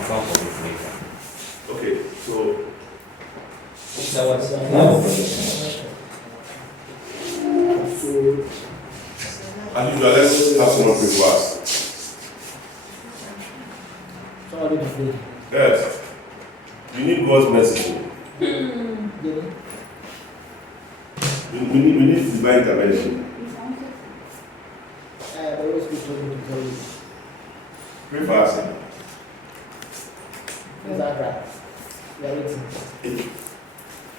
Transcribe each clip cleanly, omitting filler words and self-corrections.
account for it later. Okay, so Paintsiwaa. as usual, let's have someone pray for us. Somebody to pray. Yes. We need God's mercy. We need divine intervention. I always be told to tell you. Pray for us. Is that right? We are waiting.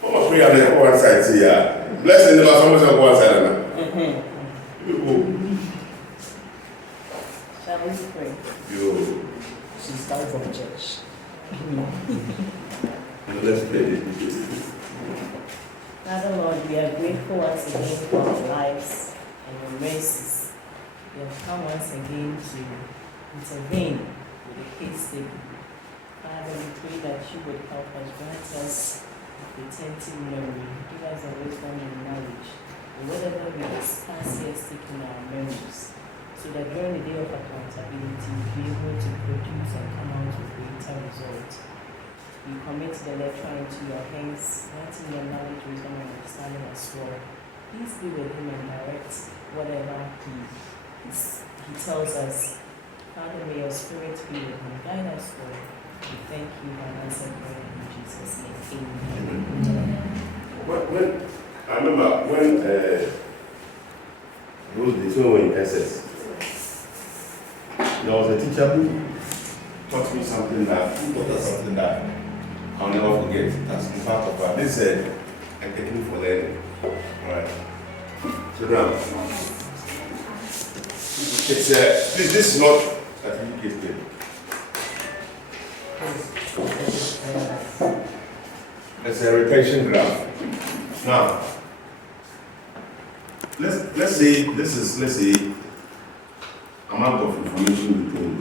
I'm going to pray and then go one side. Say, yeah. Bless the neighbor. Someone say go one side. You go. Shall we pray? You. She's coming from church. Let's pray. Father Lord, we are grateful once again for our lives and your mercies. You have come once again to intervene with the case table. Father, we pray that you would help us, grant us retentive memory, give us the wisdom and knowledge. And whatever we discuss here, stick in our memories, so that during the day of accountability, we'll be able to produce and come out with greater results. We commit the lecturer into your hands, granting the knowledge, wisdom, and understanding as well. Please be with him and direct whatever he tells us. Father, may your spirit be with him. Guide us, Lord. We thank you and answer prayer in Jesus' name. Amen. I remember when those days when we were in SS, there was a teacher who taught me something that I'll never forget. That's in part of that. This is a technique for learning. Alright. So now, it's this is not a case thing. It's a retention graph. Now, let's say amount of information between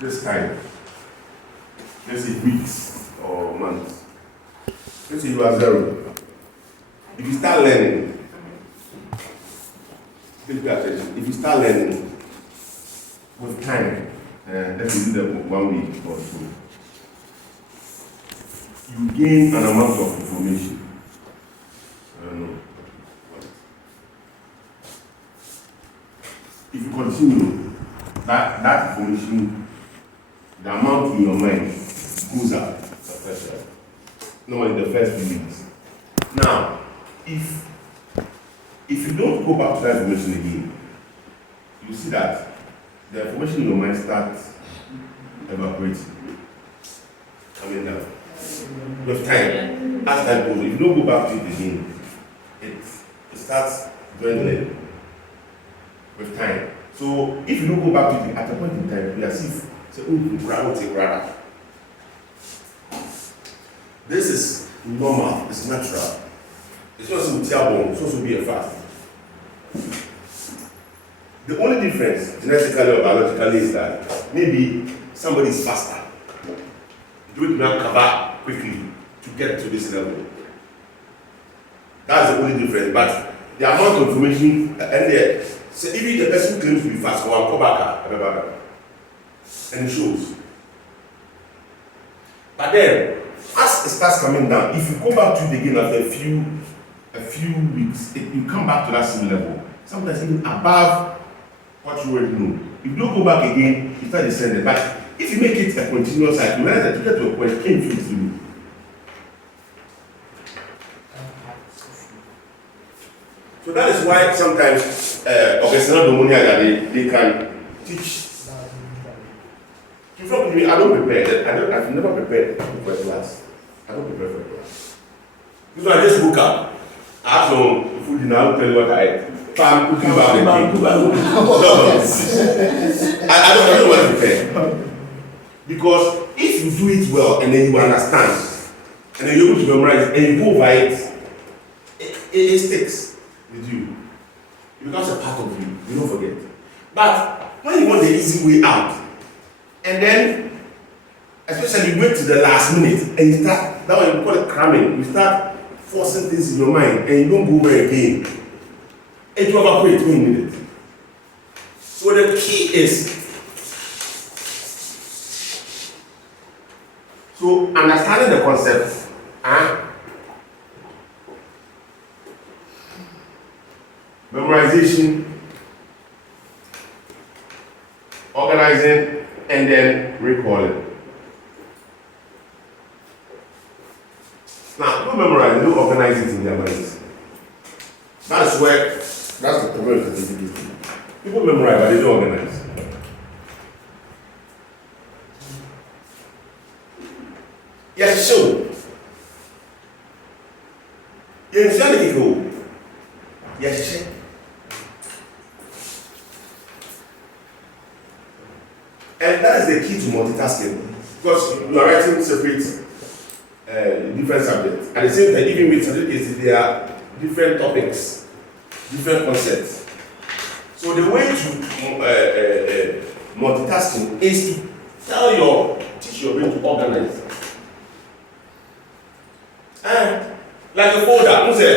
this time. Let's say weeks or months. Let's say you are 0. If you start learning, please pay attention. If you start learning with time, let's do that for 1 week or so, you gain an amount of information. I don't know. If you continue, that information, the amount in your mind goes up. Normally the first few weeks. Now, if you don't go back to that information again, you see that the information in your mind starts evaporating, coming down. With time, as time goes, if you don't go back to it again, it starts dwindling with time. So if you don't go back to it at a point in time, you are as if say, oh, this is normal, it's natural. It's not so terrible, it's also be a fast. The only difference, genetically or biologically, is that maybe somebody is faster. Do it now, cover quickly to get to this level. That's the only difference. But the amount of information, and so if the person claims to be fast, or come back, and it shows. But then, as it starts coming down, if you go back to it again after a few weeks, you come back to that same level. Sometimes even above what you already know. If you don't go back again, you start descending. But if you make it a continuous cycle, you realize that you get to a point, it can't fix you. So that is why sometimes Augustina Domonia they can teach. I don't prepare. I've never prepared for a class. I don't prepare for a class. So I just woke up. I have some food in. I'll tell you what I ate. I'm cooking about the cake. I don't want to prepare. Because if you do it well and then you understand, and then you're able to memorize and you go over it, it sticks with you. It becomes a part of you. You don't forget. But when you want the easy way out, and then, especially you wait to the last minute and you start, that one you call it cramming, you start forcing things in your mind and you don't go over again. It will evaporate when you need it. So So the key is so understanding the concept and memorization, organizing, and then recalling. Now, don't memorize, don't organize it in their minds. That's the problem with the people memorize, but they don't organize. Yes, so. Yes, so. Yes, and that is the key to multitasking. Because you are writing separate different subjects. At the same time, even with certificates, there are different topics, different concepts. So the way to multitasking is to teach your brain to organize. And like a folder, who said,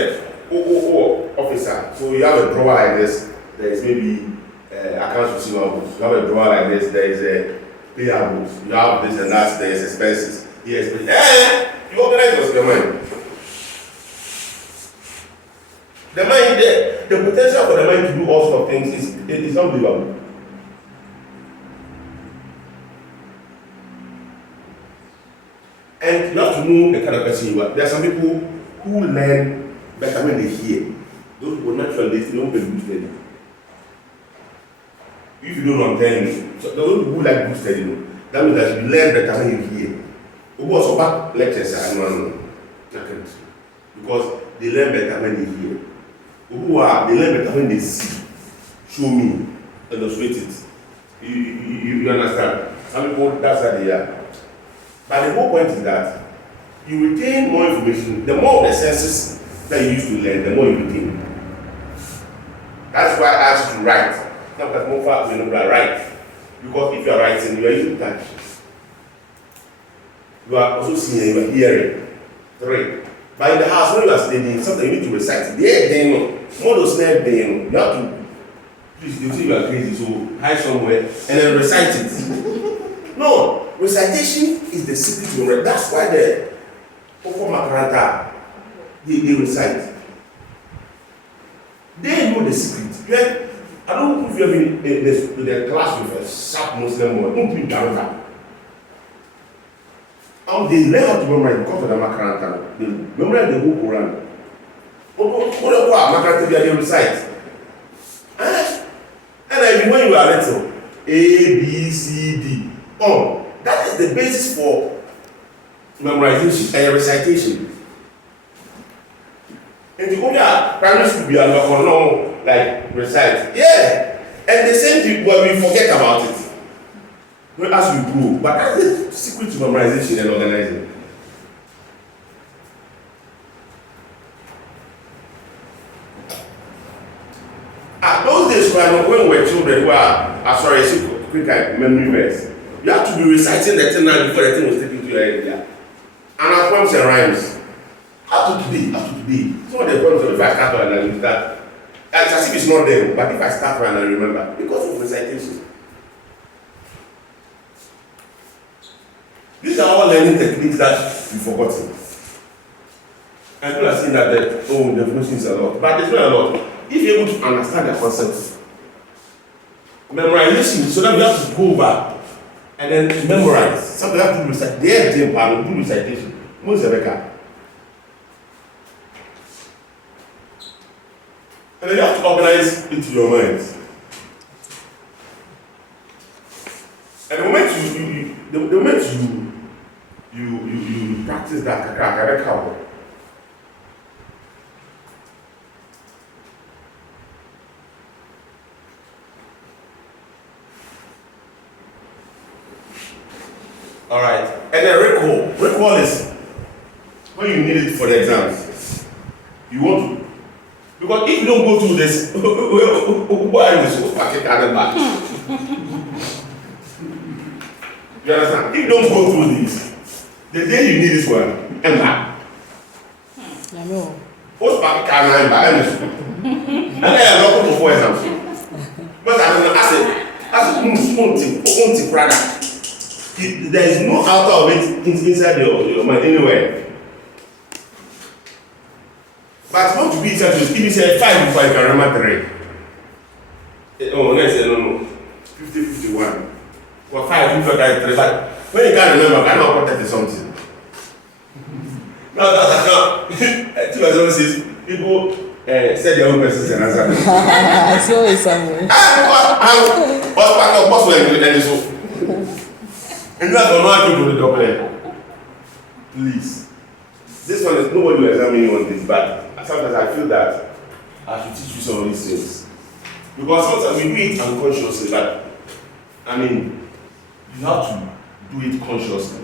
officer. So you have a drawer like this. There is maybe accounts receivables. You have a drawer like this. There is a payables. You have this and that. There is expenses. Yes, you organize your mind. The mind, the potential for the mind to do all sorts of things is unbelievable. And you have to know the kind of person you are. There are some people who learn better when they hear. Those people naturally they don't get good study. If you don't know what I'm telling you, so those people who like good study, that means that you learn better when you hear. Who also back lectures I don't because they learn better when they hear. They learn better when they see. Show me, illustrate it. You understand? Some people that's how they are. But the whole point is that you retain more information. The more of the senses that you use to learn, the more you retain. That's why I asked you to write. Now, because more far we write. Because if you are writing, you are using touch. You are also seeing, you are hearing. 3. But in the house, when you are studying, something you need to recite it. They know. More those names, they know. You have to, please, you think you are crazy, so hide somewhere and then recite it. No, recitation is the secret to memory. That's why the Poko Makaranta, they recite. They know the secret. I don't know if you have been in the class with a sharp Muslim or don't be down. They learn how to memorize because of the Makaranta. They memorize the whole Quran. Makaranta they recite. And when you are little, A, B, C, D. That is the basis for memorization and recitation. And the only primary school be like recite. Yeah. And the same thing when we forget about it. As we grow. But that's the secret to memorization and organizing. Those days when we were children who are quick memory verse. You have to be reciting the thing now before the thing was taken to your head. Yeah. And our poems and rhymes. Up to today. Some of the poems, if I start and I leave that, it's as if it's not there, but if I start and I remember, because of recitation. These are all learning techniques that you've forgotten. And people are saying that the information is a lot, but it's not a lot. If you're able to understand the concepts, memorization, so that you have to go back and then memorize. Something you have to do recite. They have to do recitation. Most of the and then you have to organize it to your mind. And the moment you practice that, all right, and then recall is when you need it for the exams. You want to, because if you don't go through this, why are you so fucking back? You understand? If you don't go through this, the day you need this one, and back. What's back can I buy? And then I'm not going to 4 exams. But I don't know, I said, As unti brother. There is no outer of it inside your mind anywhere. But not to be inside you, if you say 5 before you can remember 3. Oh, let's say no. 50, 51. Or 5 before that 3. But when you can't remember, I know what that is something. No. Two person says people say their own questions and answer. I saw it somewhere. What's so? And that's not going to the double. Please. This one is nobody will examine you on this, but sometimes I feel that I should teach you some of these things. Because sometimes we do it unconsciously, but I mean, you have to do it consciously.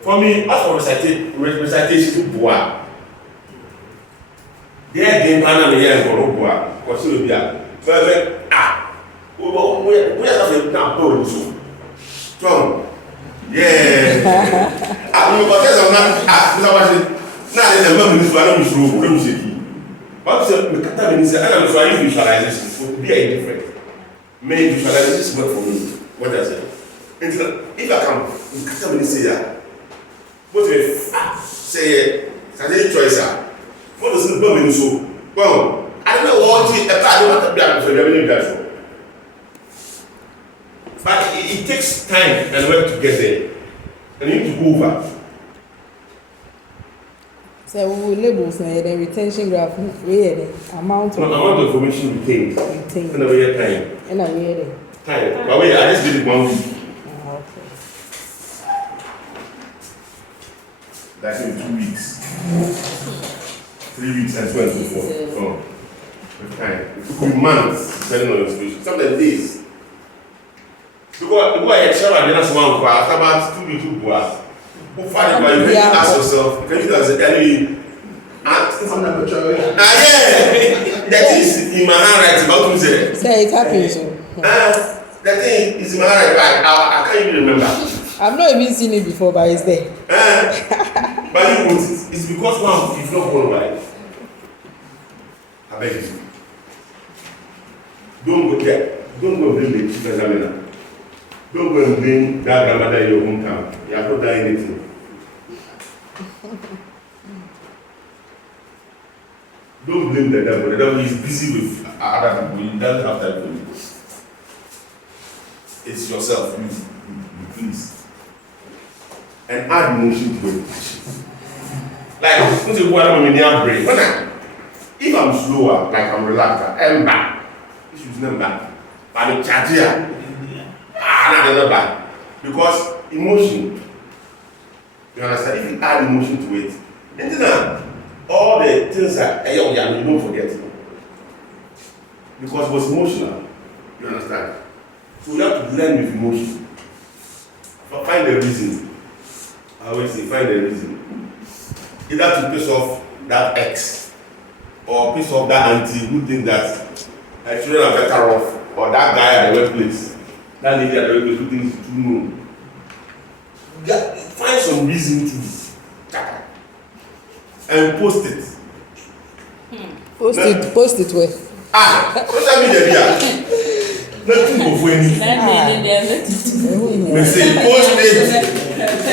For me, as for recitation, bois. There again, I am here for bois. Because you will be a we are not going to strong. Yeah. I'm going to but visualization would be a different. Many visualizations work for me. What does it? If I come, say that. What if say choice? What does it mean? So, well, I don't know what I don't want to be able to do. But it takes time and work to get there. And you need to go over. So we will label the retention graph. We amount of information retained. And we have time. And I read Time. But wait, I just did it 1 week. Okay. That's in 2 weeks. 3 weeks and so on and so forth. So, with time. It took me months depending on your situation. Sometimes days. Because I share my dinner one after about 2 weeks, 2 hours. Who find it, but you can ask yourself, can you do as a enemy? Yeah, that is in my handwriting. How to say? Say it happens. That thing is in my handwriting. I can't even remember. I've not even seen it before, but it's there. But you want it. It's because now you've not gone by it. I beg you. Don't go there. Don't go bring the chief examiner. Don't go and blame that grandmother in your hometown. You have not done anything. Don't blame the devil. The devil is busy with other people. He doesn't have time for you. It's yourself. You please. And add emotion to it. Like, if I'm slower, like I'm relaxed, I'm back. This is not back. But I'm chattier. Another bad. Because emotion, you understand? If you add emotion to it, and then all the things that you don't forget. Because it was emotional. You understand? So you have to learn with emotion. Find the reason. I always say, find the reason. Either to piss off that ex, or piss off that auntie who thinks that her children are better off, or that guy at the workplace. That lady at the workplace who thinks it's too known. Find some reason to and post it. Post it where? Social media. Nothing go for any. We say post it. Do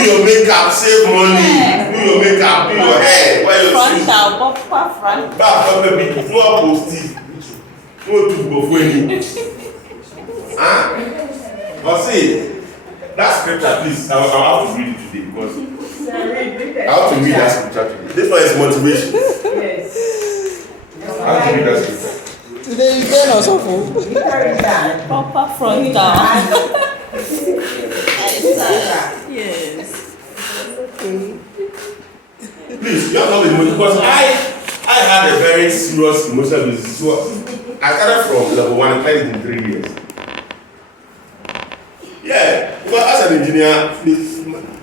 your makeup, save money. Do your makeup, do your hair, wear your shoes. Front. Back up baby, no post it. No to go for any. But see, that scripture, please, I have to read it today because I have to read that scripture today. This one is motivation. Yes. I have to read that scripture. Today you turn us off. Proper frontal. Yes. Okay. Please, you have to know because I had a very serious emotional business. So I started from level 1 and played in 3 years. Yeah, because as an engineer,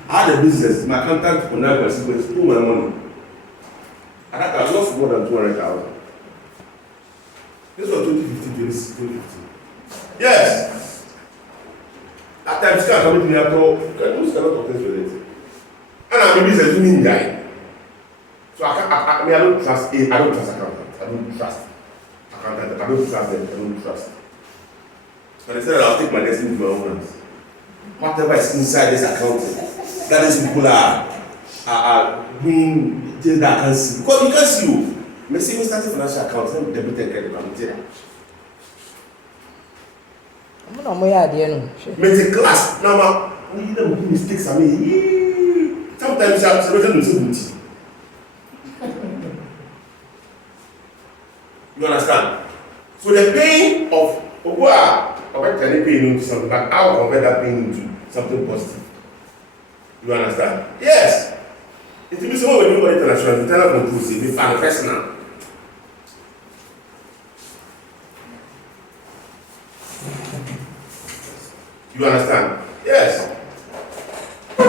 I had a business. My accountant for 9 was too much money. And I lost more than 200,000. This was 2015. Yes. At times, can't come to me at all. Can do a lot of things with it. And I'm a business guy. So I don't trust I don't trust accountants. I don't trust accountants. I don't trust them. I don't trust. But I said I'll take my destiny into my own hands. Whatever is inside this account, that is people are doing things that I can't see. Because you can't see you. Me see me starting financial accounts, then debit and credit. I'm not more idea no. Make a class. Now, you don't make mistakes. I mean, sometimes I'm celebrating. You understand? So the pain of pain into something, but I'll convert that pain into something positive. You understand? Yes. It will be someone when you go international, internal conclusive, be fan personal. You understand? Yes. So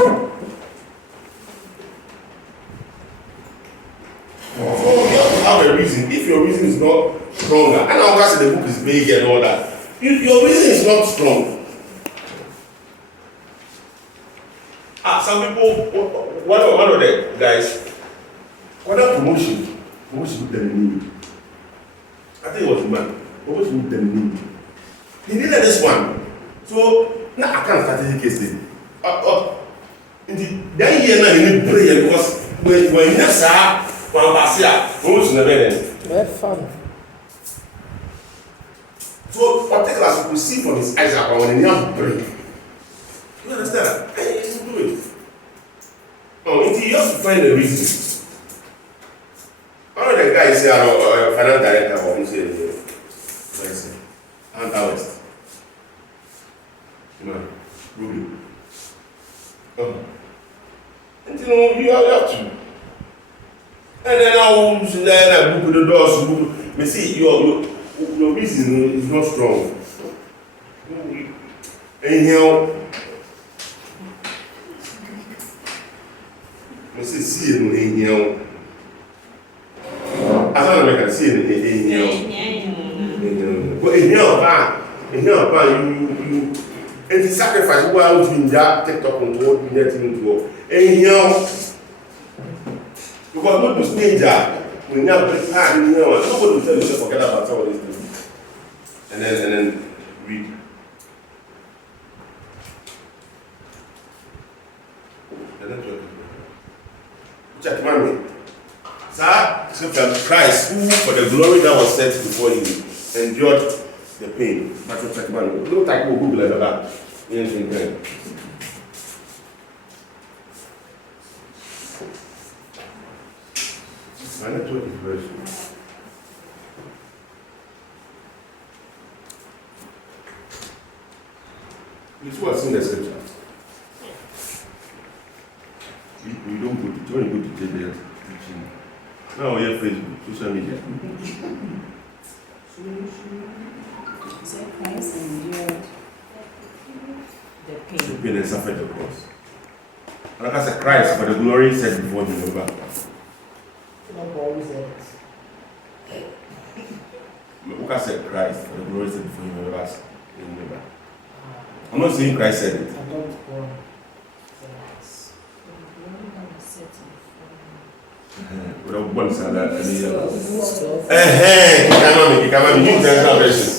you have to have a reason. If your reason is not stronger, and now guys the book is big and all that. If your reason is not strong, some people, one of the guys, got that promotion with them. I think it was a man. Promotion with them. He needed this one. So now I can't start the case. Then he need prayer because when you say one pass here, promotion the bed. Very fun. So particularly you could see from his eyes that when he have pray. You understand? And he do it. No, you have to find a reason. One of the guys say, finance director, or he say, and West. Ruby. And you know, you have to. And then I book the doors. But see, your reason is not strong. Anyhow, I say, see it anyhow. As long as I can see it anyhow. But anyhow, you and the sacrifice who are doing that, take up on what we need to do. Anyhow, because not to stay there, we now break hard in here. Nobody will tell you to forget about all these things. And then read. The network. Check mommy. Sir, scripture Christ, who for the glory that was set before him, endured the pain. That's what check mommy. Don't type Google like that. Anything there. My network is very slow. It's what's in the scripture. We don't go to JBL teaching. Now we have Facebook, social media. So Christ endured the The pain. pain and suffered the cross. And like I said, Christ for the glory set before him. Remember? Not always it. Look I said Christ for the glory set before him. Remember? I'm not saying Christ said it. I don't want But I'm one side that any New International Version.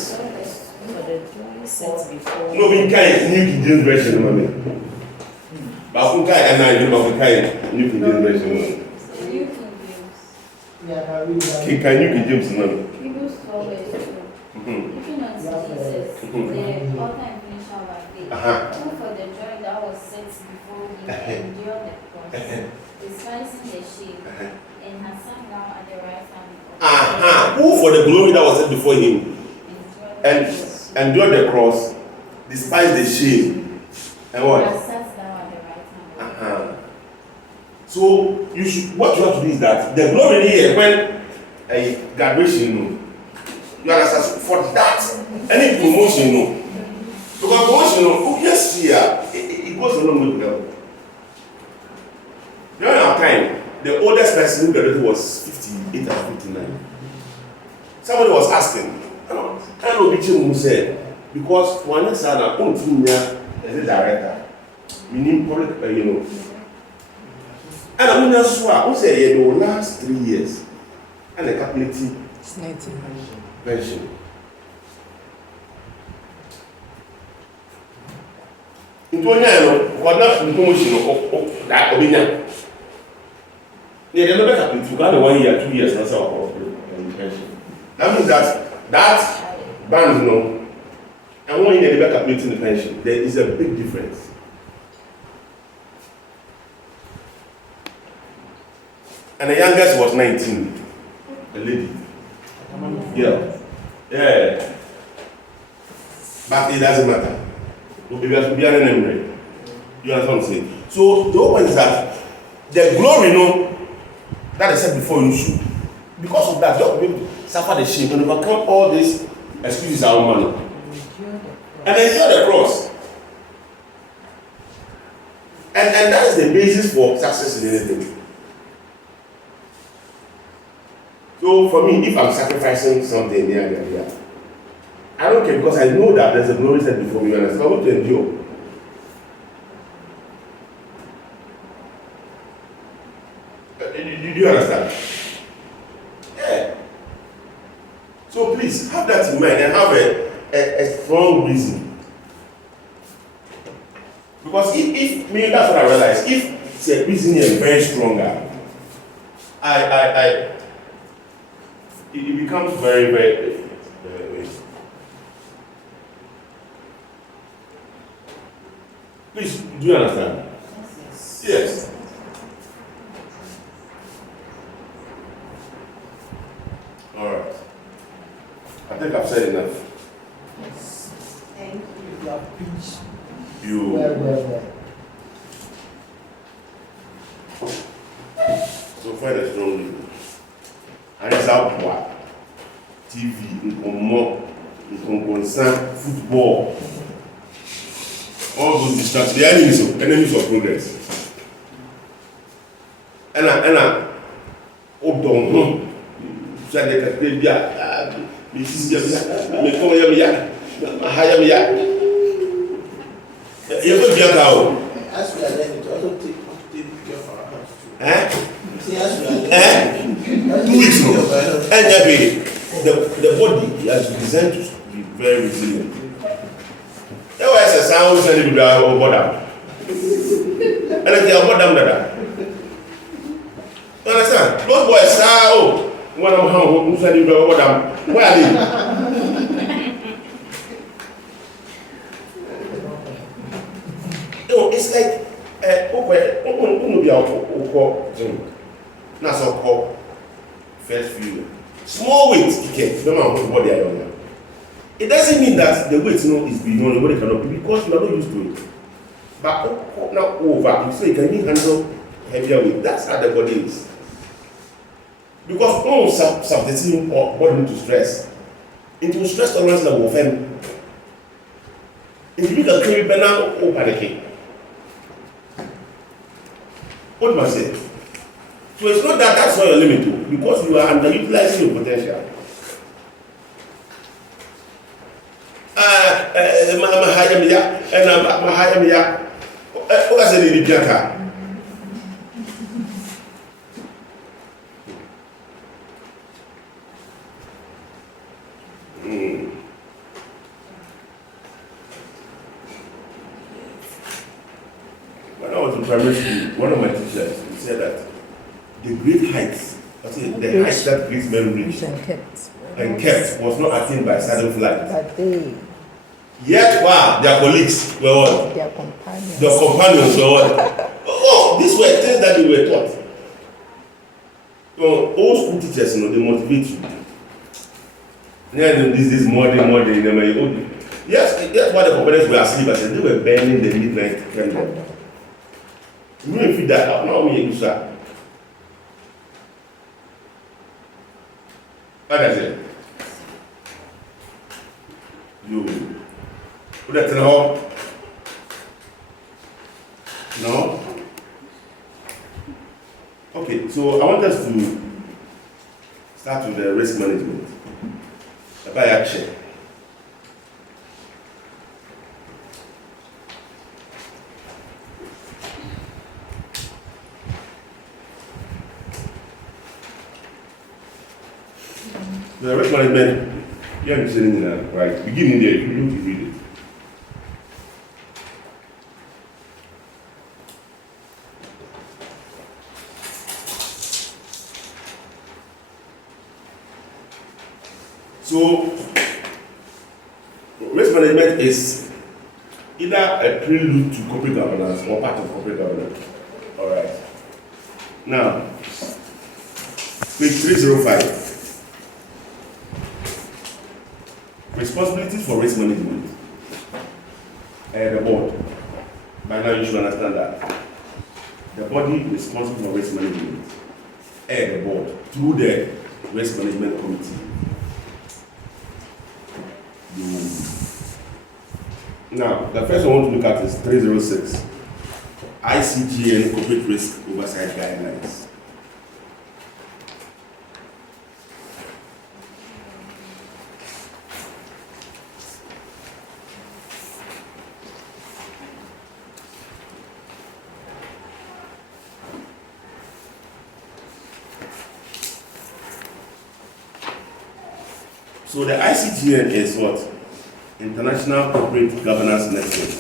No, we can't New King James Version, mommy. But we can't New King James Version. Yeah, I read that. King New King James, mommy. Hebrews 12 verse 2. Looking unto Jesus, the author and finisher of our faith, who for the joy that was set before him endured the cross, despising the shame, and has sat down at the right hand of God. Who for the glory that was set before him and endured the cross, despised the shame, and what? Has sat down at the right hand of God. So you should. What you have to do is that the glory here when a graduation, you understand for that any promotion, because promotion, yes, here it goes along with the level. During our time, the oldest person who graduated was 58 or 59. Somebody was asking, I know which who said, because one is an account as a director, meaning public, And I mean, that's why I say the last 3 years and the calculating It's 90. pension. Into one what not the promotion of that Obinia. Yeah, they never happened to got 1 year, 2 years, that's all. That means that band, and 1 year they back up meeting the pension. There is a big difference. And the youngest was 19, a lady. Yeah. But it doesn't matter. You have to be an enemy. You understand what I'm saying? So the whole point is that the glory, that I said before you should. Because of that, just people suffer the shame and overcome all these excuses our money. And enjoy the cross. And that is the basis for success in anything. So for me, if I'm sacrificing something there, I don't care because I know that there's a glory set before me and I'm going to endure. Do you understand? Yeah. So please have that in mind and have a strong reason. Because if me, that's what I realize. If the reason is very stronger, it becomes very, very difficult. Please, do you understand? Yes. All right. I think I've said enough. Thank you. You have preached You. well. So find a strong reason. And it's out what? TV, football. All those distractions, the enemies of progress. And said that they be As we are learning, to also take care of our house too. See, as we are learning, 2 weeks now. And the body has been designed to be very resilient. There was a sound sending to the bottom. And if they are bottom, you understand? Those boys say, when I'm home, who said you go bottom? Where are they? It's like, that's all called first view. Small weight, body. It doesn't mean that the weight is beyond the body cannot be because you are not used to it. But now over, so you can handle heavier weight. That's how the body is. Because all substituting body into stress. Into stress tolerance level of offend. If you look at carry banana or panicking. What must I say? So it's not that that's not your limit too, because you are underutilizing your potential. When I was in primary school, one of my teachers said that the great heights, the heights that great men reached and kept was not attained by sudden flight. But they, Yet, wow, their colleagues were what? their companions. Their companions were what? Oh, these were things that they were taught. So, old school teachers, they motivate you. Yeah, this is modern. Yes, why the companions were asleep, I said they were burning the midnight candle. You don't feed that out. Now we use that. Like I said, you put that in the hall. No? Okay, so I want us to start with the risk management. By action. The risk management, you're sitting in right? Beginning there, you need to read it. Risk management is either a prelude to corporate governance or part of corporate governance. All right. Now, page 305. Responsibilities for risk management. The board. By now you should understand that. The body responsible for risk management. The board. Through the risk management committee. Now, the first one I want to look at is 306. ICG and Corporate Risk Oversight Guidelines. So the ICGN is what? International Corporate Governance Network.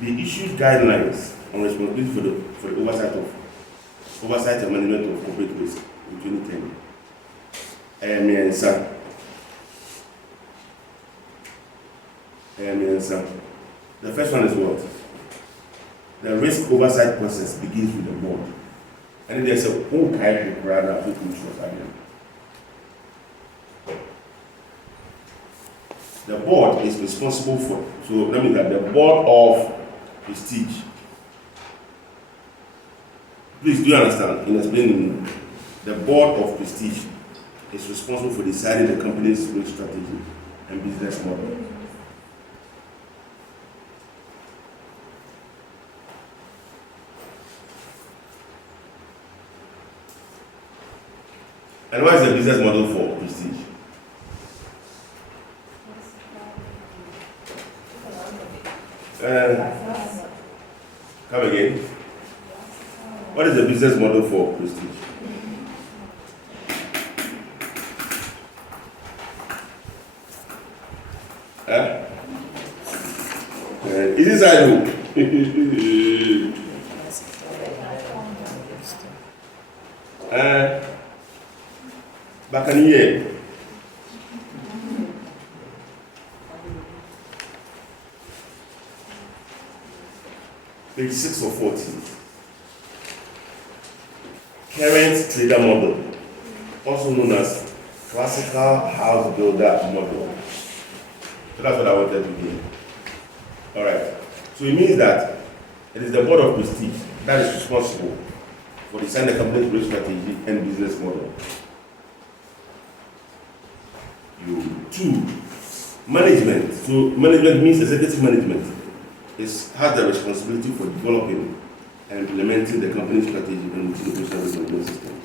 They issued guidelines on responsibility for the oversight and management of corporate risk in 2010. The first one is what? The risk oversight process begins with the board. And then there's a whole kind of rather the board is responsible for, so that means that the board of prestige. Please do you understand? In explaining, the board of prestige is responsible for deciding the company's risk strategy and business model. And what is the business model for prestige? Come again. What is the business model for prestige? Is this I know? Back in the year. Page 6 or 14. Current trader model, also known as classical house builder model. So that's what I wanted to do. Alright. So it means that it is the board of prestige that is responsible for designing the company's growth strategy and business model. Two, management. So management means executive management. Has the responsibility for developing and implementing the company's strategy and operational management system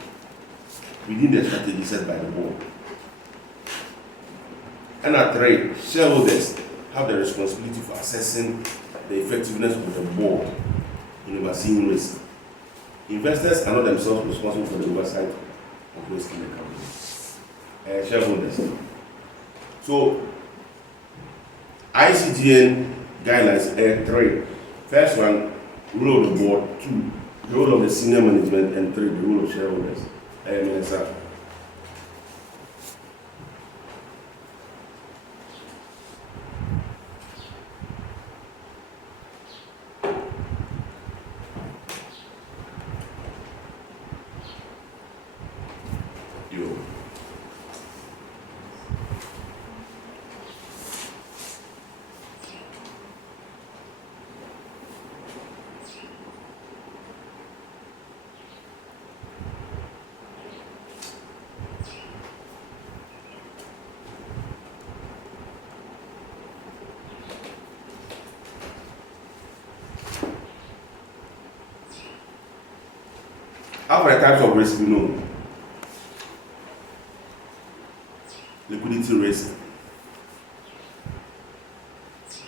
within the strategy set by the board. And at 3, shareholders have the responsibility for assessing the effectiveness of the board in overseeing risk. Investors are not themselves responsible for the oversight of risk in the company. Shareholders. So, ICGN guidelines 3. First one, role of the board. 2, the role of the senior management. And 3, the role of shareholders. Sir. How many types of risk we know? Liquidity risk,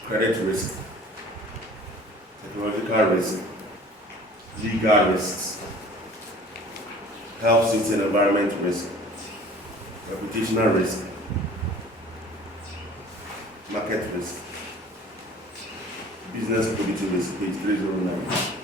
credit risk, technological risk, legal risks, health, safety and environment risk, reputational risk, market risk, business liquidity risk, page 309.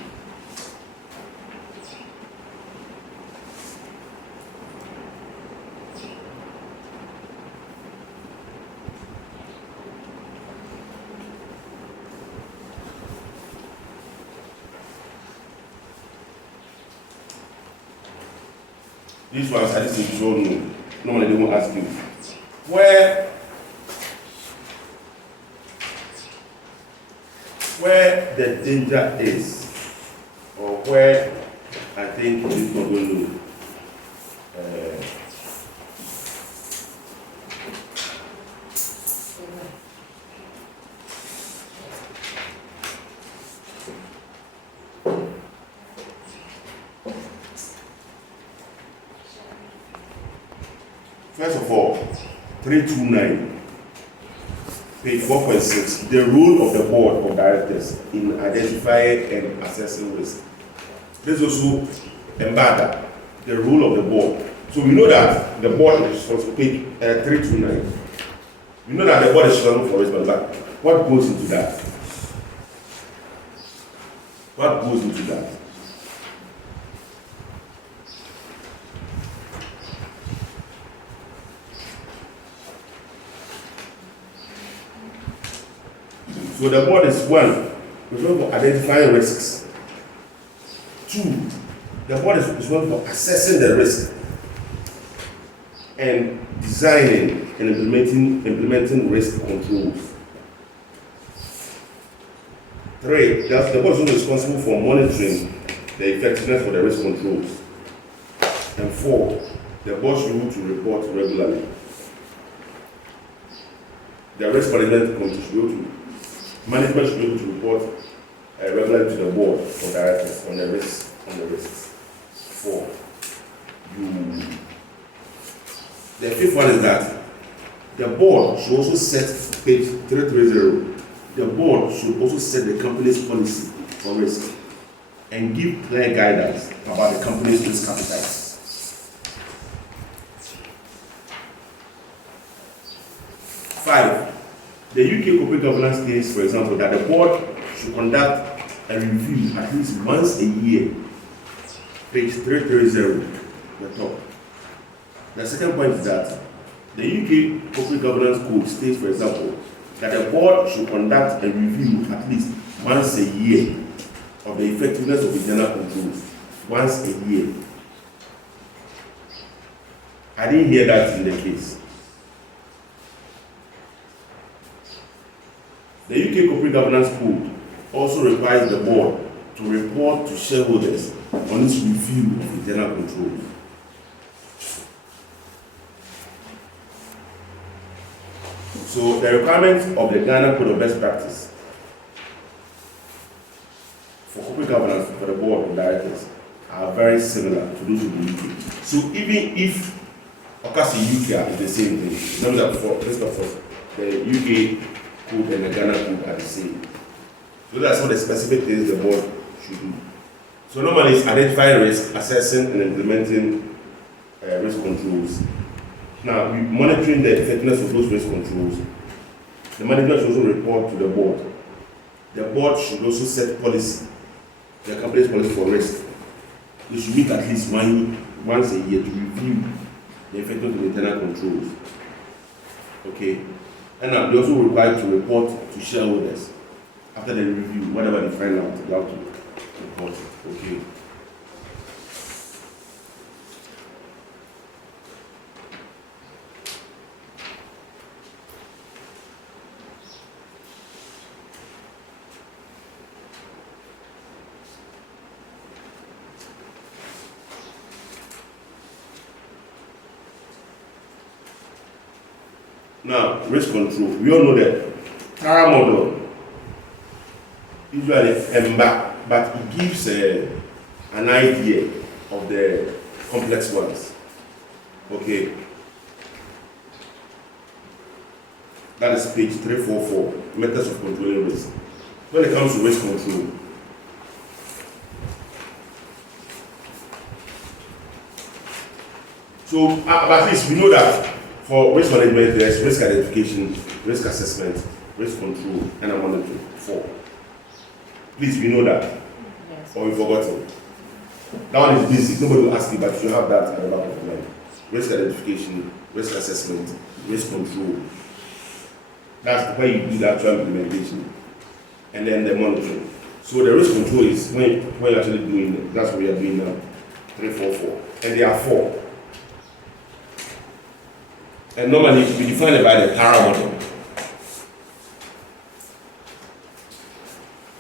These ones I just need to know. Normally they won't ask you. Where the danger is, or where I think it is not going to first of all, 329, page 4.6, the role of the board of directors in identifying and assessing risk. This also embeds the role of the board. So we know that the board is responsible, page 329. We know that the board is responsible for risk, but what goes into that? What goes into that? So the board is one, responsible for identifying risks. Two, the board is responsible for assessing the risk and designing and implementing risk controls. Three, the board is also responsible for monitoring the effectiveness of the risk controls. And four, the board should be able to report regularly. The risk management should be able to report regularly to the board of directors on the risks. Four. The fifth one is that the board should also set, page 330, the board should also set the company's policy for risk and give clear guidance about the company's risk appetite. Five, the UK corporate governance states, for example, that the board should conduct a review at least once a year. Page 330, the top. The second point is that the UK corporate governance code states, for example, that the board should conduct a review at least once a year of the effectiveness of internal controls. Once a year. I didn't hear that in the case. The UK Corporate Governance Code also requires the board to report to shareholders on its review of internal controls. So the requirements of the Ghana Code of Best Practice for corporate governance for the board of directors are very similar to those of the UK. So even if Okasi UK is the same thing, remember that for the UK code and the Ghana code are the same. So that's some of the specific things the board should do. So normally it's identifying risk, assessing and implementing risk controls. Now, monitoring the effectiveness of those risk controls. The management should also report to the board. The board should also set policy, the company's policy for risk. They should meet at least once a year to review the effectiveness of internal controls. Okay. And now they're also required to report to shareholders after the review, whatever they find out, they have to report it. Okay. Now, risk control. We all know that TARA model usually but it gives an idea of the complex ones. Okay. That is page 344, methods of controlling risk. When it comes to risk control, so at least we know that for risk management, there's risk identification, risk assessment, risk control, and monitoring. 4. Please, we know that. Yes. Or we forgotten. That one is basic. Nobody will ask you, but you have that at the back of your mind. Risk identification, risk assessment, risk control. That's where you do the actual implementation. And then the monitoring. So the risk control is when you're actually doing it. That's what we are doing now. 3, 4, 4. And there are 4. And normally we define it by the Tara model.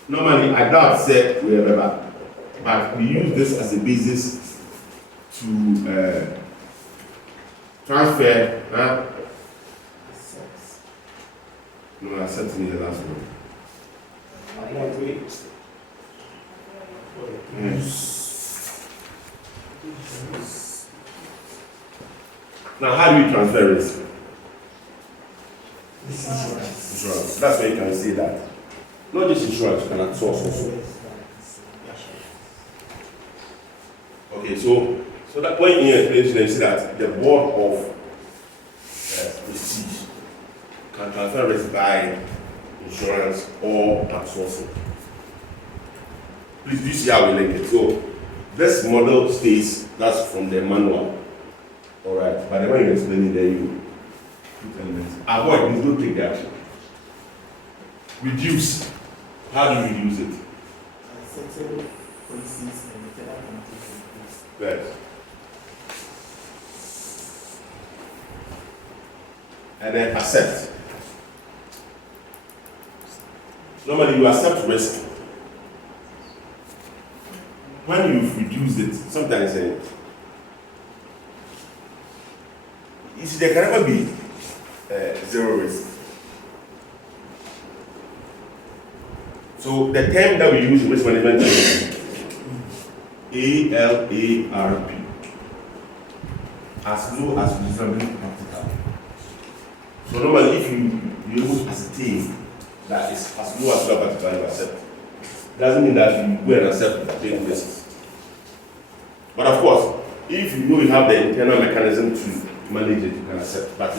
Normally, I doubt say we remember, but we use this as a basis to transfer. No, I sent in the last one. Now, how do we transfer risk? Insurance. That's where you can say that. Not just insurance, you can outsource also. Okay, so that when in your explanation, you see that the board of prestige can transfer risk by insurance or outsourcing. Please do see how we link it. So this model stays, that's from the manual. Alright, but then when you explain it, then you put elements. Avoid, please don't take the action. Reduce. How do you reduce it? Right. And then accept. Normally you accept risk. When you've reduced it, sometimes you see, there can never be zero risk. So the term that we use in risk management is ALARP, as low as reasonably practical. So normally, if you able to ascertain that it's as low as practical, you accept. Doesn't mean that you go and accept the taking risks. But of course, if you know you have the internal mechanism to manage it, you can accept. But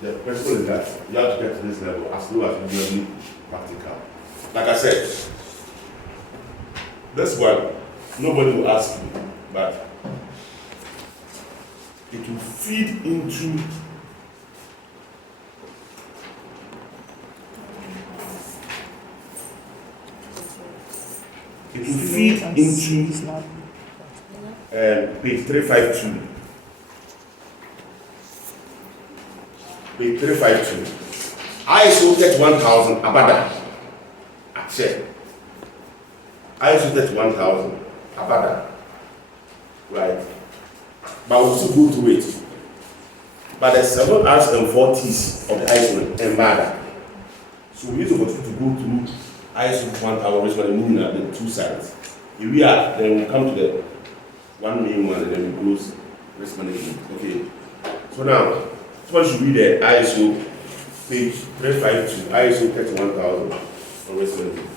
the principle is that you have to get to this level as low as reasonably practical. Like I said, this one, nobody will ask you, but it will feed into page 352. Page 352. ISO 31000 Abada. Check. ISO 31000 Abada. Right. But we'll still go through it. But there's 7 R's and 4 T's of the ISO and Bada. So we need to continue to go through ISO 1000, which meaning at the two sides. If we are, then we'll come to the one main one and then we close risk management. Okay. So now, first you read the ISO page 352, ISO 31000 for risk management.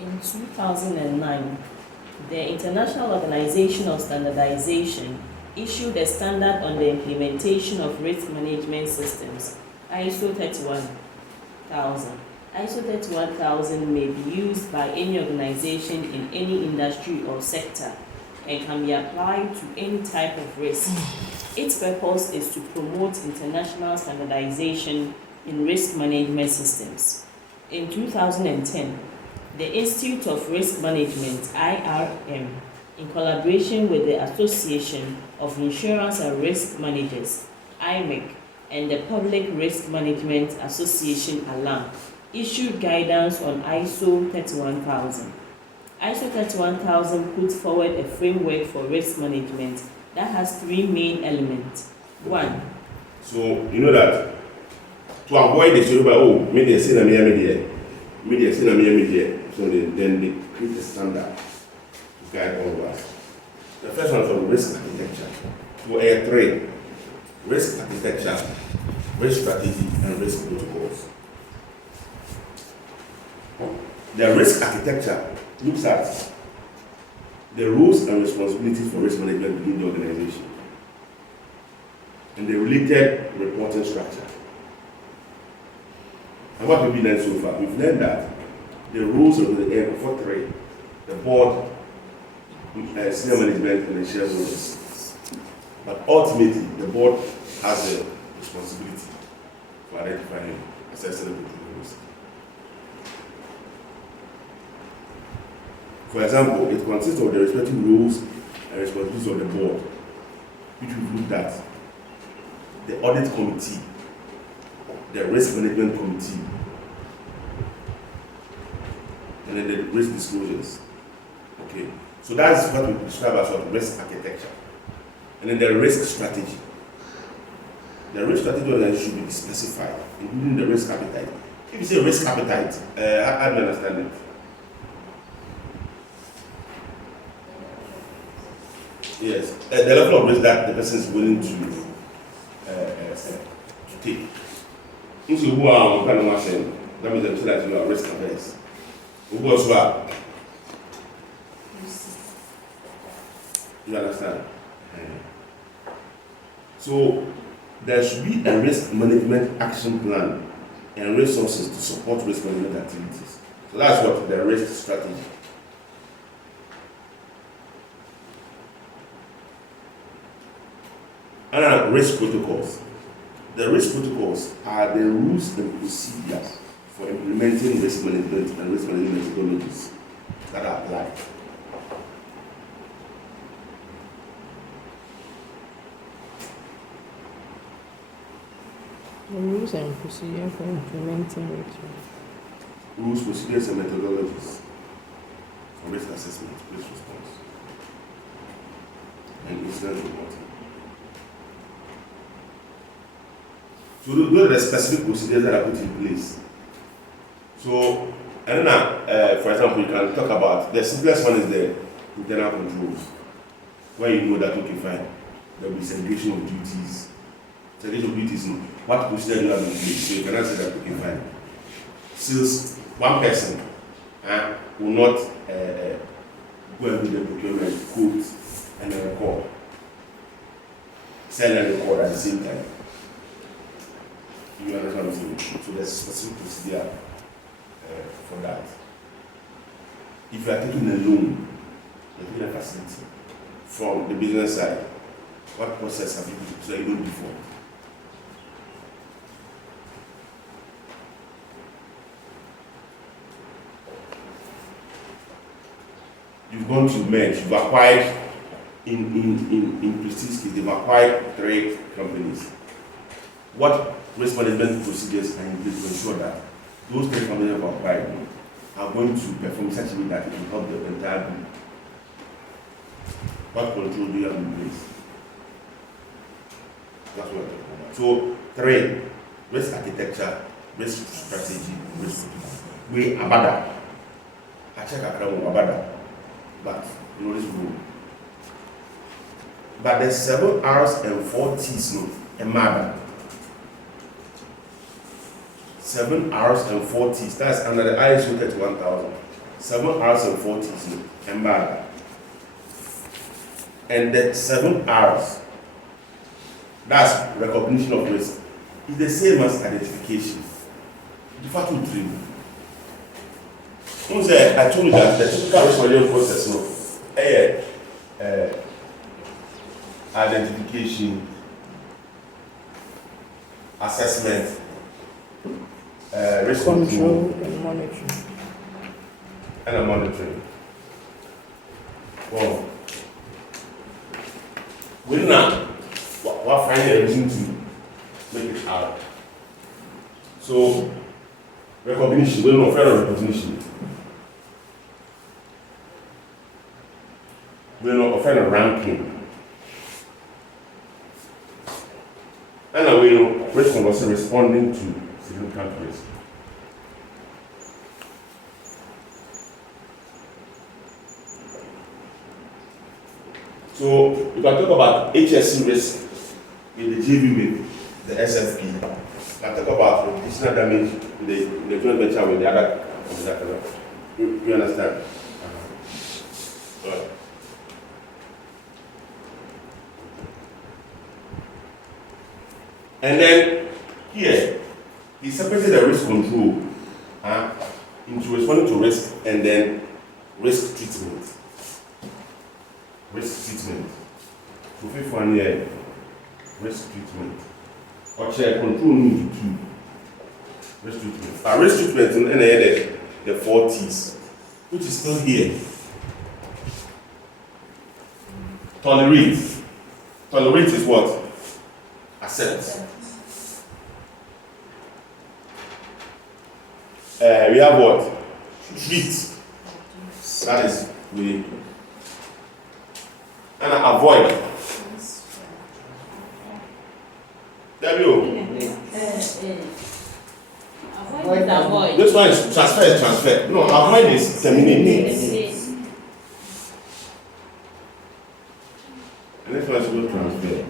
In 2009, the International Organization of Standardization issued a standard on the implementation of risk management systems, ISO 31000. ISO 31000 may be used by any organization in any industry or sector and can be applied to any type of risk. Its purpose is to promote international standardization in risk management systems. In 2010, the Institute of Risk Management, IRM, in collaboration with the Association of Insurance and Risk Managers, IMIC, and the Public Risk Management Association, ALAM, issued guidance on ISO 31000. ISO 31000 puts forward a framework for risk management that has 3 main elements. 1. So, you know that to avoid the story about, media, so then they create a standard to guide all of us. The first one is on risk architecture. So, 3: risk architecture, risk strategy, and risk protocols. The risk architecture looks at the roles and responsibilities for risk management within the organization and the related reporting structure. And what have we learned so far? We've learned that the rules of the for 3, the board, senior management, and the shareholders. But ultimately, the board has a responsibility for identifying, assessing, and reporting risk. For example, it consists of the respective rules and responsibilities of the board. which we've looked at, the audit committee, the risk management committee, and then the risk disclosures. Okay, so that's what we describe as what risk architecture. And then the risk strategy. The risk strategy should be specified, including the risk appetite. If you say risk appetite, how do you understand it? Yes, the level of risk that the person is willing to take. If you are kind of machine, that means that you are risk averse. Who also are? You understand? So there should be a risk management action plan and resources to support risk management activities. So that's what the risk strategy. And risk protocols. The risk protocols are the rules and procedures for implementing risk management and risk management methodologies that are applied. The rules and procedures for implementing risk. Rules, procedures, and methodologies for risk assessment, risk response, and incident reporting. So those are the specific procedures that are put in place. So, and then, for example, you can talk about the simplest one is the internal controls, where you know that okay, fine, there will be segregation of duties. Segregation of duties, what procedure do you have in place? So you cannot say that okay, fine. Since one person will not go and do the procurement, quote, and then record, sell and record at the same time. You understand what I'm saying? So there's a specific procedure for that. If you are taking a loan, you're taking a facility from the business side, what process have you put so you don't default? You've gone to merge, you've acquired in Prestige's case, they've acquired 3 companies. What risk management procedures are in place to ensure that those 3 companies have acquired are going to perform in such a way that it will help the entire group? What control do you have in place? That's what we're talking about. So 3, risk architecture, risk strategy, risk. We abada. I check abada. But you know this rule. But there's 7 R's and 4 T's and matter. 7 R's and 4 T's. That's under the ISO 31000. 7 R's and 4 T's and matter. And the 7 R's, that's recognition of risk, is the same as identification. The fact will dream. I told you that the typical risk management process identification, assessment, risk control, and monitoring. And monitoring. Well, we're finding a reason to make it hard. So, recognition, we're not afraid of recognition. We're not afraid of ranking. And we know risk was responding to significant risk. So you can talk about HSC risk in the JV with the SFP. You can talk about reputational damage with the joint venture with the other. You understand? Right. And then here, he separated the risk control into responding to risk and then risk treatment. Risk treatment. So, fifth one here, risk treatment. Or check control need to risk treatment. Risk treatment and then the 4 T's, which is still here. Tolerate. Tolerate is what? Accept. We have what? Treat. That is we. And avoid. There you Avoid. This one is transfer. No, avoid is terminate. And this one is going to transfer.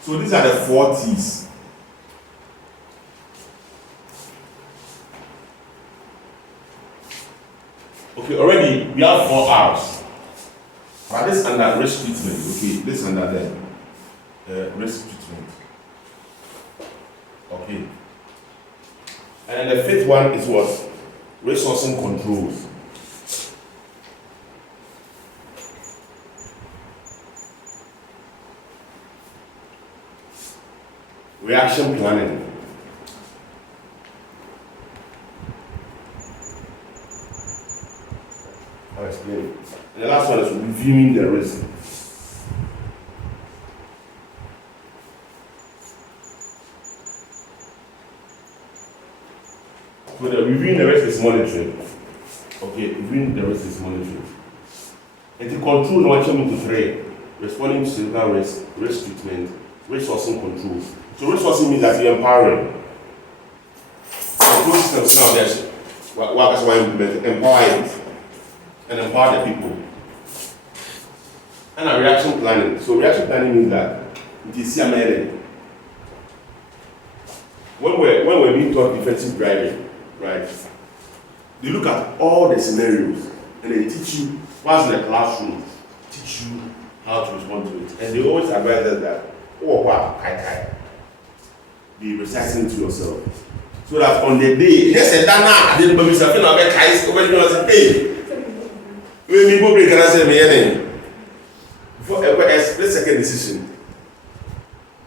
So these are the 4 T's. Okay, already we have 4 R's. But this under risk treatment. Okay, this under the risk treatment. Okay. And then the 5th one is what? Resourcing controls. Reaction planning. I'll explain. And the last one is reviewing the risk. So the reviewing the risk is monitoring. Okay, reviewing the risk is monitoring. And to control no action into 3. Responding to severe risk treatment, resourcing controls. So resourcing means that you're empowering. Control systems now there's what is why implement empower it and empower the people. And a reaction planning. So reaction planning means that it is CML. When we're being taught defensive driving, right? They look at all the scenarios and they teach you what's in the classroom, teach you how to respond to it. And they always advise us that, be reciting to yourself. So that on the day, yes, and then I didn't believe something about Kais, when you was a hey, when you go break and I say, me, for a split second decision.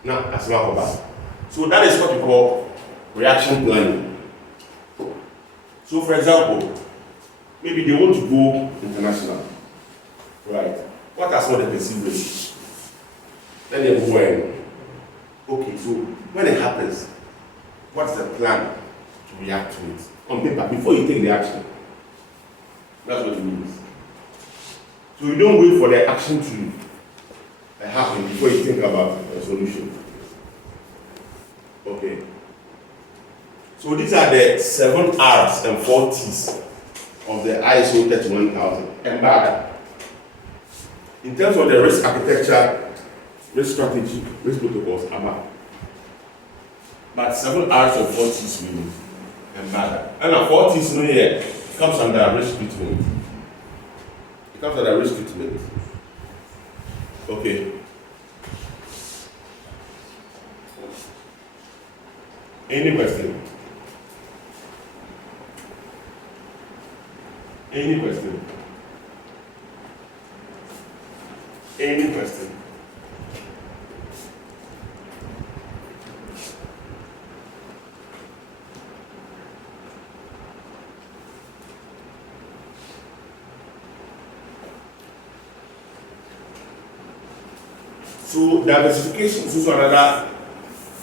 Now, that's not about. So that is what we call reaction planning. So, for example, maybe they want to go international, right? What are some of the perceived risks? Then they go in. Okay, so when it happens, what's the plan to react to it on paper before you take the action? That's what it means. So you don't wait for the action to happen before you think about a solution. Okay. So these are the 7 R's and 4 T's of the ISO 31000 embargo. In terms of the risk architecture, risk strategy, risk protocols, ABA. But 7 R's and 4 T's we need embargo. And a 4 T's no here comes under risk treatment. It comes under risk treatment. Okay. Any question? Any question? Any question? So diversification is also another.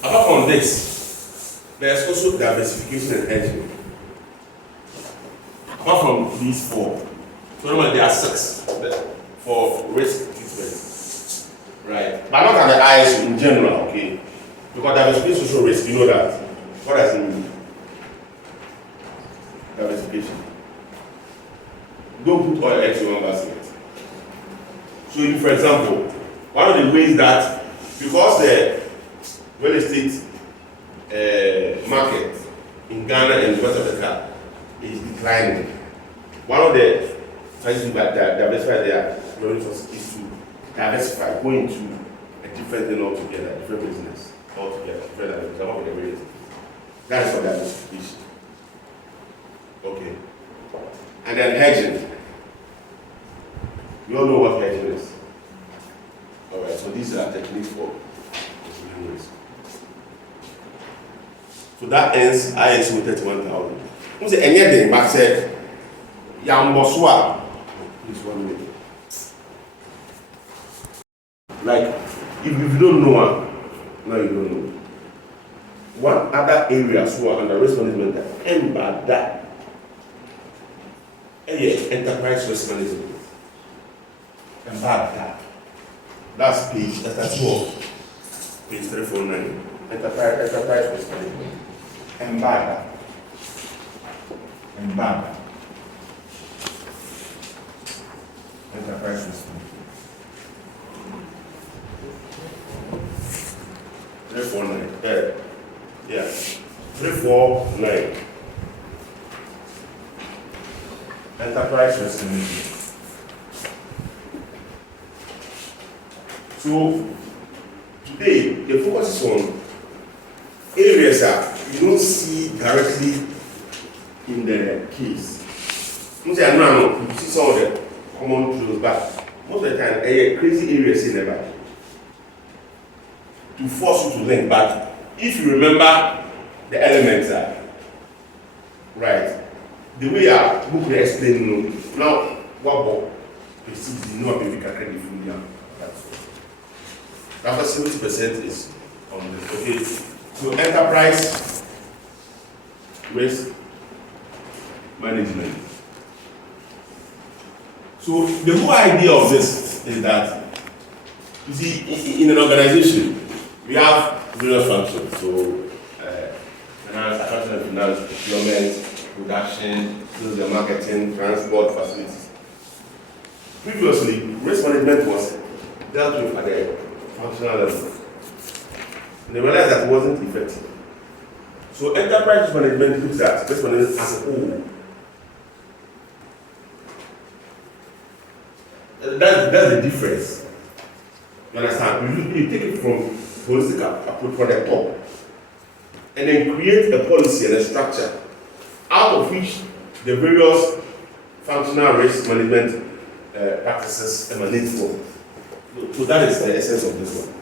Apart from this, there's also diversification and hedging. Apart from these 4, so normally there are 6 for risk treatment, right? But not at the ISO in general, okay? Because diversification is also risk, you know that. What does it mean? Diversification. Don't put all your eggs in one basket. So, if, for example, one of the ways that, because the real estate market in Ghana and West Africa is declining, one of the trying to diversify their resources is to diversify, go into a different thing altogether, different business altogether, different business. That is for diversification. Okay. And then hedging. You all know what hedging is. Alright, so these are techniques for hedging risk. So that ends ISO 31000. Who say anything but said Yamboswa. This 1 minute. Like if you don't know, now you don't know. One other areas who are under risk management and by that enterprise risk management. And by that. That's that's 12. Page 349. Enterprise risk management. And by that. And by that. Enterprise risk management. 349. Yeah. 349. Enterprise risk management. So today the focus is on areas that you don't see directly in the case. You see some of the common truths, but most of the time, crazy areas in the back to force you to link back. If you remember the elements are right, the way our book will explain now what about the no baby can credit from you. That's 70% is on this. Okay, so enterprise risk management. So the whole idea of this is that you see in an organization we have various functions. So finance, accounting and finance, procurement, production, sales and marketing, transport, facilities. Previously, risk management was dealt with at the functional level. And they realized that it wasn't effective. So enterprise risk management looks at risk management as a whole. That's the difference. You understand? You take it from holistic approach from the top and then create a policy and a structure out of which the various functional risk management practices emanate from. So that is the essence of this one.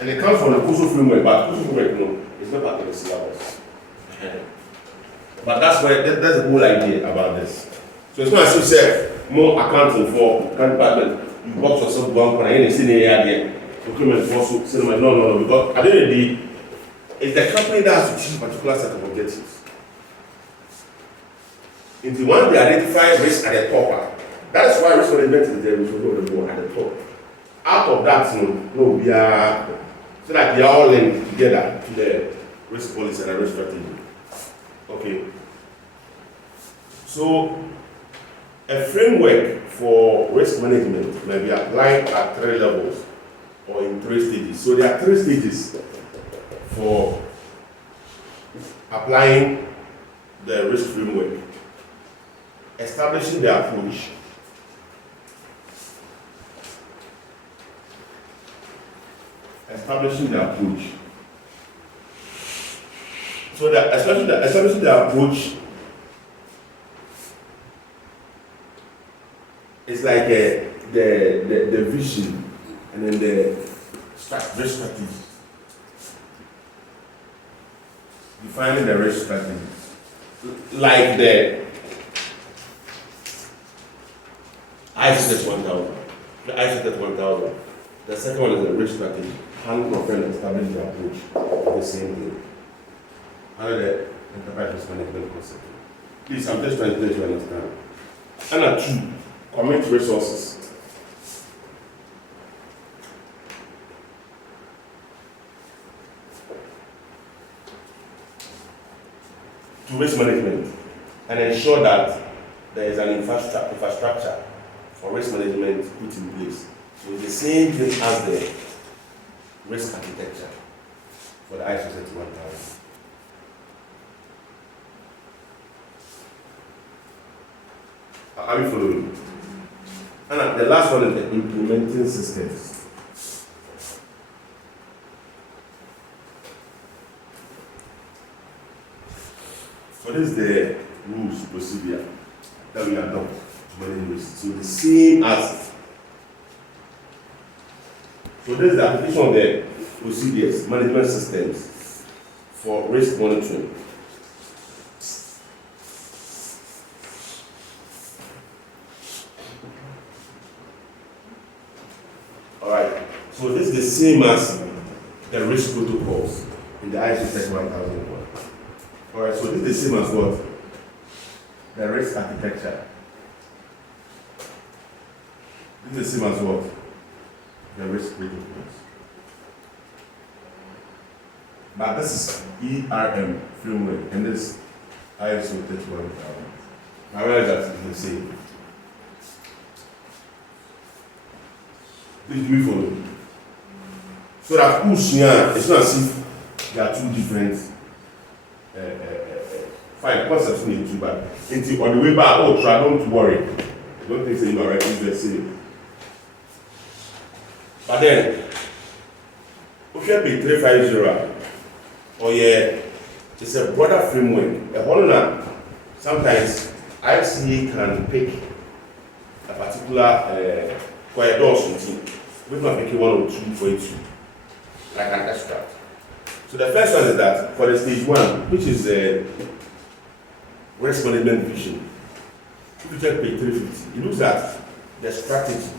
And it comes from the COSO framework, but COSO framework is not part of the syllabus. But that's the whole idea about this. So it's not as if you say more accounting for current department. You box yourself one corner and you see the area. Procurement for cinema. No. Because at the end of the day, it's the company that has to choose a particular set of objectives. If you want to identify risk at the top, that is why risk management is there. We should go to the board at the top. Out of that, we are so that they are all linked together to the risk policy and the risk strategy. Okay. So a framework for risk management may be applied at 3 levels or in 3 stages. So there are 3 stages for applying the risk framework. Establishing the approach, So establishing the approach is like the vision and then the risk strategy. Defining the risk strategy. Like the ICT 1000. The ICT 1000. The second one is the risk strategy. How can establish the approach of the same thing? Under the enterprise risk management concept. Please, I'm just trying to let you understand. And 2, commit resources. To risk management and ensure that there is an infrastructure for risk management put in place. So it's the same thing as the risk architecture for the ISO 31000. Are you following? And the last one is the implementing systems. So this is the rules procedure that we adopt to manage risk. So the same as. So this is the application of the procedures, management systems for risk monitoring. same as the risk protocols in the ISO 31001. Alright, so this is the same as what? The risk architecture. This is the same as what? The risk protocols. But this is ERM framework and this ISO 31000. I realize that it's the same. Please do it for me. So that it's not as if there are two different fine concepts in the two, but on the way back, try, don't worry. I don't think you are right, it's the same. But then, if you have 350, it's a broader framework. Sometimes ICA can pick a particular corridor something. We can pick 1 or 2 for each, like an extract. So the first one is that for the stage 1, which is risk management vision, if you check page 350, it looks at the strategy,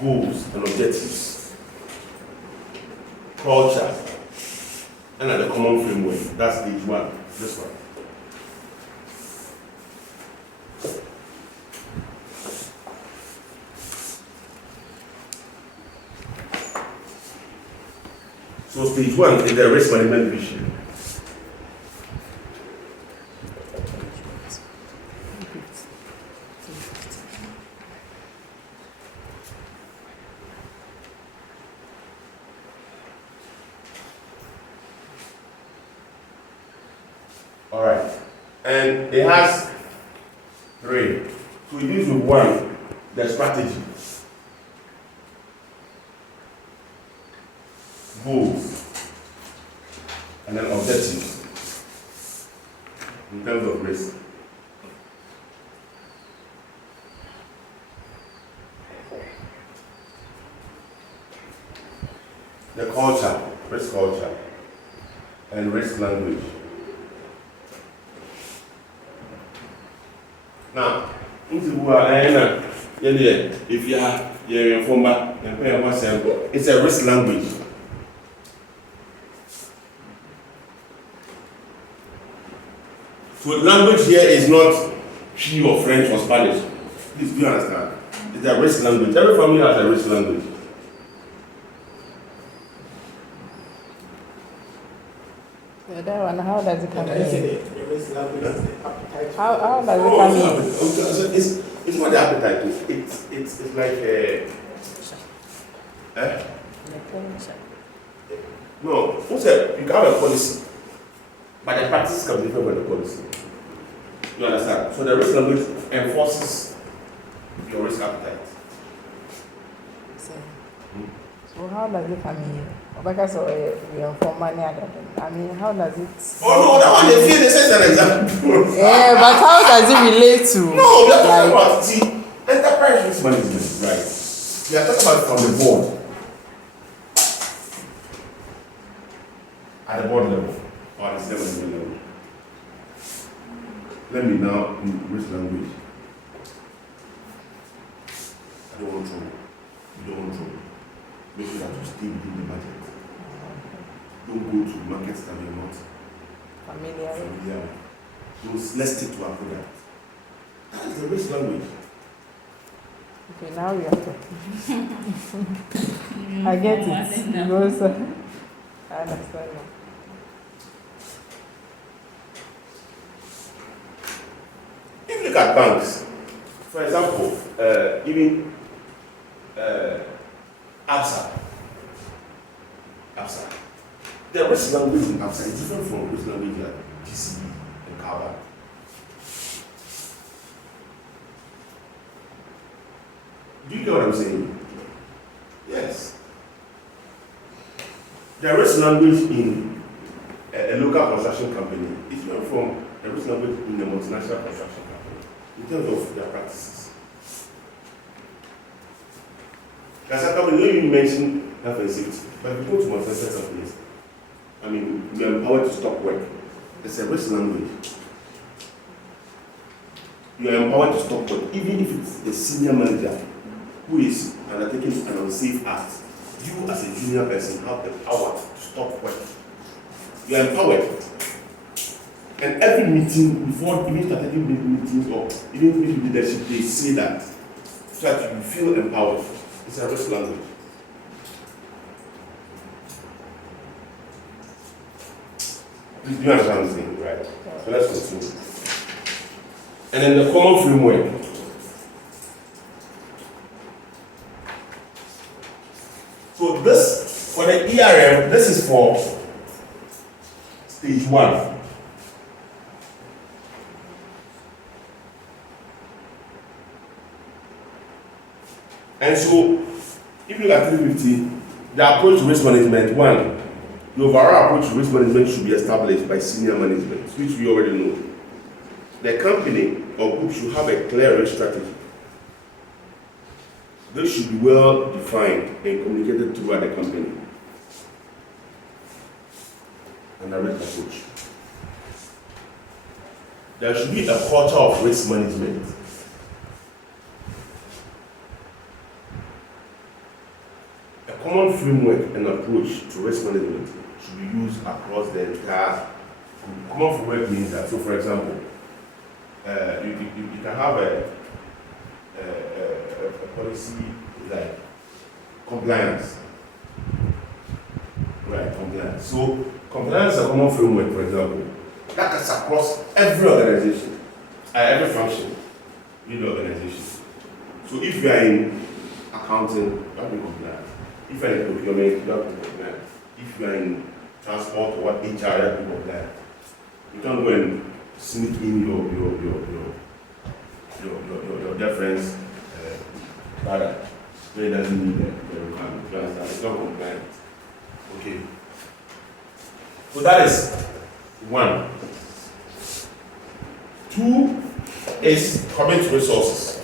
goals and objectives, culture, and the common framework. That's stage 1, this one. So stage 1 is the risk management vision. All right, and it has 3. So it deals with 1, the strategy, goals, and then objectives in terms of risk. The culture, risk culture, and risk language. Now, if you are informer, it's a risk language. So language here is not P or French or Spanish. Please do you understand? It's a risk language. Every family has a risk language. That one, how does it come in? The risk language is the appetite. How does it come in? It's not the appetite. It's like no. Who said you can have a policy, but the practice can be different from the policy. You understand? So the risk language enforces your risk appetite. So how does it come in? Because we are for money. I mean, how does it? Oh no, that one they feel they say an example. Yeah, but how does it relate to? No, we are talking about enterprise risk management, right? We are talking about it from the board. At the board level or at the senior management level. Let me now in risk language. I don't want trouble. You don't want trouble. Make sure that you stay within the budget. Don't go to markets that you're not Familiar. Let's stick to our product. That is the risk language. Okay, now we are talking. I get it. Because I understand now. If you look at banks, for example, even ABSA, the risk language in ABSA is different from risk language like GCB and CABA. Do you get what I'm saying? Yes. The risk language in a local construction company is different from the risk language in a multinational construction company in terms of their practices. As a company, you mentioned health and safety, but if you go to multinational companies, I mean, we are empowered to stop work. It's a risk language. You are empowered to stop work, even if it's the senior manager who is undertaking an unsafe act. you as a junior person have the power to stop work. You are empowered. And every meeting, before even starting meetings or even if leadership, they say that so that you feel empowered. It's a risk language. Please do you understand what I'm saying? Right. So let's continue. And then the common framework. So this, for the ERM, this is for stage 1. And so, if you look at 350, the approach to risk management, 1, the overall approach to risk management should be established by senior management, which we already know. The company or group should have a clear risk strategy. This should be well defined and communicated throughout the company. And a risk approach. There should be a culture of risk management. A common framework and approach to risk management should be used across the entire group. Common framework means that, so for example, you can have a policy like compliance. Right, compliance. So compliance is a common framework, for example, that cuts across every organization, every function in the organization. So if you are in accounting, you have to be compliant. If you are in procurement, you have to be compliant. If you are in transport or HR, you have to be compliant. You can't go and sneak in your difference, rather, when it doesn't need the requirement. You understand? It's not compliant. Okay. So that is 1. 2 is commit resources.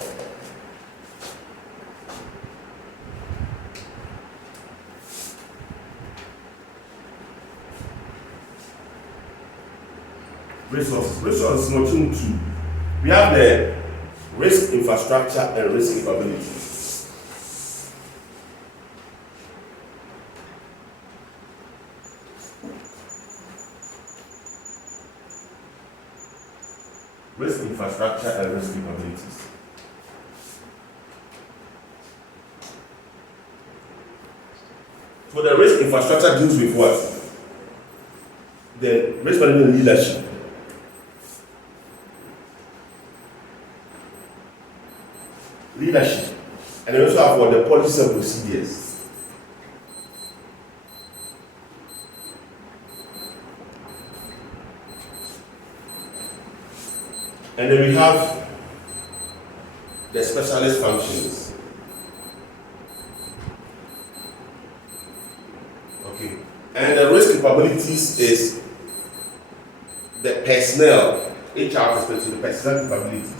Resources nothing 2. We have the risk infrastructure and risk capabilities. Risk infrastructure and risk capabilities. So the risk infrastructure deals with what? The risk management leadership. And we also have what the policies and procedures. And then we have the specialist functions. Okay. And the risk capabilities is the personnel, HR perspective, the personnel capabilities.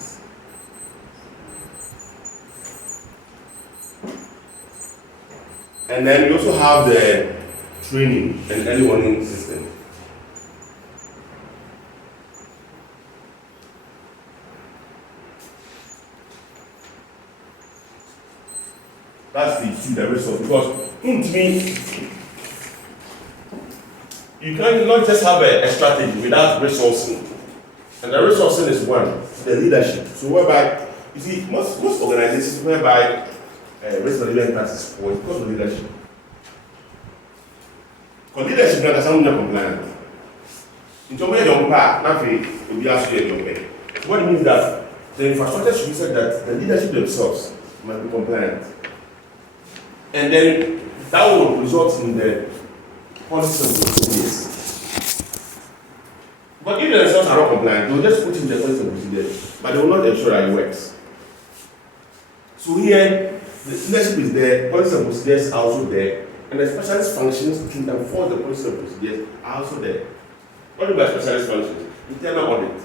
And then we also have the training and early warning system. That's the resource, because to me, you cannot just have a strategy without resourcing. And the resourcing is 1, the leadership. So whereby, you see, most organizations whereby risk management classes for because of leadership. Because leadership is not compliant. In terms of your part, nothing will be asked to your pay. What it means that the infrastructure should be said that the leadership themselves must be compliant. And then that will result in the policies and procedures. But if the themselves are not compliant, they will just put in the policies and procedures, but they will not ensure that it works. So here, the leadership is there, policies and procedures are also there, and the specialist functions to enforce the policies and procedures are also there. What do you mean by specialist functions? Internal audit.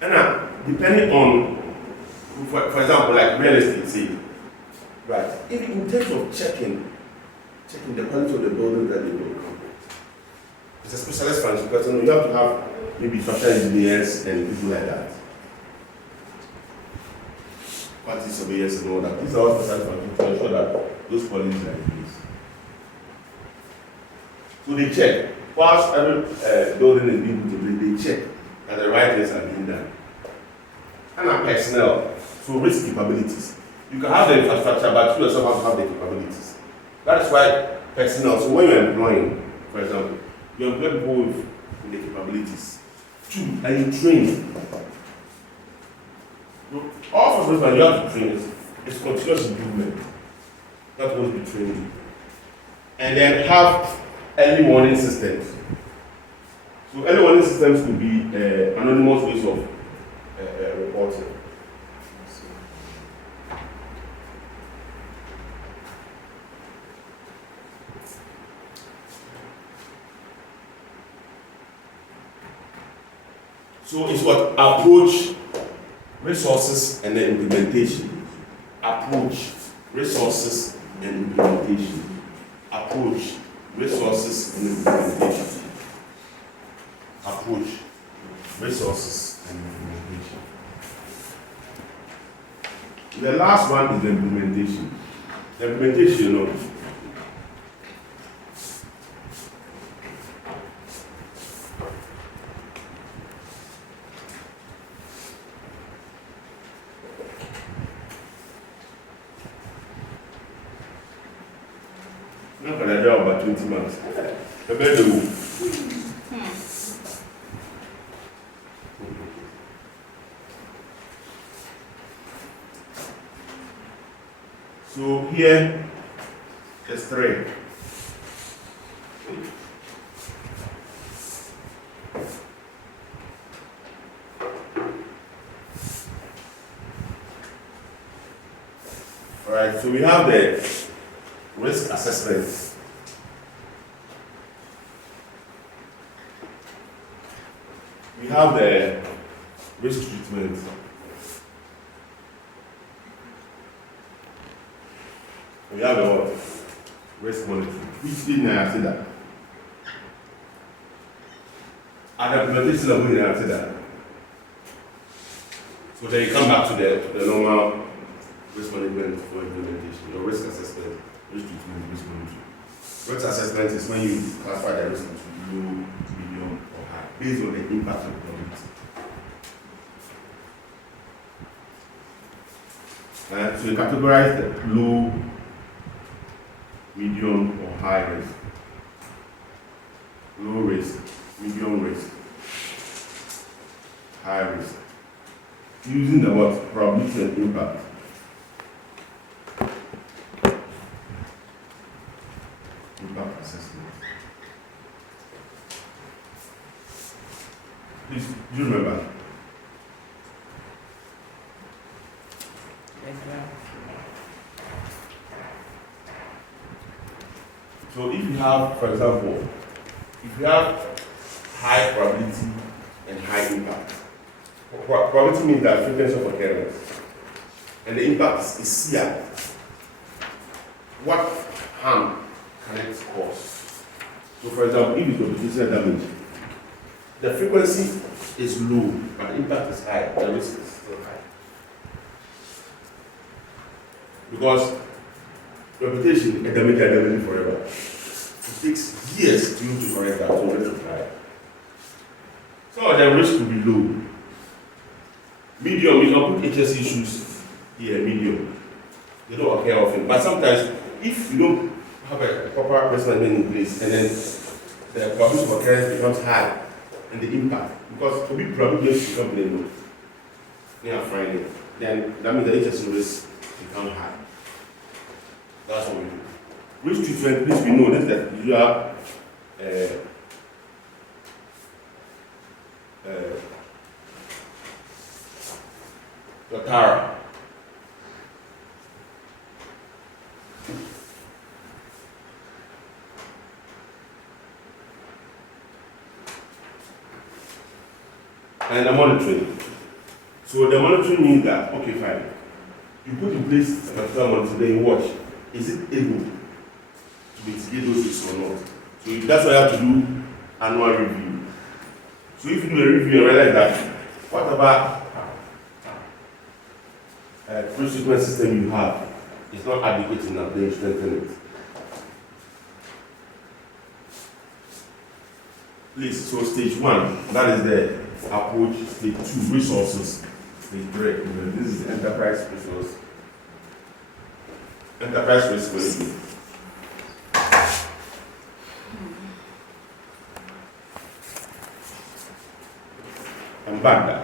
And now, depending on, for example, like real estate, see, right? If in terms of checking the quality of the building that they build, it's a specialist function because you have to have maybe structural engineers and people like that. Quantity surveyors and all that. These are all special functions to ensure that those policies are in place. So they check. Whilst every building is being put in place, they check that the right things are being done. And personnel, so risk capabilities. You can have the infrastructure, but you yourself have to have the capabilities. That is why personnel, so when you're employing, for example, you employ people with the capabilities. 2, and you train. All of us, when you have to train, it's continuous improvement. That will be training. And then have early warning systems. So early warning systems could be anonymous ways of reporting. So it's what? Approach, resources, and then implementation. Approach, resources, and implementation. Approach, resources, and implementation. Approach, resources, and implementation. The last one is the implementation. The implementation, you know, not for the job about 20 months. The better move. So here, there's 3. All right, so we have the risk assessment. We have the risk treatment. We have the what? Risk monitoring. Which didn't I say that? At the implementation level, I say that. So then you come back to the normal risk management for implementation, your risk assessment, risk treatment, risk monitoring. Risk assessment is when you classify the risk into low, medium, or high, based on the impact of the community. So you categorize the low, medium, or high risk. Low risk, medium risk, high risk. Using the what? Probability and impact. Impact assessment. Please, do you remember? So if you have, for example, if you have high probability and high impact, probability means that frequency of occurrence, and the impact is CR. What harm can it cause? So for example, if it's reputational damage, the frequency is low, but the impact is high, the risk is still high. Because reputation is damage forever. It takes years to correct that, so risk is high. So the risk will be low. Medium, you can put HS issues here, medium. They don't occur often. But sometimes, if you don't have a proper risk management in place, and then the probability of occurrence becomes high, and the impact, because to be probability to become low, then that means the HS risk become high. That's what we do. Risk treatment, please we know this that you have your TARA. And the monitoring. So the monitoring means that, okay, fine. You put in place a particular monitor, then you watch. Is it able to mitigate those risks or not? So that's why you have to do annual review. So if you do a review and realize that whatever pre-sequence system you have is not adequate enough, then you strengthen it. Please, so stage 1, that is the approach. Stage 2, resources. Stage 3, this is the enterprise resource. Enterprise risk management. Embargo.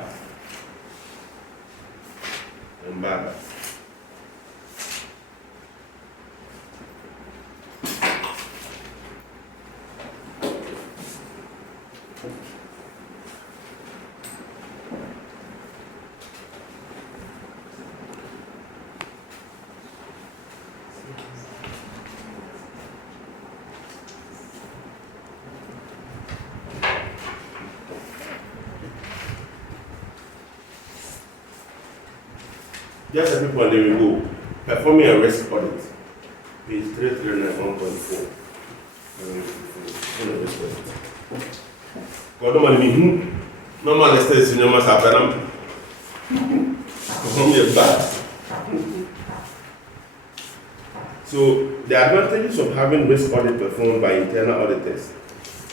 Just a people, they will go. Performing a risk audit. Page 339.1.4. God, normally, let's say, you must have them. So, the advantages of having risk audit performed by internal auditors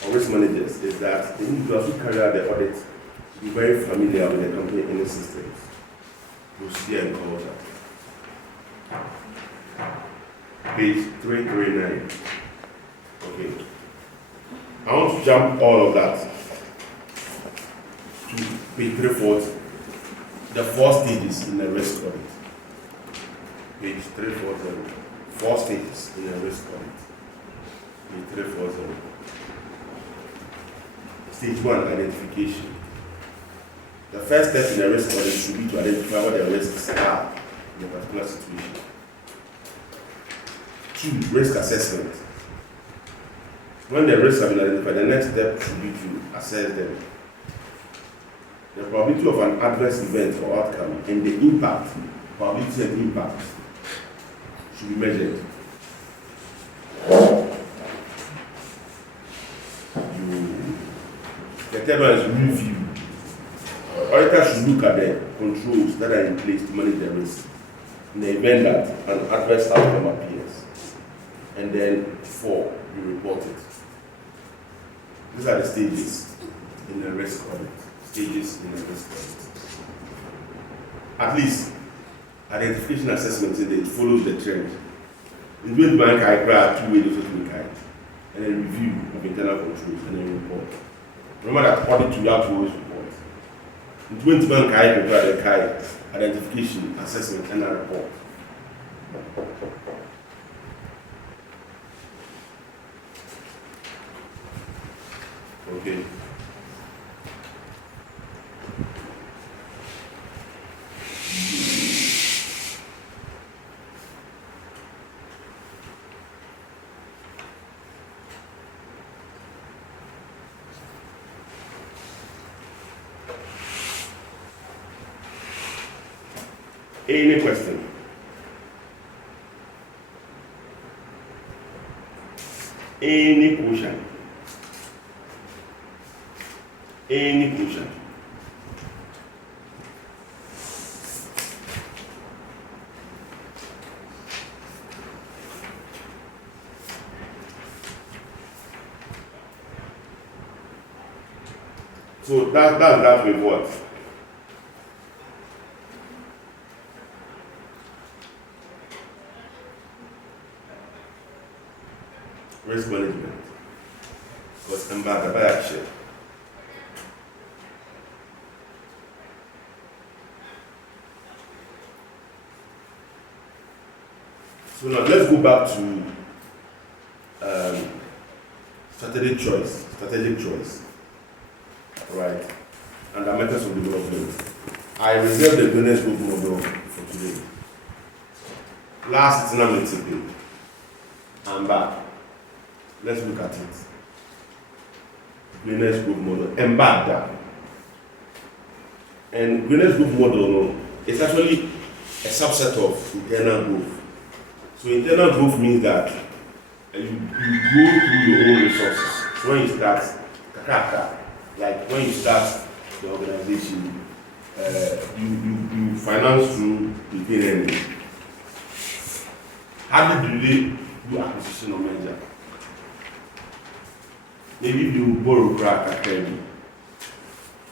or risk managers is that the individuals who carry out the audit will be very familiar with the company and its systems, procedure and culture. Page 339. Okay. I want to jump all of that to page 340. The 4 stages in the risk audit. Page 340. 4 stages in the risk audit. Page 340. Stage 1, identification. The first step in the risk audit should be to identify what the risks are in a particular situation. 2, risk assessment. When the risks have been identified, the next step should be to assess them. The probability of an adverse event or outcome and the impact, probability and impact, should be measured. The third one is review. Auditors should look at the controls that are in place to manage the risk in the event that an adverse outcome appears. And then 4, you report it. These are the stages in the risk audit. Stages in the risk audit. At least, identification assessment, it follows the trend. In the bank, I grab 2 ways to make and then review of internal controls and then report. Remember that audit you have to always report. In 20 bank, I prepare the identification assessment and a report. Okay. Any question? Any question? Any question? So that with what? Risk management. Because I'm back by action. So now let's go back to strategic choice, right? And the methods of development. I reserved the business group model for today. Last meeting, I'm back. Let's look at it. Greenest group model, embark that. And Greenest group model is actually a subset of internal growth. So internal growth means that you grow through your own resources. So when you start, Like when you start the organization, you finance through retained earnings. How do they do acquisition or merger? Maybe you borrow crack at credit.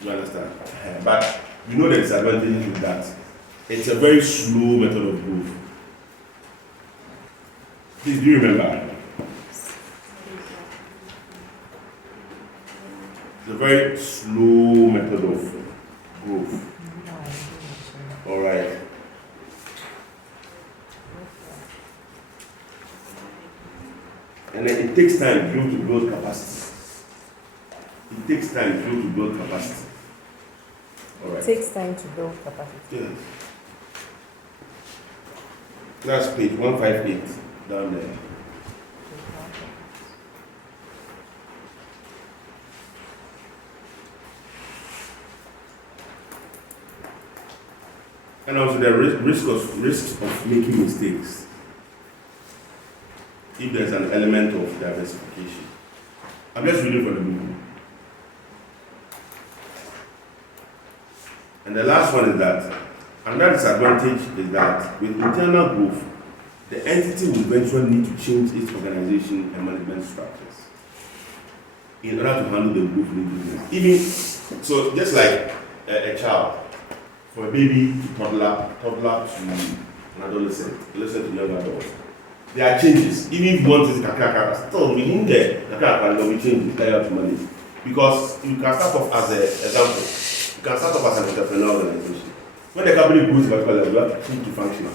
You understand? But you know the disadvantage with that. It's a very slow method of growth. Please, do you remember? It's a very slow method of growth. All right. And then it takes time for you to build capacity. It takes time for you to build capacity. All right. It takes time to build capacity. Yes. That's page 158 down there. And also the risks of making mistakes. If there's an element of diversification. I'm just reading from the book. And the last one is that another disadvantage is that with internal growth, the entity will eventually need to change its organization and management structures in order to handle the growth in business. Even so, just like a child, for a baby to toddler to an adolescent to young adult, there are changes. Even if you want to kakaka, still within the kakaka, there will be changes that you have to manage. Because you can start off as an example. You can start off as an entrepreneurial organization. When the company grows to a particular level, you have to change to functional.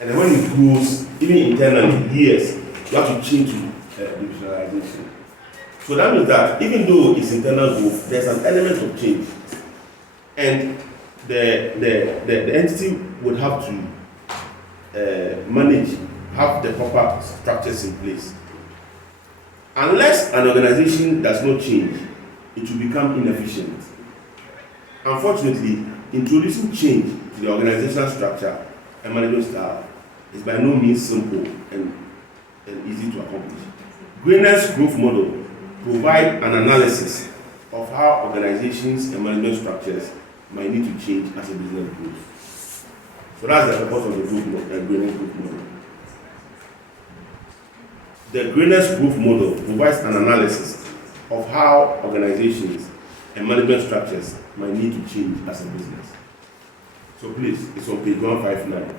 And then when it grows, even internally, years, you have to change to divisionalization. So that means that even though it's internal growth, there's an element of change. And the entity would have to manage, have the proper structures in place. Unless an organization does not change, it will become inefficient. Unfortunately, introducing change to the organizational structure and management style is by no means simple and easy to accomplish. Grainer's growth model provides an analysis of how organizations and management structures might need to change as a business grows. So that's the purpose of the Grainer's growth model. The Grainer's growth model provides an analysis of how organizations and management structures might need to change as a business. So please, it's on page 159.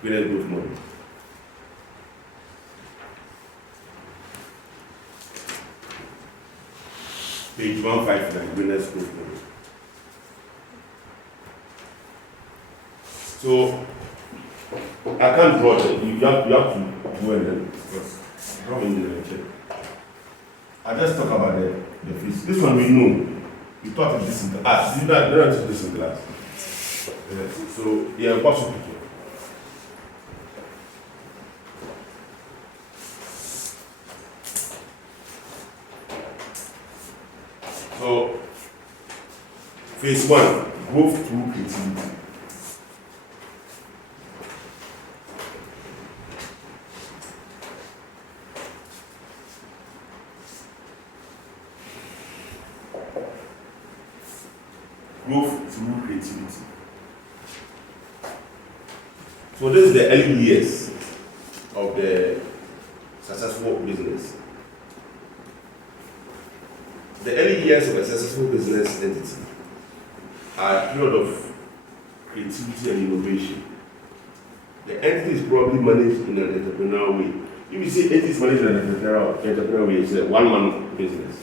Grainer's growth model. Page 159, Grainer's growth model. So I can't draw it. You have to do it draw in the lecture. I just talk about the face. This one we know. You taught it this in class. You don't teach this in class. So yeah, possible. So phase 1, growth through creativity. Growth through creativity. So this is the early years of the successful business. The early years of a successful business entity are a period of creativity and innovation. The entity is probably managed in an entrepreneurial way. If you say entity is managed in an entrepreneurial way, it's a one-man business.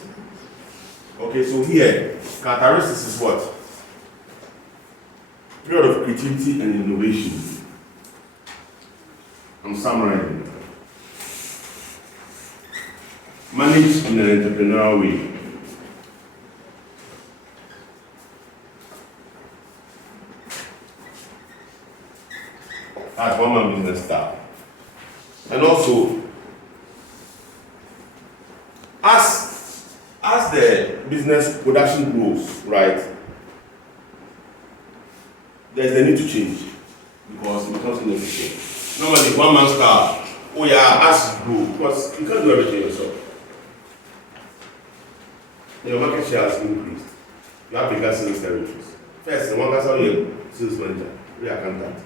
Okay, so here, characteristics is what? Period of creativity and innovation. I'm summarizing. Managed in an entrepreneurial way. As one-man business style. And also, as the business production grows, right, there's the need to change because it becomes inefficient. Normally, one-man style, oh yeah, as you grow, because you can't do everything yourself. your market share has increased. You have bigger sales territories. First, the one that's how you sales manager, we are accountant,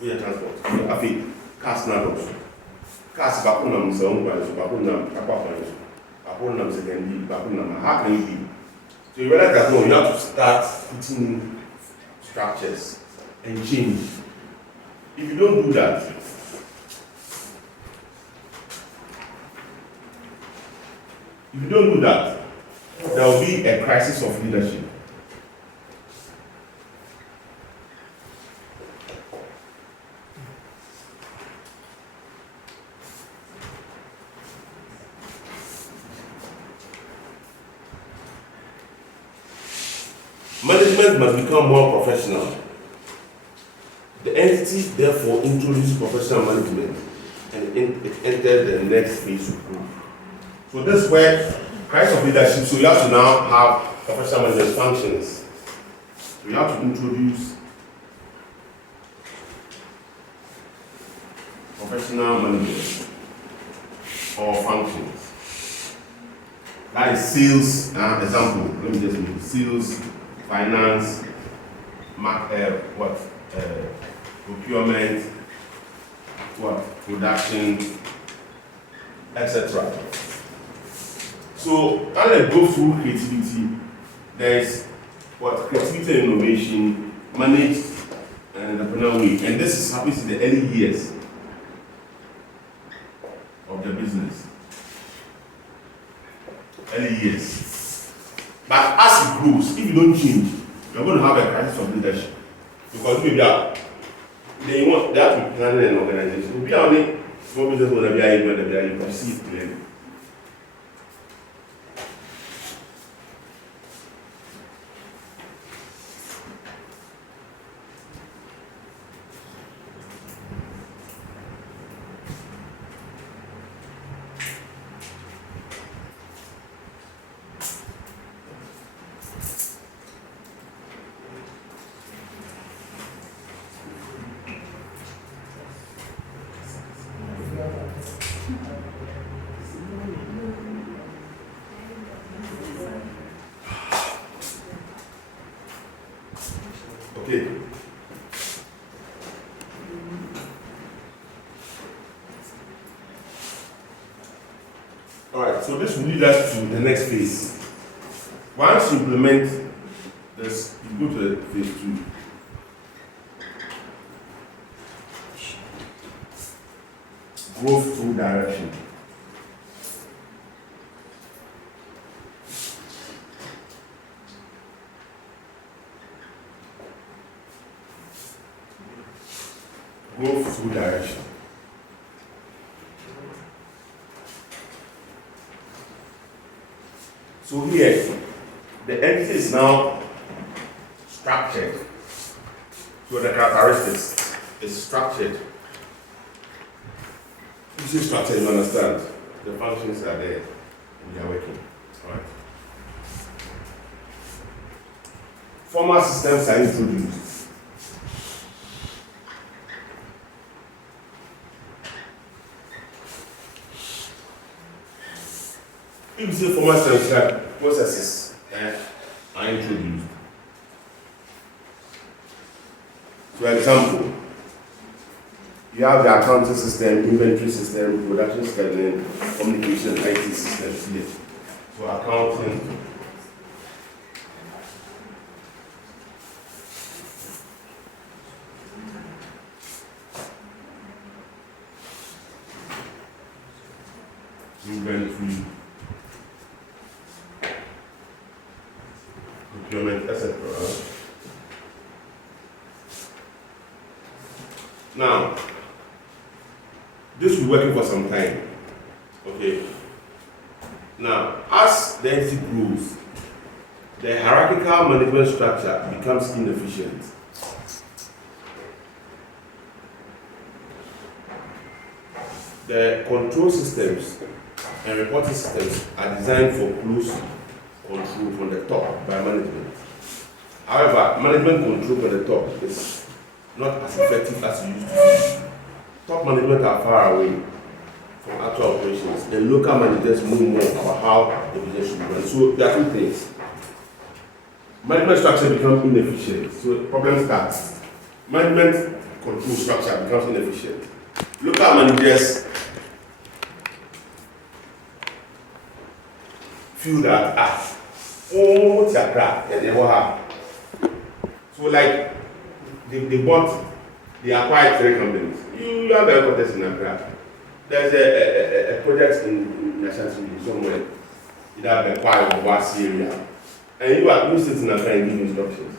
we are transport, we are fee, cast now. Cast bakunam sound wise, bakunam kapapoint, bakunam secondly, bakunam. How can you be? So you realize that no, you have to start putting in structures and change. If you don't do that, there will be a crisis of leadership. Management must become more professional. The entity therefore introduces professional management and it enters the next phase of growth. So this is where crisis of leadership, so you have to now have professional management functions. So you have to introduce professional management or functions. That is sales, example, let me just make sales, finance, procurement, production, etc. So, as I go through creativity, there is creativity and innovation managed in an entrepreneurial way, and this happens in the early years of the business. Early years. But as it grows, if you don't change, you're going to have a crisis of leadership. Because maybe they have to plan an organization. Maybe only small business will be able to see it clearly. Okay. Alright, so this will lead us to the next phase. Once you implement this, you go to phase 2. Growth through direction. Growth through direction. So here, the entity is now structured. So the characteristics is structured. You see structured, you understand. The functions are there and they are working. Alright. Formal systems are introduced. If you say formal systems, like processes are introduced. For example, you have the accounting system, inventory system, production scheduling, communication, IT systems here. So accounting, inventory, procurement, etc. Now, this will be working for some time. Okay. Now, as the entity grows, the hierarchical management structure becomes inefficient. The control systems and reporting systems are designed for close control from the top by management. However, management control from the top is not as effective as it used to be. Top management are far away from actual operations, then local managers know more about how the business should be run. So there are two things. Management structure becomes inefficient, so problem starts. Management control structure becomes inefficient. Local managers feel that what's your crap? Yeah, they will have. So like they acquired 3 companies. You have a contest in Accra. There's a project in Nashanti somewhere. You have acquired a vast area. And you sit in Accra and give instructions.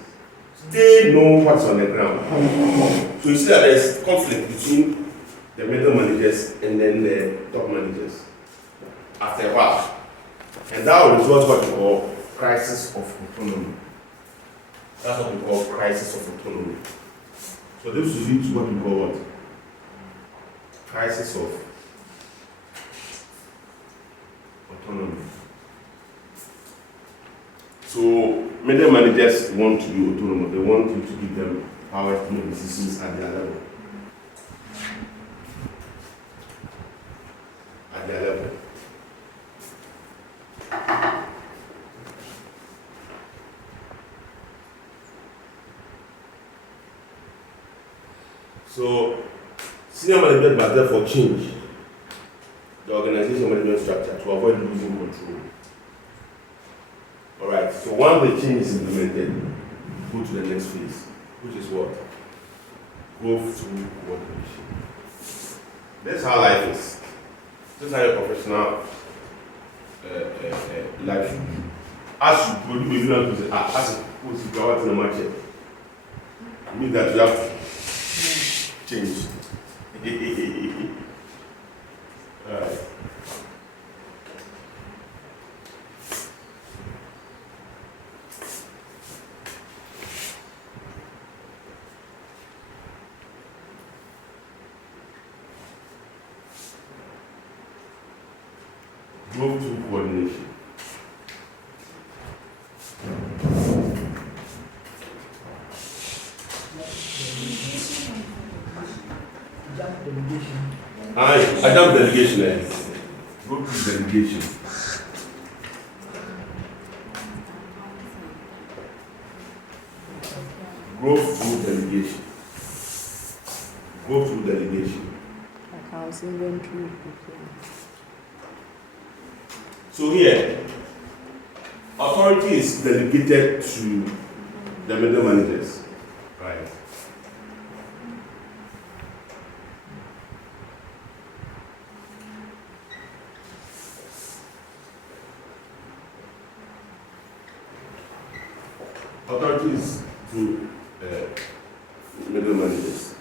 They know what's on the ground. So you see that there's conflict between the middle managers and then the top managers after a while. And that will result what we call crisis of autonomy. That's what we call crisis of autonomy. So this will lead to what we call what? Crisis of autonomy. So middle managers want to be autonomous. They want you to give them power to make decisions at their level. At their level. So senior management must therefore change the organization management structure to avoid losing control. Alright, so once the change is implemented, go to the next phase, which is what? Growth through coordination. That's how life is. This is how your professional life should be. As you grow, you will not say, as you go out in the market, it means that you have to change. Alright. Growth through coordination. I jump delegation. Go through delegation. Growth through delegation. Go through delegation. Accounts, inventory, So here, authority is delegated to the middle managers, right? Authority is to middle managers,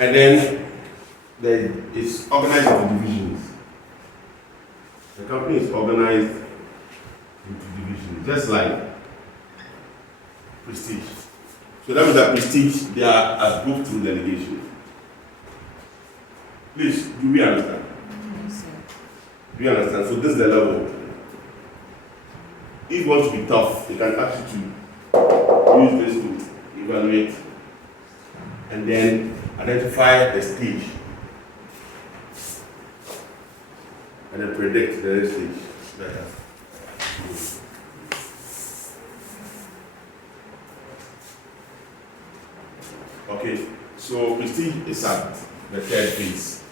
and then it's organized into divisions. The company is organized into divisions, just like Prestige. So that means that Prestige, they are grouped through delegation. Please, do we understand? Yes, sir. Do you understand? So this is the level. If you want to be tough, you can ask you to use this to evaluate and then identify the stage and then predict the next stage better. Okay, so Prestige is at the third phase,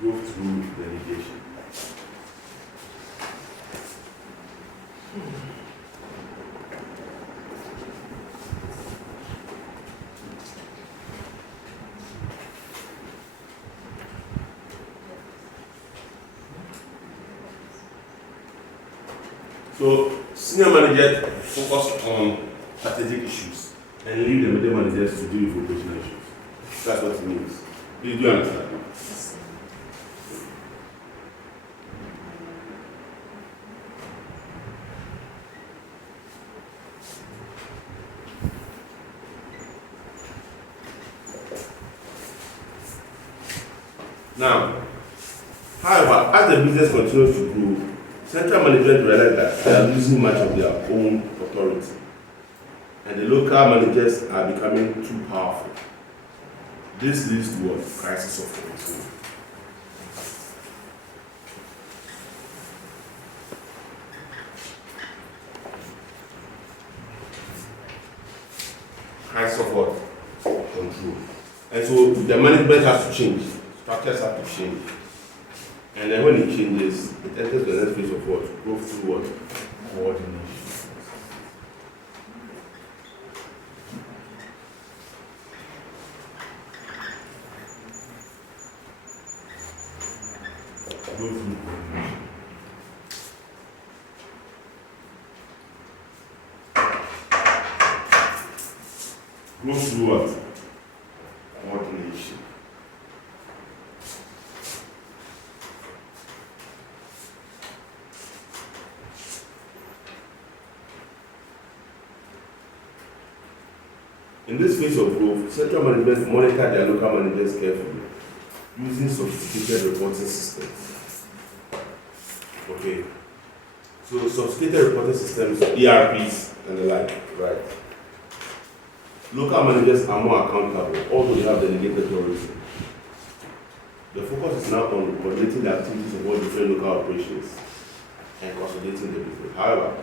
growth through delegation. So senior managers focus on strategic issues and leave the middle managers to deal with operational issues. That's what it means. Do you understand? Now, however, as the business continues to grow, central management realize that they are losing much of their own authority, and the local managers are becoming too powerful. This leads to what? Crisis of control. Crisis of what? Control. And so the management has to change. Structures have to change. And then when it changes, it enters the next phase of what? Go through what? Coordination. Go through coordination. Go through what? Coordination. In this phase of growth, central management monitor their local managers carefully using sophisticated reporting systems. Okay. So sophisticated reporting systems, ERPs and the like, right? Local managers are more accountable, although they have delegated authority. The focus is now on coordinating the activities of all different local operations and consolidating the business. However,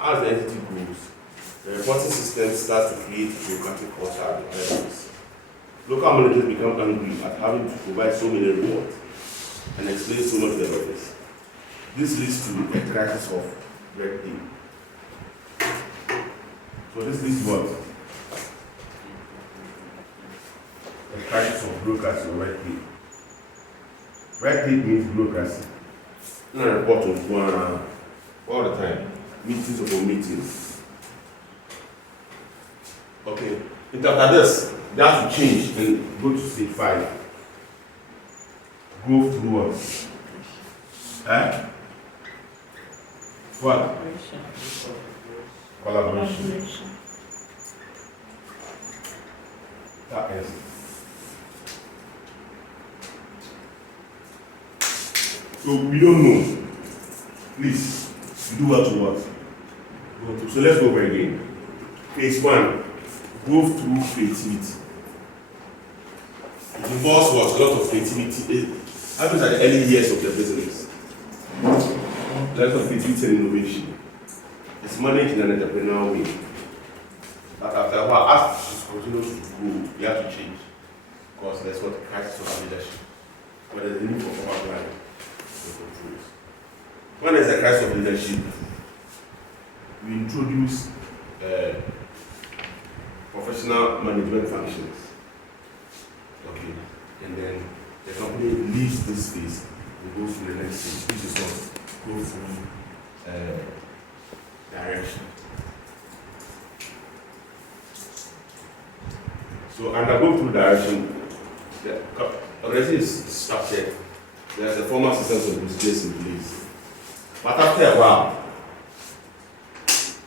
as the entity grows, the reporting system starts to create bureaucratic culture at the levels. Local managers become angry at having to provide so many reports and explain so much to their office. This leads to a crisis of red tape. So this leads to what? A crisis of bureaucracy or red tape. Red tape means bureaucracy. Not a report of one all the time. Meetings upon meetings. Okay. After this, they have to change and go to stage 5. Go through what? What? Collaboration. That is. So we don't know. Please, do what you want. So let's go over again. Phase 1. Go through creativity. It involves what? A lot of creativity. Happens at the early years of the business. A lot of creativity and innovation. It's managed in an entrepreneurial way. But after a while, as it continues to grow, you have to change. Because there's what crisis of leadership. But there's a need for power line and controls. When there's a crisis of leadership, we introduce professional management functions. Okay. And then the company leaves this phase and goes to the next stage, which is what? Go through direction. So, and I go through direction, the organization is structured. There's a formal systems of procedures in place. But after a while,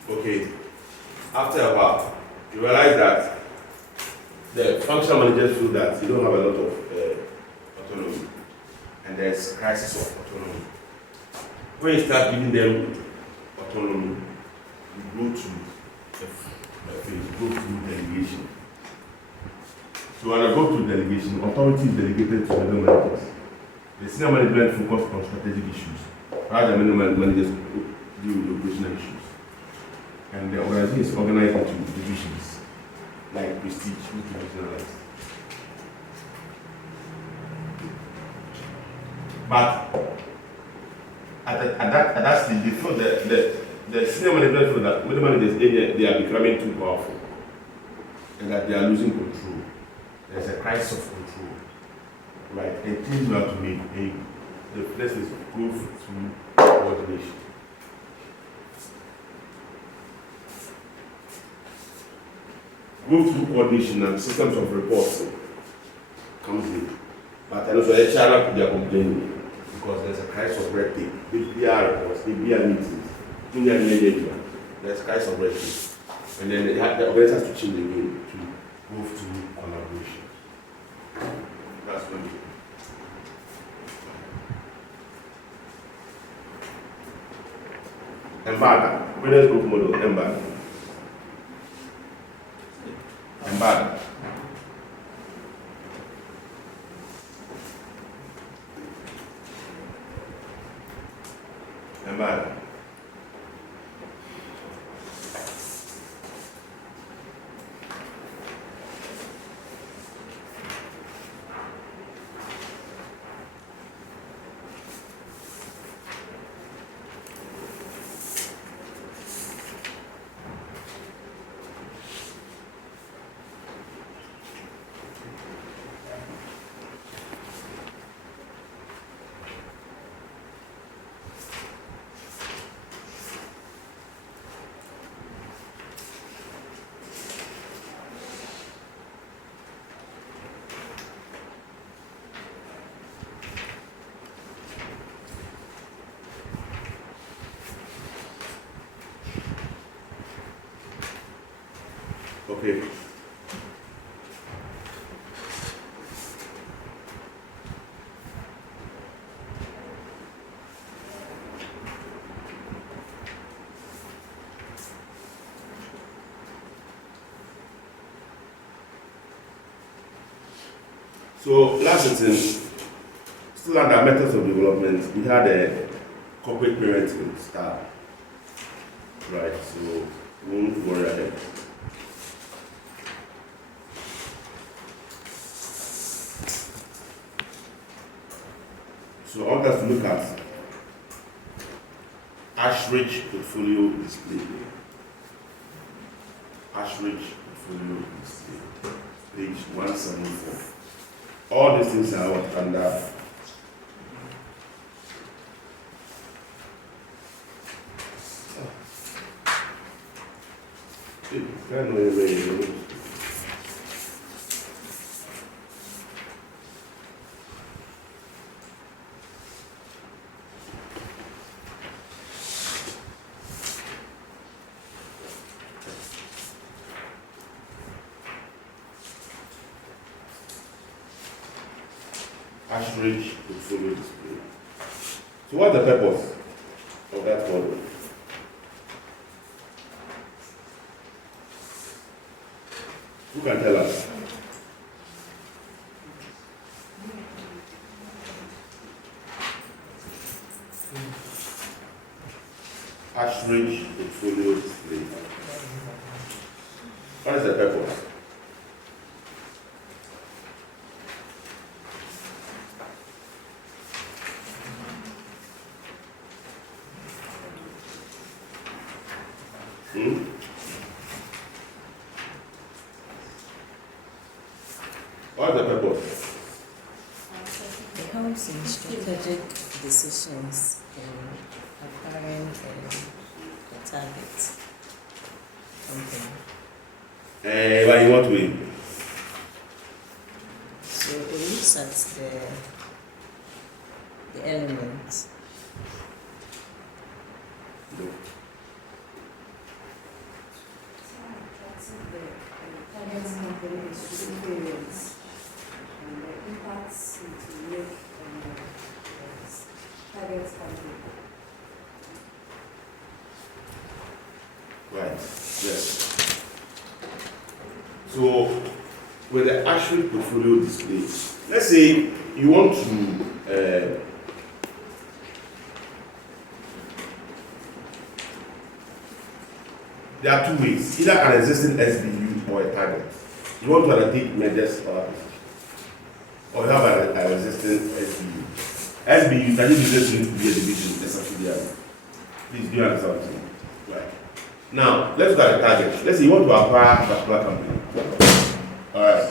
okay, after a while, you realize that the functional managers feel that you don't have a lot of autonomy, and there's crisis of autonomy. When you start giving them autonomy, you go to delegation. So when I go to delegation, authority is delegated to middle managers. The senior management focuses on strategic issues, while the middle managers deal with operational issues. And the organization is organized into divisions, like prestige, which is divisionalized. But at that stage, they feel that the senior management feel that middle managers they are becoming too powerful, and that they are losing control. There's a crisis of control, right? And things you have to make. The place is go through coordination. Go through coordination and systems of reporting comes in. But also HR they are complaining because there's a crisis of red tape. The PR reports, the PR meetings, there's a crisis of red tape. And then the organizers have to change again to go through collaboration. That's when Embada, business group model, Embada. Okay. So last sitting, still under methods of development, we had a corporate parenting style. Right, so we won't worry ahead. So I want us to look at Ashridge portfolio display. Ashridge portfolio display, page 174. All these things are what under Ashridge portfolio display. So what's the purpose of that model? Who can tell us? Ashridge portfolio display. What is the purpose? What's the purpose? It helps in strategic decisions in acquiring a target company. Why in what way? So it looks at the elements. Impacts into make target company. Right, yes. So, with the actual portfolio display, let's say you want to there are two ways, either an existing SBU or a target. You want to undertake measures or you have an existing SBU. SBU, can you business unit to be a division, a subsidiary? Please do you understand what I'm saying? Right. Now, let's look at the target. Let's say you want to acquire a particular company. Alright.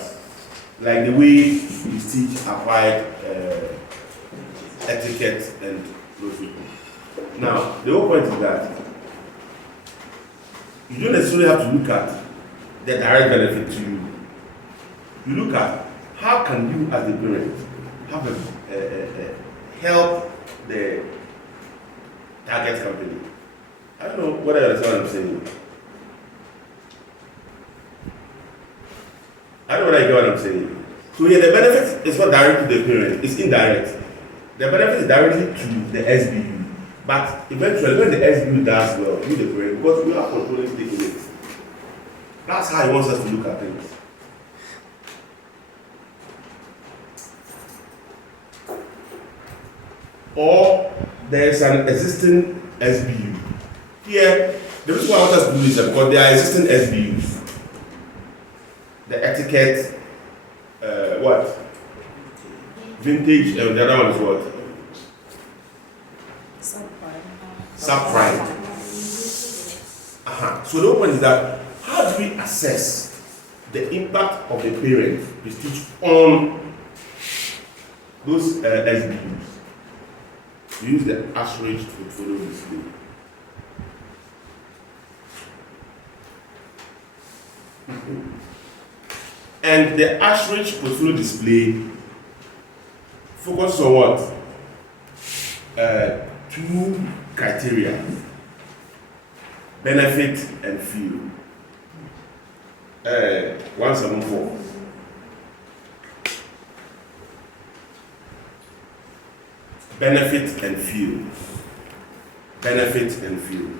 Like the way you teach acquired etiquette and those people. Now, the whole point is that you don't necessarily have to look at the direct benefit to you. You look at how can you as the parent have help the target company. I don't know whether you understand what I'm saying. I don't know whether you get what I'm saying. So here the benefit is not direct to the parent, it's indirect. The benefit is directly to the SBU. But eventually when the SBU does well, you the parent, because we are controlling taking it. That's how he wants us to look at things. Or there is an existing SBU. Here, the reason why I want us to do this is because there are existing SBUs. The etiquette, what? Vintage, and the other one is what? Subprime. So the point is that how do we assess the impact of the parent prestige on those SBUs? We use the Ashridge portfolio display. And the Ashridge portfolio display focuses on what? Two criteria: benefit and feel. 174. Benefit and feel. Benefit and feel.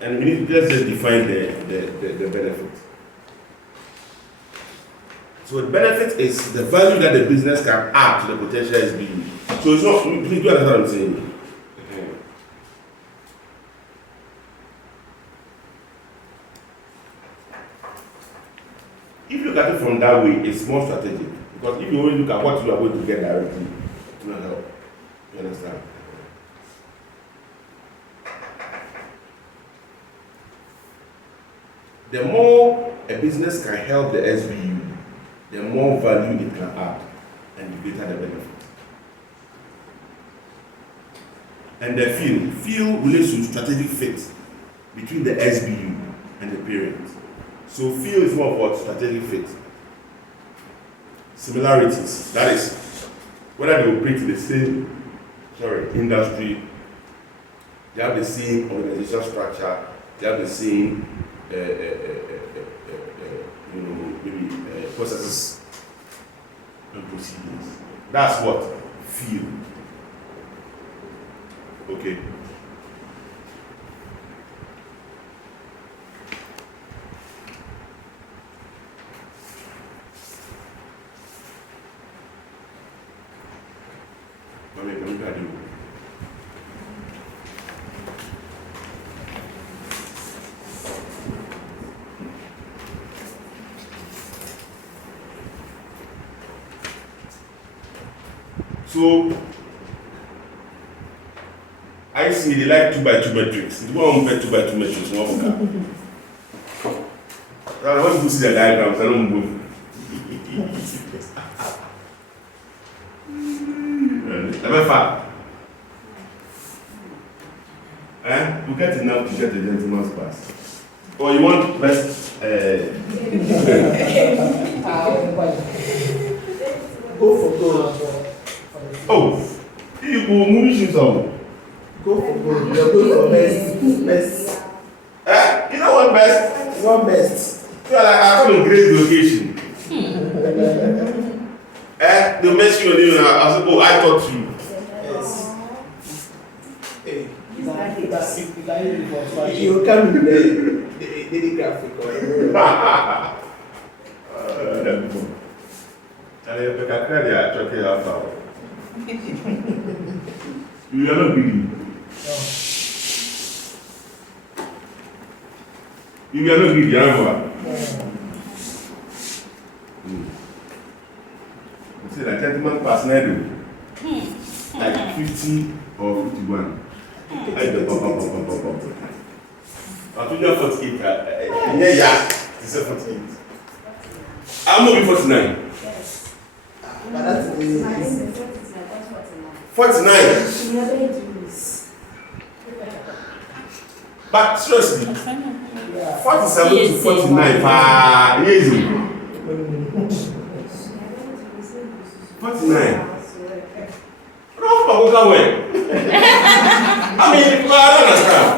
And we need to just define the benefit. So the benefit is the value that the business can add to the potential SBU. So it's not, please do understand what I'm saying. If you look at it from that way, it's more strategic. Because if you only look at what you are going to get directly, it will not help. You understand? The more a business can help the SBU, the more value it can add, and the greater the benefit. And the feel relates to strategic fit between the SBU and the parent. So feel is more about strategic fit. Similarities, that is, whether they operate in the same industry, they have the same organizational structure, they have the same processes and procedures. That's what feel. Okay. So, I see they like 2x2 metrics. If you want to 2x2 metrics, one more. I want to see the diagrams, I don't move. We get enough to get the gentleman's pass. Or you want best? Go for gold. Oh, you go movie some. Go for gold. You're going for best. You know what best? One best. You are like, I come in great location. The mess you are I said, oh, I thought you. Yes. Hey. You come with the graphic or you are not greedy. You are not greedy, remember? You see, that gentleman pass like 50 or 51. I told you 48. Yeah, it's a 48. I'm moving 49. Yes. but that's the 49. But seriously, 47 to 49. Easy. 49. I mean, I don't understand.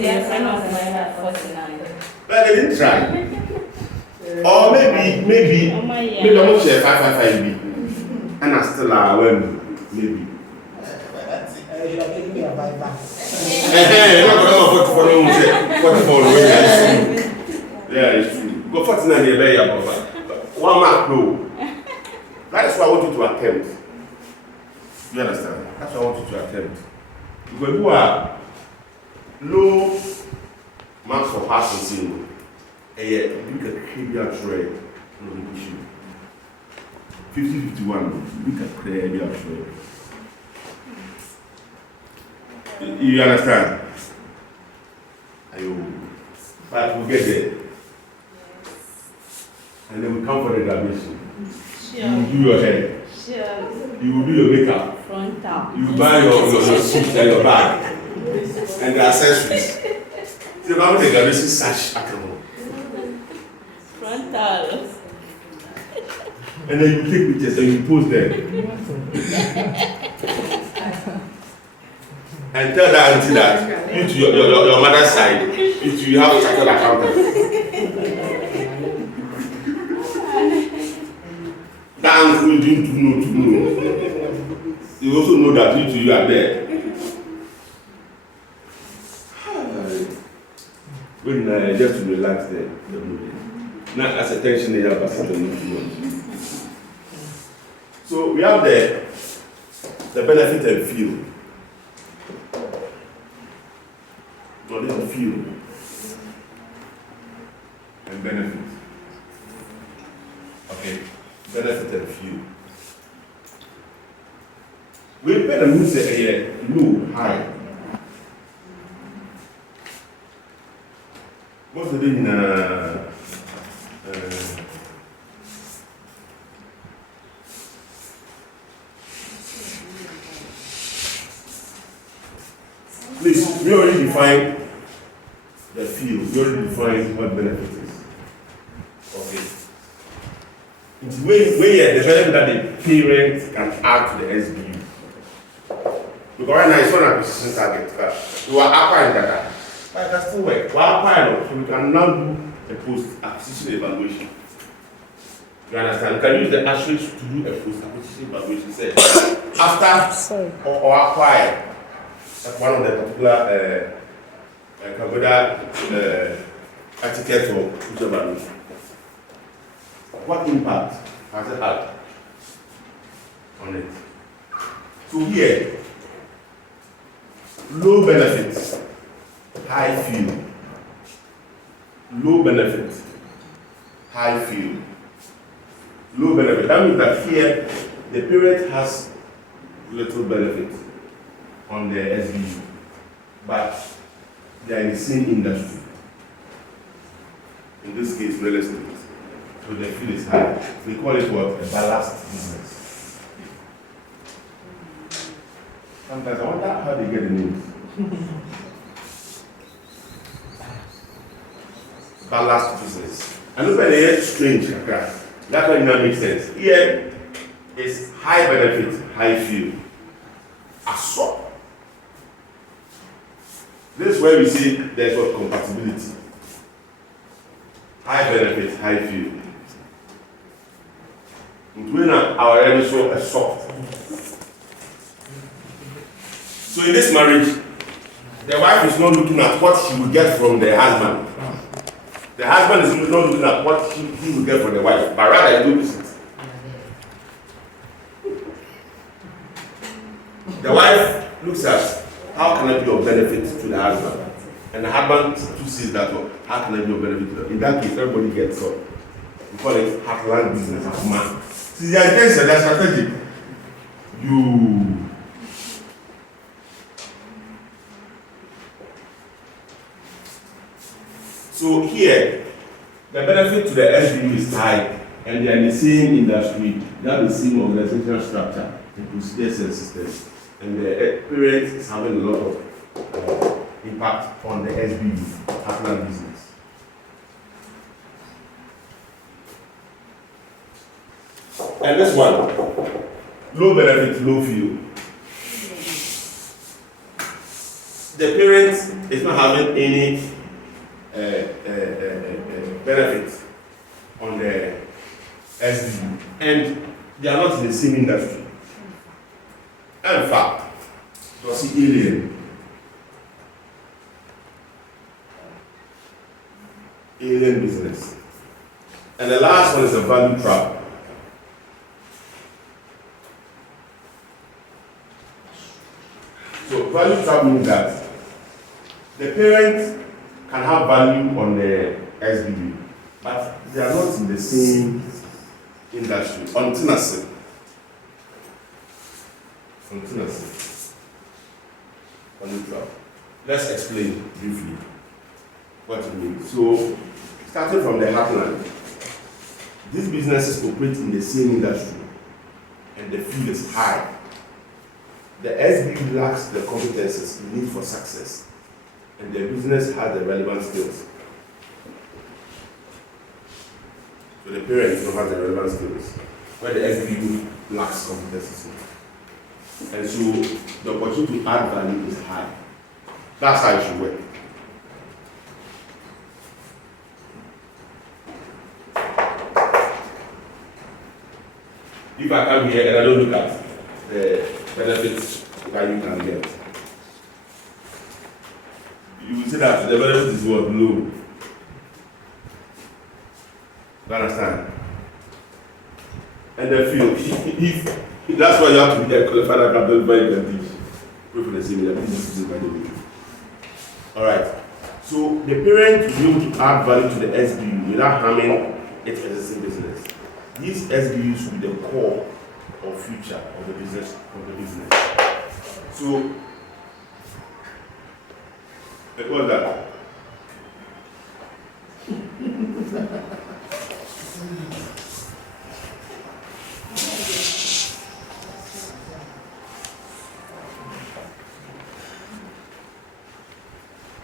Yes, I know 49. But they didn't try. Or maybe I'm going to share 555B. And I still maybe. you are taking me a bite back. Yeah, it's true. Go 49 here, very above. 1 mark, no. That is what I want you to attempt. You understand? That's what I want you to attempt. Because who are low marks for passing, and yet you can clear your trade on the issue. 50-51, you can clear your trade. You understand? But we'll get there. And then we come for the graduation. Sure. You will do your hair. Sure. You will do your makeup. Frontal. You will buy your suit and your bag. And the accessories. So you come with the graduation sash at home. Frontal. And then you take pictures and you post them. And tell the auntie that you to your mother's side, you have a chartered accountant. you are there. When I just to relax there. Not as a tension they have, but so we have the benefit and feel. So this is feel and benefit. Okay, benefit and feel. We better use a low, high. Most of it in please, we already define the field. We already define what benefit is. Okay. It's where the benefit that the parent can add to the SBU. Because right now it's not an acquisition target. You are acquiring data. But it can still work. We are acquiring, so we can now do a post-acquisition evaluation. You understand? You can use the asterisk to do a post-acquisition evaluation. Say, after or acquire one of the particular etiquette or whichever. What impact has it had on it? So here, low benefits, high feel. Low benefit, high feel. Low benefit. That means that here the parent has little benefit on the SBU, but they are in the same industry. In this case, real estate. So the feel is high. We call it what? A ballast business. Sometimes I wonder how they get the names. Ballast business. I look at the strange. That's why it not make sense. Here is high benefit, high feel. Assault. This is where we see there's what compatibility. High benefit, high feel. When our enemy show a soft. So in this marriage, the wife is not looking at what she will get from the husband. The husband is not looking at what he will get from the wife, but rather he looks it. The wife looks at how can I be of benefit to the husband, and the husband too sees that one. How can I be of benefit to them? In that case, everybody gets up. We call it heartland business of man. See, the intention, the strategy. So here, the benefit to the SBU is high, and they are in the same industry, they have the same organizational structure, the procedures and systems, and the parent is having a lot of impact on the SBU, heartland business. And this one, low benefit, low feel. The parent is not having any benefit on the SBU, and they are not in the same industry. In fact, you see alien business. And the last one is a value trap. So value trap means that the parent can have value on the SBU, but they are not in the same industry. Untenancy. Value trap. Let's explain briefly what it means. So, starting from the heartland, these businesses operate in the same industry, and the fee is high. The SBU lacks the competences needed for success, and the business has the relevant skills. So the parents don't have the relevant skills, where the SBU lacks competences. And so the opportunity to add value is high. That's how it should work. If I come here and I don't look at the benefits that you can get. You will see that the benefit is what? Low. You understand? And the field, if that's why you have to be a qualified capital before you can teach. Pray for the same way, please by the way. Alright. So the parent will be able to add value to the SBU without harming its existing business. These SBUs will be the core or future of the business. So what was that?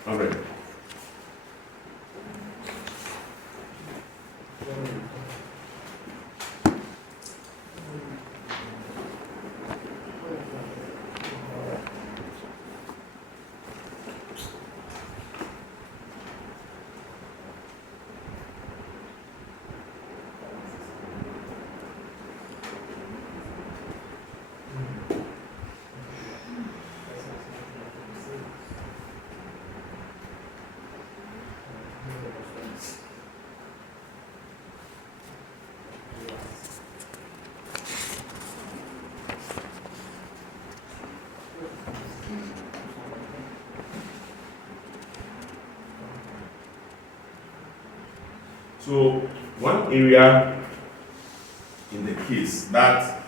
All right. So one area in the case that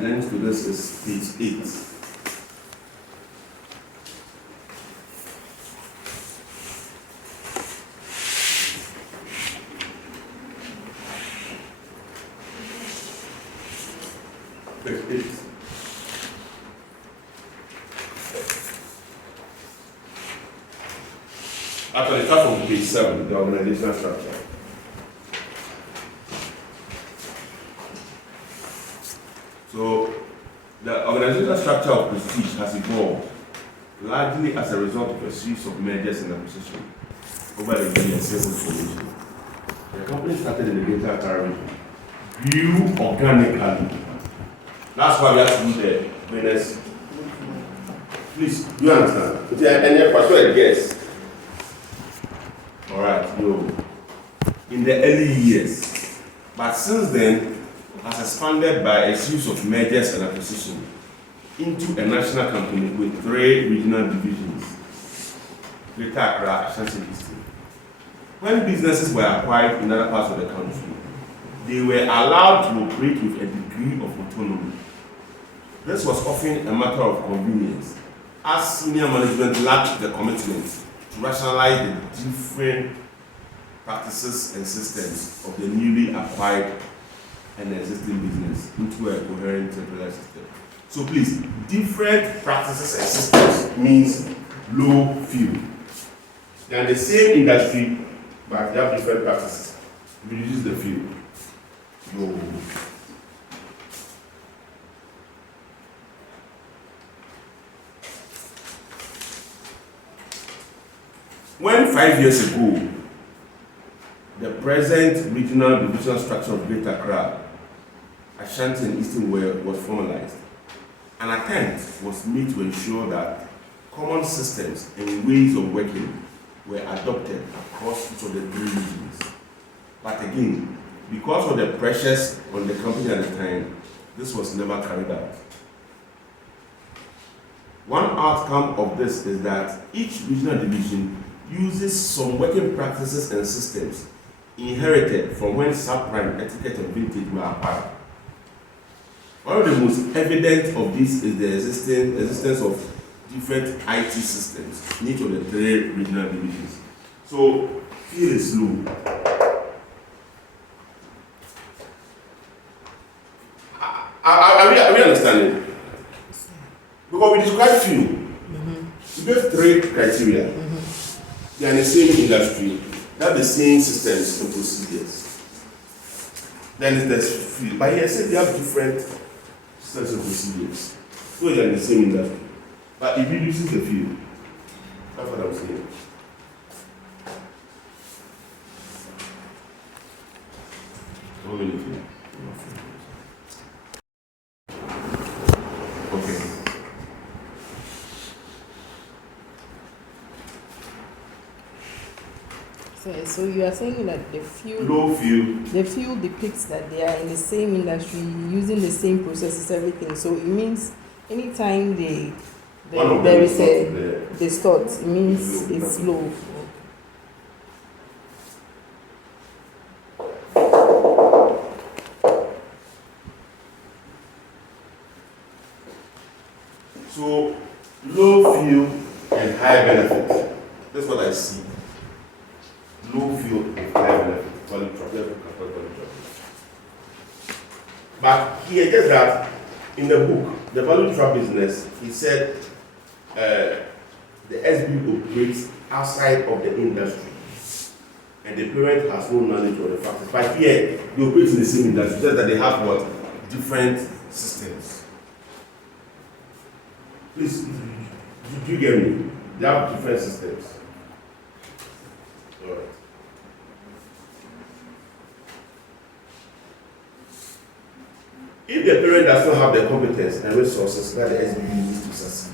links to this is page 8. Page 8. Actually, start from page 7, the organizational structure. So, the organizational structure of Prestige has evolved largely as a result of a series of mergers and acquisitions over the years since formation. The company started in the Greater Accra region, grew organically. That's why we have to do the business. Please, do you understand? And your question, guess. Alright, in the early years, but since then has expanded by a series of mergers and acquisitions into a national company with 3 regional divisions, Greater Accra, Ashanti Eastern. When businesses were acquired in other parts of the country, they were allowed to operate with a degree of autonomy. This was often a matter of convenience, as senior management lacked the commitment to rationalize the different practices and systems of the newly acquired and existing business into a coherent centralized system. So please, different practices and systems means low field. They are the same industry, but they have different practices. Reduce the field. Low. When 5 years ago, the present regional divisional structure of Greater Accra, Ashanti and Eastern was formalized, an attempt was made to ensure that common systems and ways of working were adopted across each of the 3 regions. But again, because of the pressures on the company at the time, this was never carried out. One outcome of this is that each regional division uses some working practices and systems inherited from when subprime, etiquette, and vintage were acquired. One of the most evident of this is the existence of different IT systems in each of the 3 regional divisions. So, field is low. Are we understanding? Because we describe field. We have 3 criteria. They are in the same industry. They have the same systems and procedures. Then there's field. But here, say they have different systems and procedures. So they are in the same industry. But it reduces the field. That's what I'm saying. Okay. So you are saying that the field depicts that they are in the same industry, using the same processes, everything. So it means anytime there is a distort, it means it's low. So low field and high benefit. That's what I see. Low field and high benefit. But here, just that in the book, the value trap business, he said the SB operates outside of the industry, and the parent has no knowledge of the factors. But here, they operate in the same industry, just that they have what? Different systems. Please, do you get me? They have different systems. All right. If the parent does not have the competence and resources that the SBU needs to succeed,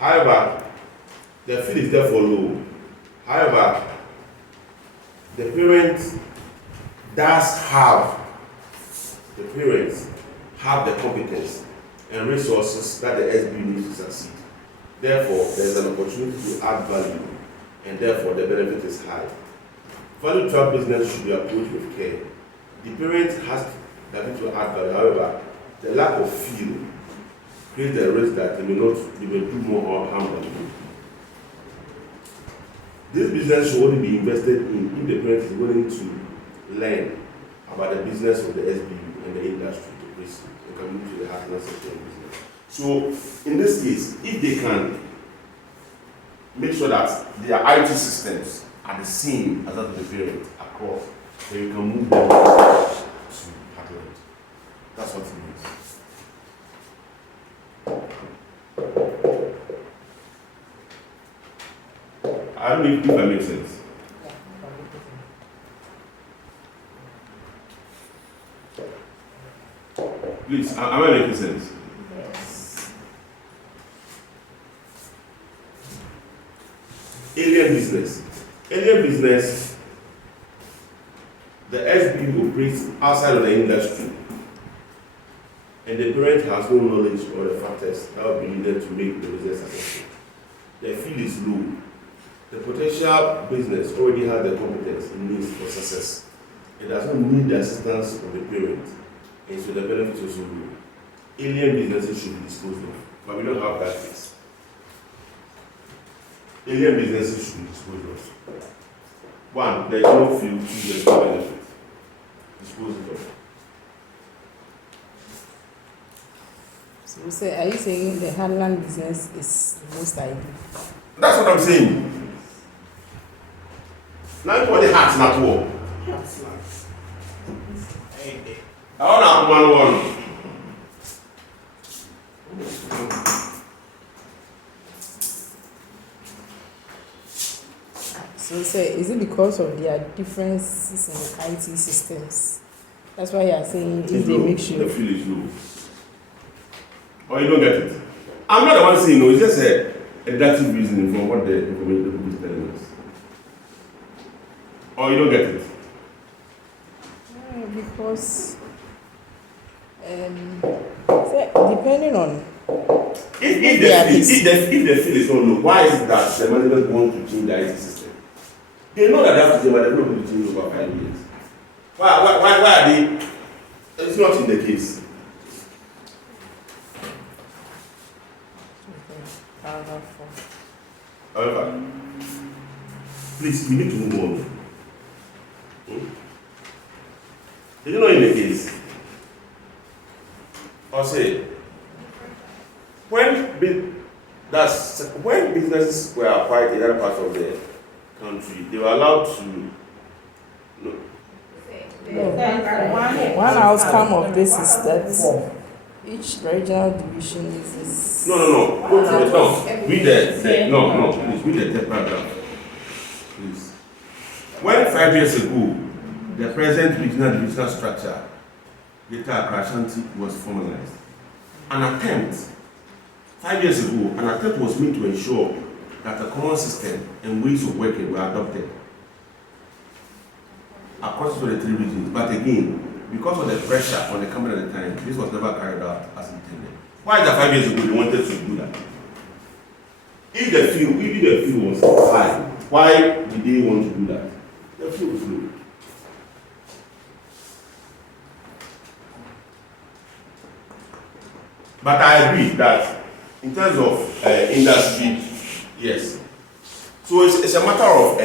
however, the field is therefore low. However, the parents have the competence and resources that the SB needs to succeed. Therefore, there is an opportunity to add value, and therefore the benefit is high. Value trap business should be approached with care. The parent has the ability to add value. However, the lack of feel creates the risk that they may do more harm than good. This business should only be invested in if the parent is willing to learn about the business of the SBU and the industry to place and come into the happiness sector of business. So, in this case, if they can make sure that their IT systems are the same as that of the parent across, then you can move them to Heartland. That's what it means. I don't know if that makes sense. Please, am I making sense? Yes. Alien business. Alien business, the SB operates outside of the industry, and the parent has no knowledge of the factors that will be needed to make the business successful. The field is low. The potential business already has the competence it needs for success. It does not need the assistance of the parent, and so the benefits also low. Alien businesses should be disposed of, but we don't have that case. Alien businesses should be disposed of. One, there is no field, two, there is no benefit. Dispose it of. So are you saying the Heartland business is the most ideal? That's what I'm saying. Now you put the hearts not war. I want one. So is it because of their differences in the IT systems? That's why you are saying if they make sure. The field is low. Or you don't get it. I'm not the one saying no, it's just a deductive reasoning for what the information book is telling us. Or you don't get it. Because depending on if the field is not low, why is it that the management want to change the IT system? They know that they have to change, but they're not going to change over 5 years. Why are they? It's not in the case. However, please, we need to move on. Did you know in the case? I'll say, when businesses were acquired in other parts of the country, they were allowed to. One outcome of this is that each regional division is. No. Go to the top. Read the no. Please read the third paragraph. Please. When 5 years ago, the present regional divisional structure, Greater Accra Ashanti, was formalized, an attempt 5 years ago, an attempt was made to ensure that a common system and ways of working were adopted across the 3 regions. But again, because of the pressure on the company at the time, this was never carried out as intended. Why is that 5 years ago they wanted to do that? If the field was high, why did they want to do that? The field was low. But I agree that in terms of industry, yes. So it's a matter of,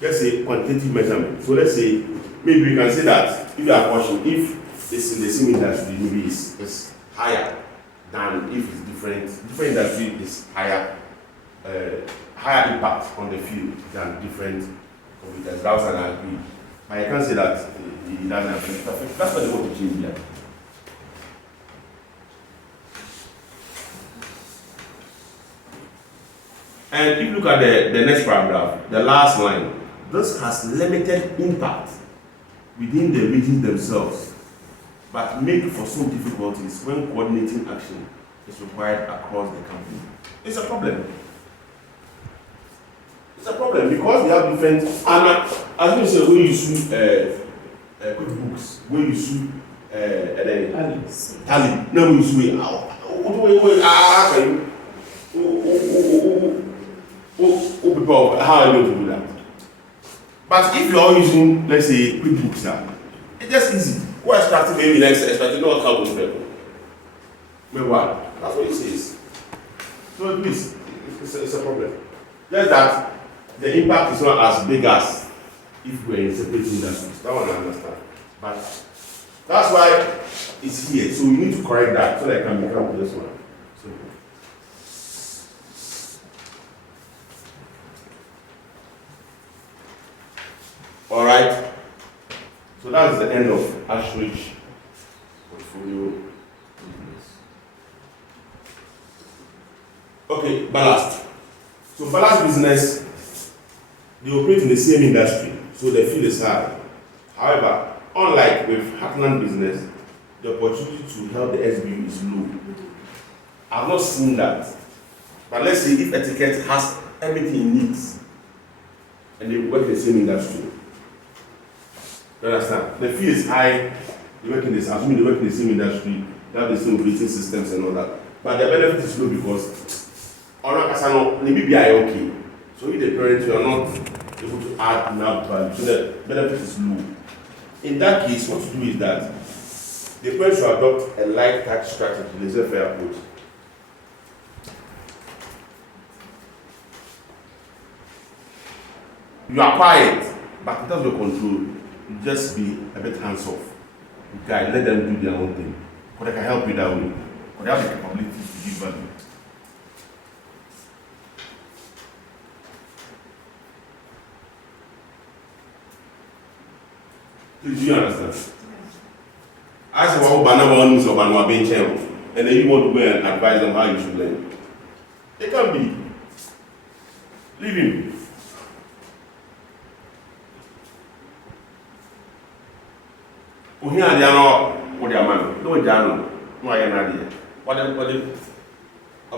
let's say, quantitative measurement. So let's say, maybe we can say that if you are watching, if it's in the same industry, maybe it's higher than if it's different. Different industry is higher impact on the field than different computers. That's what I agree. But I can't say that it doesn't affect. That's what they want to change here. And if you look at the next paragraph, the last line, this has limited impact within the regions themselves, but make for some difficulties when coordinating action is required across the company. It's a problem. It's a problem because they have different, and as you say, when you use QuickBooks, when you use Tally, now we use how can you, how are you going to do that? But if you are using, let's say, QuickBooks now, it's just easy. Who are starting maybe next, starting not how to people. Maybe what? That's what it says. So please, it's a problem. Just that the impact is not as big as if we're in separate industries. That one I understand. But that's why it's here. So we need to correct that so that I can become this one. All right. So that's the end of Ashridge portfolio business. Okay, ballast. So ballast business, they operate in the same industry, so the field is high. However, unlike with Heartland business, the opportunity to help the SBU is low. I've not seen that. But let's say if etiquette has everything it needs and they work in the same industry. You understand? The fee is high, they work in this, assuming they work in the same industry, they have the same operating systems and all that. But the benefit is low because maybe are okay. So if the parents are not able to add enough value, so the benefit is low. In that case, what to do is that the parents should adopt a light tax strategy, laissez-faire approach. You are quiet, but in terms of control, you just be a bit hands-off. You can let them do their own thing. Because they can help you that way. Because they have the capability to give value. Do you understand? I said, well, and then you want to go and advise them how you should learn. It can be. Leave him. Here they are not what they are man. No, they are not. No, I am not here. What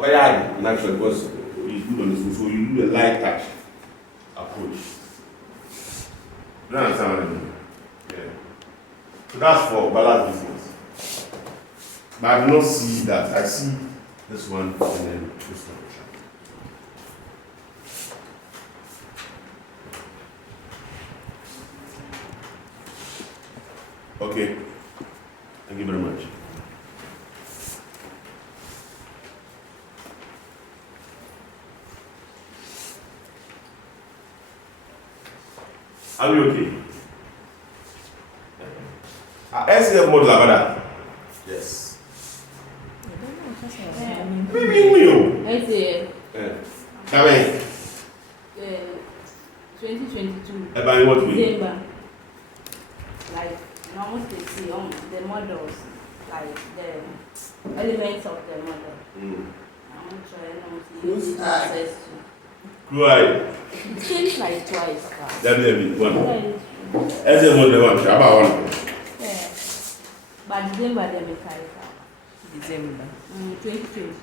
they are naturally because he's good on this, so you do the light touch approach. You understand what I mean? Yeah. So that's for ballast business. But I do not see that. I see this one and then this one. Okay. Thank you very much. Are we okay? SCF model about that? Yes. SCF. Come in. 2022. About what way? December. Like, almost see the models, like the elements of the model. I'm not sure I know if you access to. Right. Changed like twice. Definitely one. As a one, about one. Yeah. But December they make December. 2022.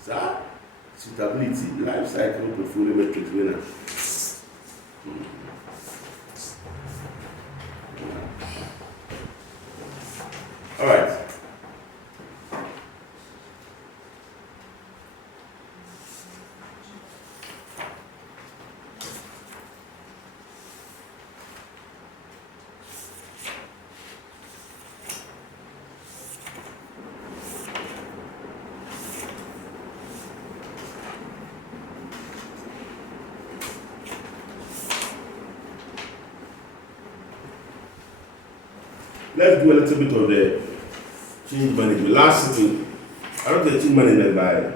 Sir, suitability, life cycle, portfolio metrics winner. All right. Let's do a little bit of the change management. Last sitting, I don't get change management by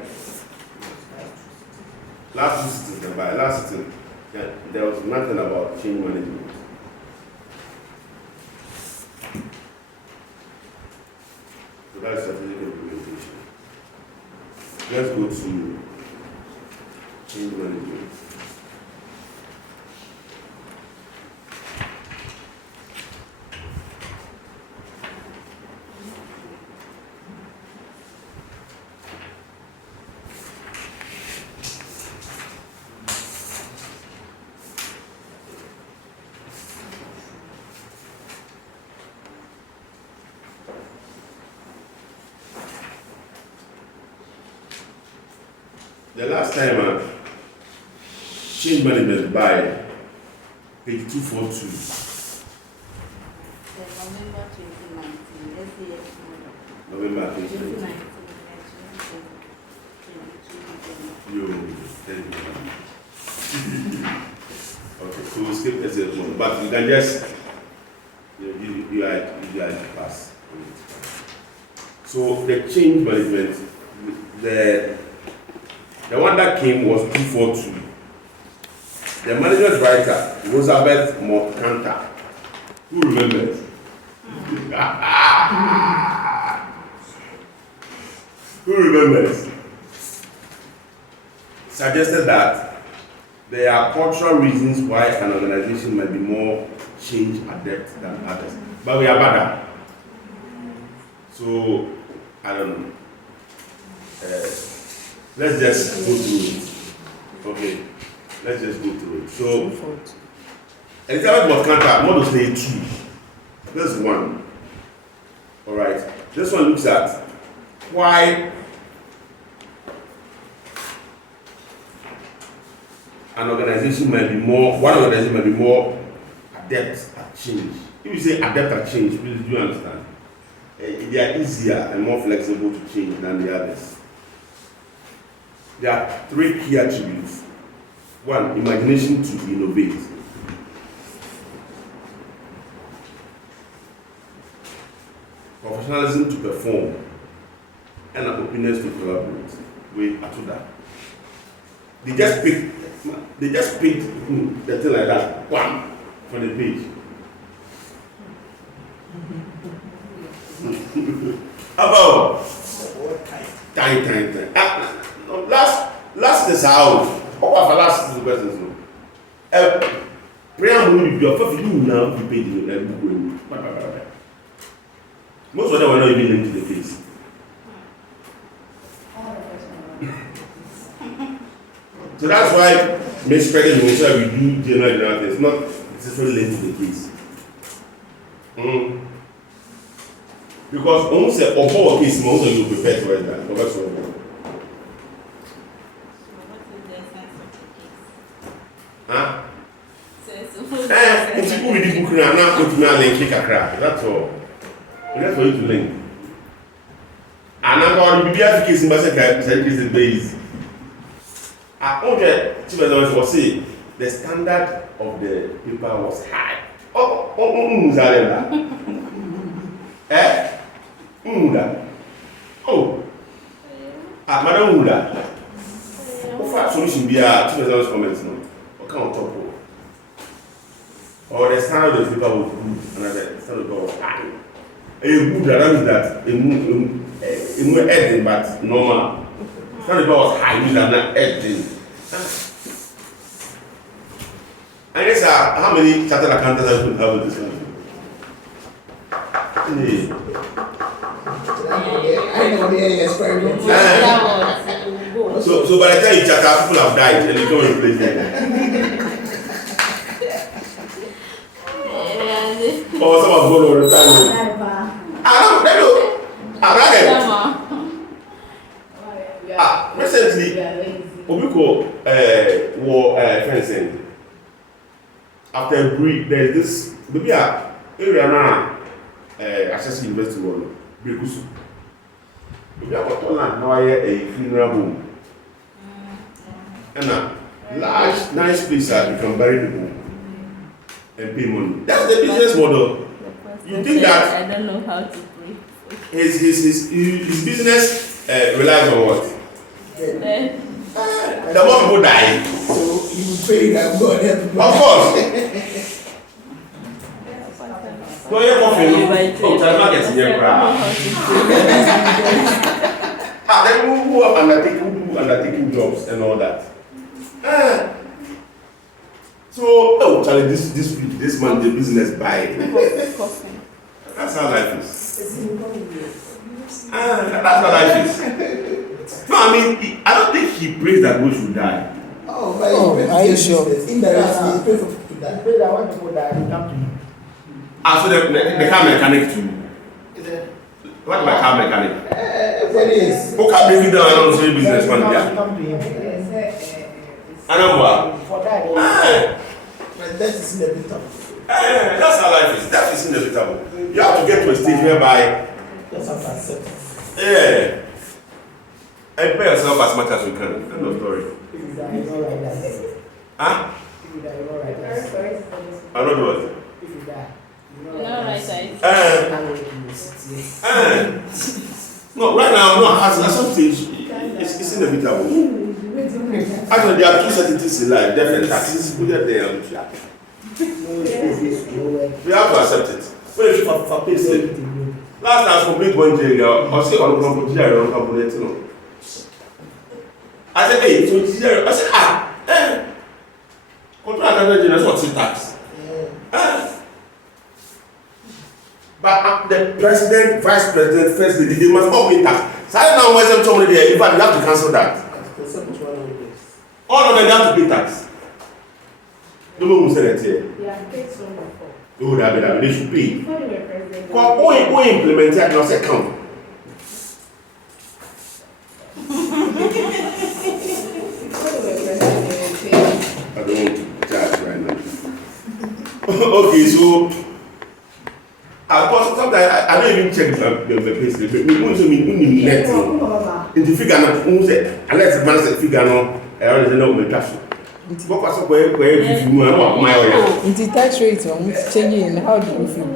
last two sittings by last sitting. Yeah, there was nothing about change management. So that's strategic implementation. Let's go to change management. The last time change management by page 242. November 2019. Let's say yes. November 2019. 2019. You, okay, so we'll skip this one, but you can just you are pass. So the change management, the one that came was 242. The management writer, Roosevelt Motkanta. Who remembers? Who remembers? Suggested that there are cultural reasons why an organization might be more change adept than others. But we are better. So, I don't know. Let's just go through it. Okay. Let's just go through it. So, Elizabeth Motkanta, model say 2. This is 1. Alright. This one looks at why one organization might be more adept at change. If you say adept at change, please do you understand? They are easier and more flexible to change than the others. There are 3 key attributes. 1, imagination to innovate. Professionalism to perform. And an openness to collaborate. With Atuda. They just picked the thing like that. 1 from the page. About time. Last is how. What last is the question? Prayer will be your first you now you pay the book. Most of them were not even into the case. So that's why Miss President will say we do general things, not necessarily linked to the case. Because almost a whole case, most of you prepare to write that. That's what it's people with the book now put me a link crack. That's all. That's for you to link. And I'm going to be a case in the base. I ordered to say the standard of the paper was high. Madam Mula. What solution be a 2,000 comments no? Or come on top of or the standard of the paper was good, and the standard of the paper was high. A good around that, a more editing, but normal. Somebody was hiding and everything. I guess how many chartered accountants have been having this country? I know the experiment. So by the time you charter, people have died and you come and replace them. Or some have gone on retirement. Recently, Obiko war fencing. After a break, there's this maybe a area now access university one Brekusu. Maybe I got land now a funeral home. And a large nice place that you can bury the home and pay money. That's the business model. You think that I don't know how to pray. His business relies on what? The more people die. So you pray that God help you. Of course. No, you're confident. Oh, I'm not getting your crowd. Then who are undertaking jobs and all that. So, Charlie, this man, the business by. That's how life is. That's how life is. No, I mean, I don't think he prays that we should die. Oh, but are you sure? Indirectly, he prays for people to die. Pray that when people die, they come to him. So the car mechanic too. What is my car mechanic? What is? Who can bring it down and also business man? They come to him. I know what. For that, But that is inevitable. That's how life is. That is inevitable. You have to get to a stage whereby. Just have to accept it. Yeah. And pay yourself as much as you can. End of story. if you die, it's not like that. Huh? If you die, it's not like that. I don't know what. If you die, it's You know, right, I No, right now, no, at some stage, it's inevitable. Actually, there are two certain things in life, death and taxes. We get there on the track. We have to accept it. What if you for Paintsiwaa? Last time I complete one jail, I say on the computer, I don't have it, you know. I said, hey, so it's there. I said, contract manager, that's what's tax. But the president, vice president, first lady, they must all pay tax. So I don't know why somebody there, in fact, you have to cancel that. All of them have to pay tax. No one will say that here. Yeah, paid some before. Oh, they should pay. Before they were president. Who implement it and say come? Before they were president, they were paid. I don't want to judge right now. Okay, so sometimes I don't even check the place. We also mean net. In the figure, unless man said figure no, I don't know my cash. What was where if you know my area? In the tax rate, changing, how do you feel?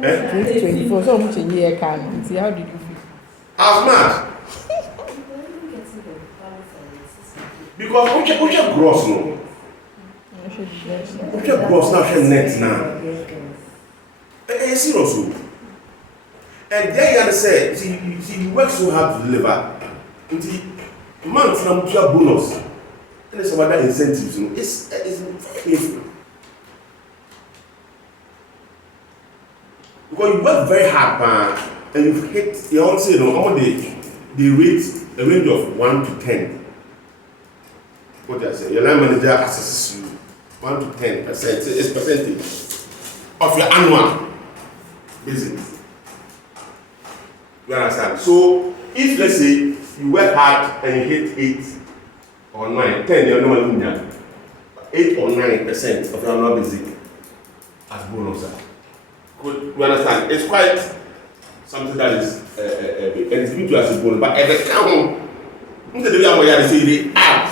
2024, so much in year can. How did you feel? I was mad. Because what's your gross no? What's your gross now? What's net now? It's serious. And there you understand, see, you work so hard to deliver. Until man from your bonus. And there's some other incentives, you know. It's painful. Because you work very hard, man, and you hit, you also know, they rate a range of 1 to 10. What I say, your line manager assesses you 1 to 10%. It's percentage of your annual business. You understand? So, if let's say you work hard and you hit 8 or 9, 10, you're normally doing 8 or 9% of your annual basic as bonus. You understand? It's quite something that is and it's good to as a bonus, but at the count, instead of the say they are.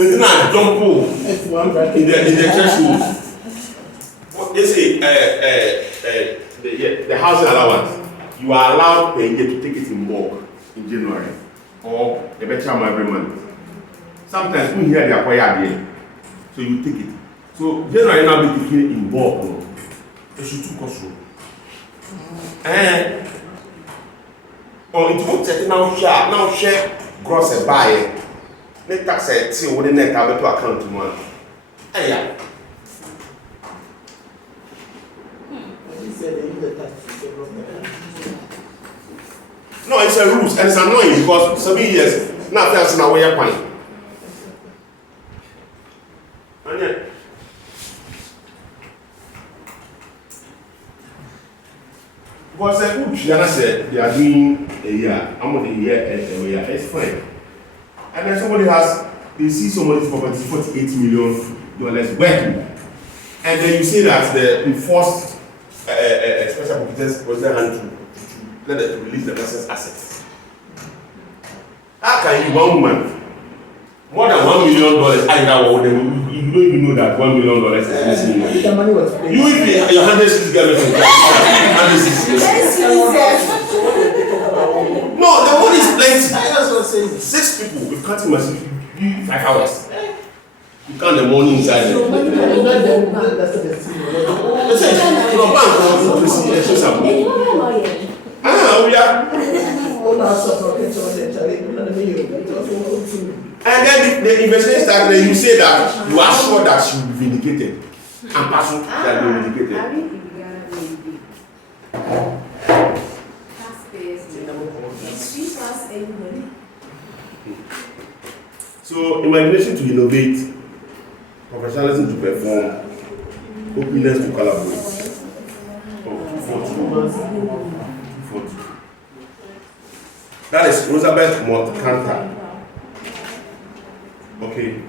It's not jump in the church. They say the housing allowance, you are allowed per year to take it in bulk in January or the better every month. Sometimes we hear they acquire there, so you take it. So January now be taking it in bulk. You should too cost. Or it won't take now share gross a buy. Net tax a till within net have to account to one. Hey, yeah. He said they use the tax to No, it's a rules and it's annoying because 7 years now that's now where you're paying. And yet, because Jana said they are doing a year, I'm on the year a year, it's fine. And then somebody they see somebody's property $48 million working. And then you say that the enforced special competence was there hand to release the person's assets. How can you, one woman, more than $1 million, you don't even know that $1 million is missing. The money was paid. You will be your 160 girlfriend. No, the money is plenty. That's what I'm saying. 6 people with cutting machine, 5 hours. You count the money inside there. That's the thing. Your bank will show something. We are. And then the investigation started, and you say that you are sure that she will be vindicated. And person that will be vindicated. So, imagination to innovate, professionalism to perform, openness to collaborate. That is Elizabeth Montcanta. Okay.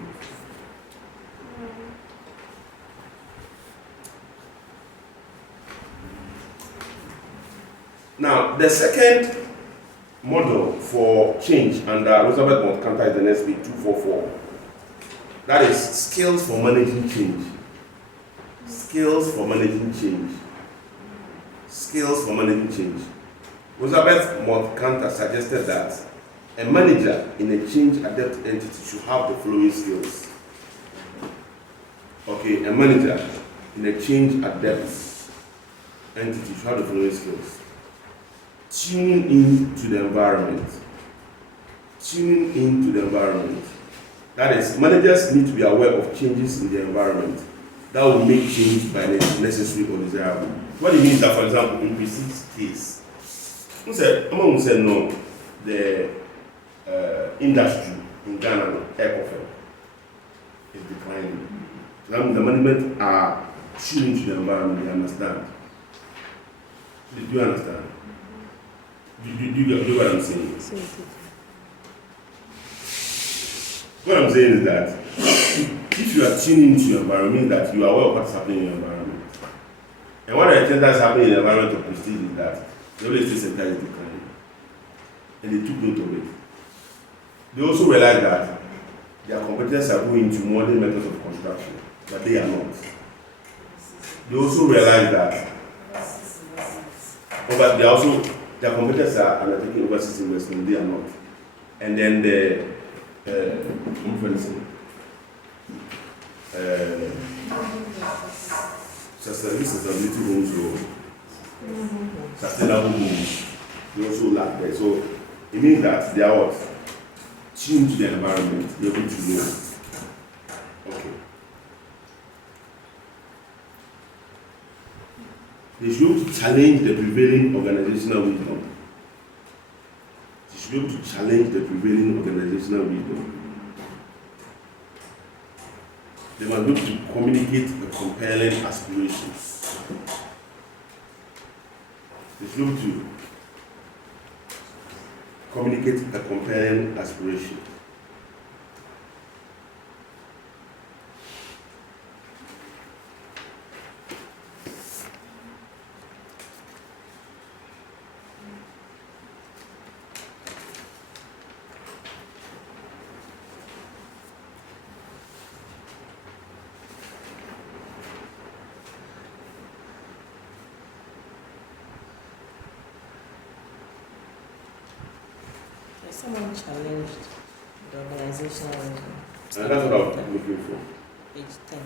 Now, the second model for change under Elizabeth Montcanta is the NSP 244. That is skills for managing change. Skills for managing change. Skills for managing change. Elizabeth Montcanta suggested that a manager in a change adept entity should have the following skills. Okay, a manager in a change adept entity should have the following skills. Tuning into the environment. Tuning into the environment. That is, managers need to be aware of changes in the environment that will make change by necessary or desirable. What it means is that, for example, in Precise's case, someone said no, the industry in Ghana, air is declining. So that means the management are tuning to the environment, they understand. Do you understand? Do you get what I'm saying? What I'm saying is that if you are tuning into your environment, it means that you are aware of what's happening in your environment. And one of the things that's happening in the environment of Prestige is that the real estate sector is declining. And they took note of it. They also realized that their competitors are going into modern methods of construction, but they are not. They also realized that their competitors are undertaking overseas investment, they are not. And then the sustainability homes or sustainable homes, they also lack there. So it means that they are what? Tuned to the environment, they're able to know. Okay. They should be able to challenge the prevailing organizational wisdom. They should be able to challenge the prevailing organizational wisdom. They must be able to communicate a compelling aspiration. They should be able to communicate a compelling aspiration. Someone challenged the organizational wisdom. And that's what I'm looking for. Page 10.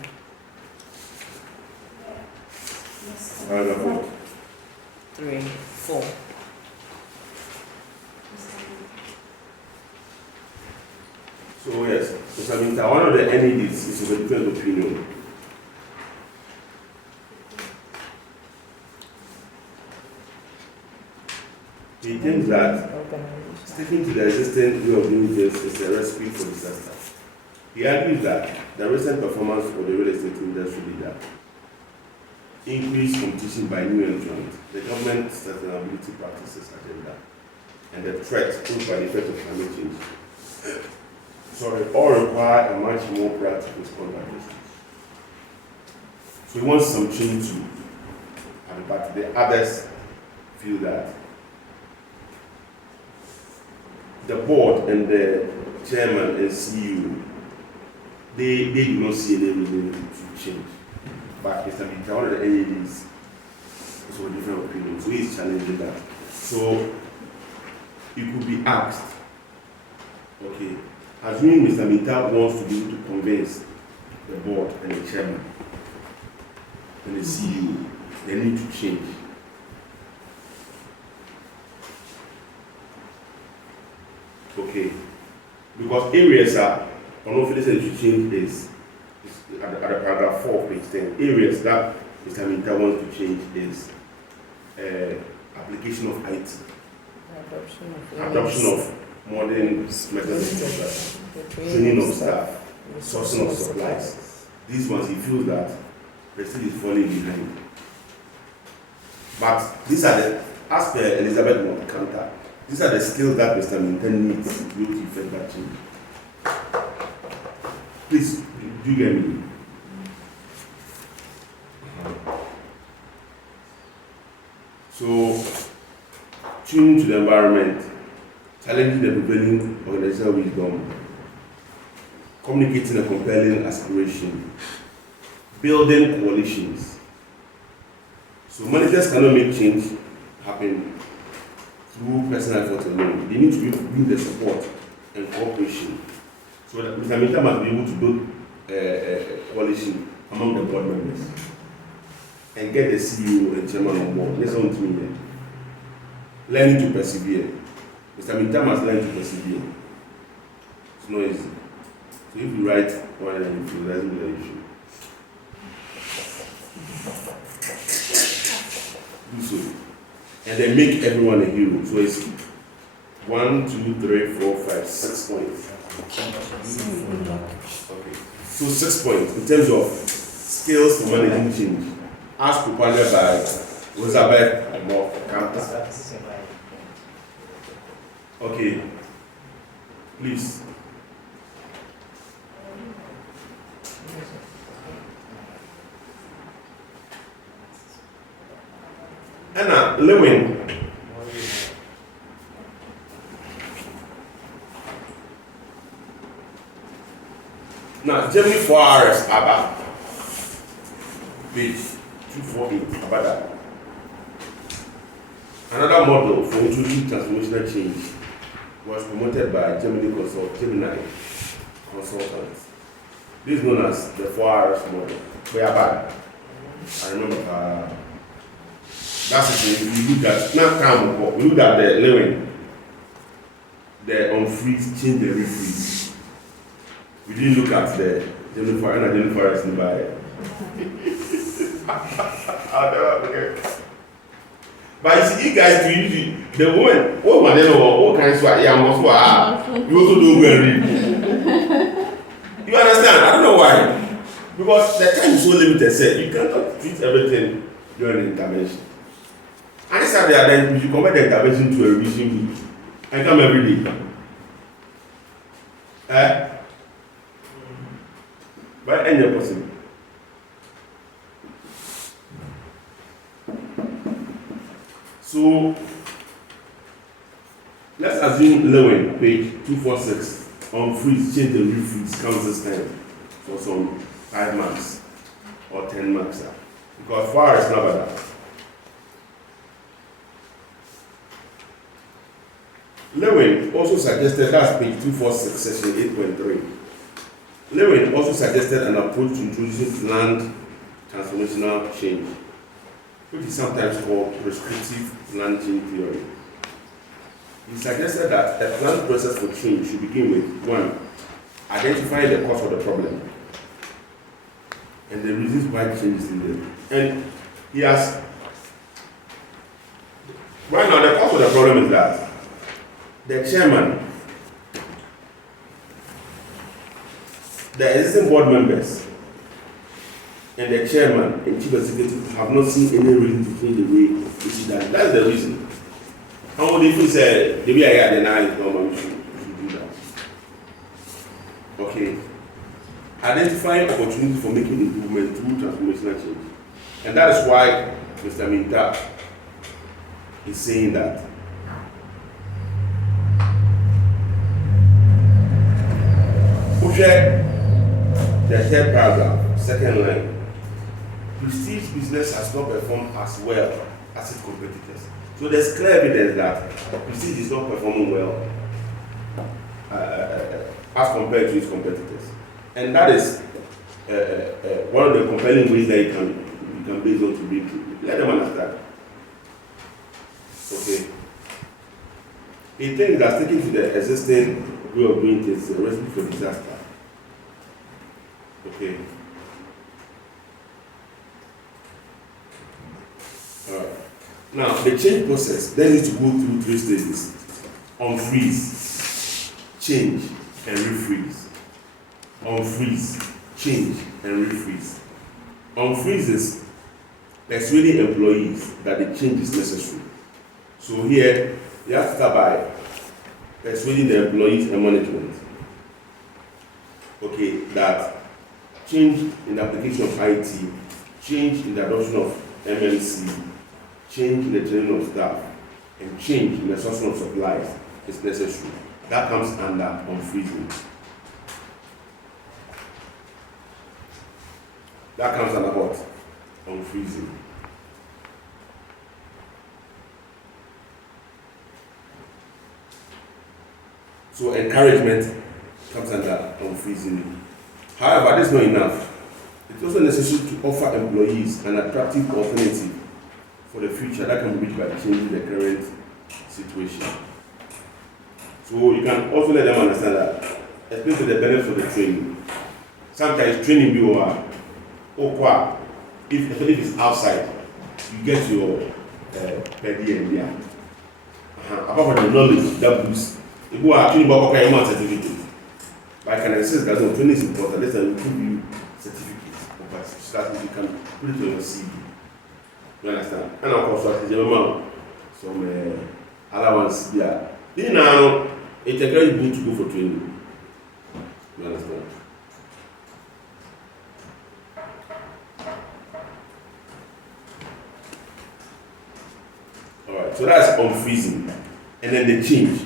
Paragraph 3, 4. So yes, Mr. Minta, one of the NEDs is of a different opinion. He thinks that sticking to the existing way of doing this is a recipe for disaster. He argues that the recent performance of the real estate industry leader, increased competition by new entrants, the government sustainability practices agenda, and the threat posed by the effect of climate change, all require a much more proactive response by business. So he wants some change too, but the others feel that the board and the chairman and CEO, they do not see any reason to change. But Mr. Minta, one of the NEDs is of a different opinion, so he's challenging that. So it could be asked, okay, assuming Mr. Minta wants to be able to convince the board and the chairman and the CEO, they need to change. Okay, because areas are unofficially to change is at the paragraph 4, page 10. Areas that Mr. Minta wants to change is application of IT, adoption of modern methods of training of staff, sourcing of supplies. These ones he feels that the city is falling behind. But these are the, as per Elizabeth Montcanta, these are the skills that Mr. Minta needs to be able to effect that change. Please, do you get me? So, tuning to the environment, challenging the prevailing organizational wisdom, communicating a compelling aspiration, building coalitions. So managers cannot make change happen through personal effort alone. They need to bring the support and cooperation. So that Mr. Minta must be able to build a coalition among the board members and get the CEO and chairman on board. Listen to me here. Learning to persevere. Mr. Minta must learn to persevere. It's not easy. So if you write one and you that's the issue. Do so. And then make everyone a hero. So it's 1, 2, 3, 4, 5, 6 points. Okay. So 6 points in terms of skills for managing change, as provided by Elizabeth Montcanta. Okay. Please. Anna Lewin. Now, Germany 4 hours about page 248 about that. Another model for introducing transformational change was promoted by Gemini Consultants. This is known as the 4 hours model. We are back. I remember that's it. We look at not calm, we look at the Lewin, the unfreeze, change the refreeze. We didn't look at the Jennifer and Jennifer is nearby. I'll never forget. But you see, you guys do usually the woman, what kind of you also don't go and read. You understand? I don't know why. Because the time is so limited, say you cannot treat everything during the intervention. I said that then you convert the intervention to a revision week and come every day. By any person. So let's assume Lewin, page 246, on freeze, change the refreeze comes this time for some 5 marks or 10 marks. Because 4 hours is not that. Lewin also suggested, that's page 246, section 8.3. Lewin also suggested an approach to introducing planned transformational change, which is sometimes called prescriptive plan change theory. he suggested that a planned process for change should begin with 1. Identifying the cause of the problem and the reasons why change is needed. And he has, right now the cause of the problem is that the chairman, the existing board members, and the chairman and chief executive have not seen any reason to change the way it is done. That's the reason. How would you say the way I had the eye is normal, we should do that. Okay. Identifying opportunities for making improvement through transformational change. And that is why Mr. Minta is saying that the third paragraph, second line. Prestige business has not performed as well as its competitors. So there's clear evidence that Prestige is not performing well as compared to its competitors. And that is one of the compelling ways that you can base on to read through. Let them understand. Okay. He thinks that sticking to the existing way of doing things is a recipe for disaster. Okay. Alright. Now, the change process then needs to go through 3 stages: unfreeze, change, and refreeze. Unfreeze, change, and refreeze. Unfreeze is persuading employees that the change is necessary. So here, you have to start by persuading the employees and management, okay, that change in the application of IT, change in the adoption of MNC, change in the training of staff, and change in the sourcing of supplies is necessary. That comes under unfreezing. That comes under what? Unfreezing. So encouragement comes under unfreezing. However, this is not enough. It's also necessary to offer employees an attractive alternative for the future that can be reached by changing the current situation. So you can also let them understand that, especially the benefits of the training. Sometimes training be or if it's outside, you get your per diem. Apart from the knowledge that boosts, if you are actually about a certificate, but I can insist that training is important. Let's give you certificates so that you can put it on your CV. You understand? And of course, some allowance there. Now, it's a very good to go for training. You understand? Alright, so that's unfreezing. And then the change.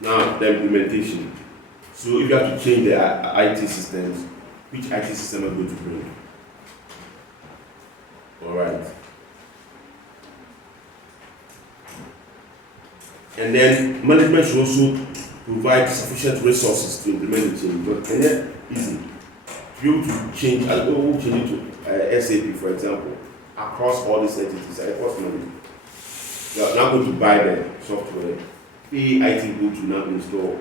Now, the implementation. So if you have to change the IT systems, which IT system are going to bring? Alright. And then management should also provide sufficient resources to implement the change. But can it easy? To be able to change, change it to SAP, for example, across all these entities, across money. You are now going to buy the software, pay IT people to now install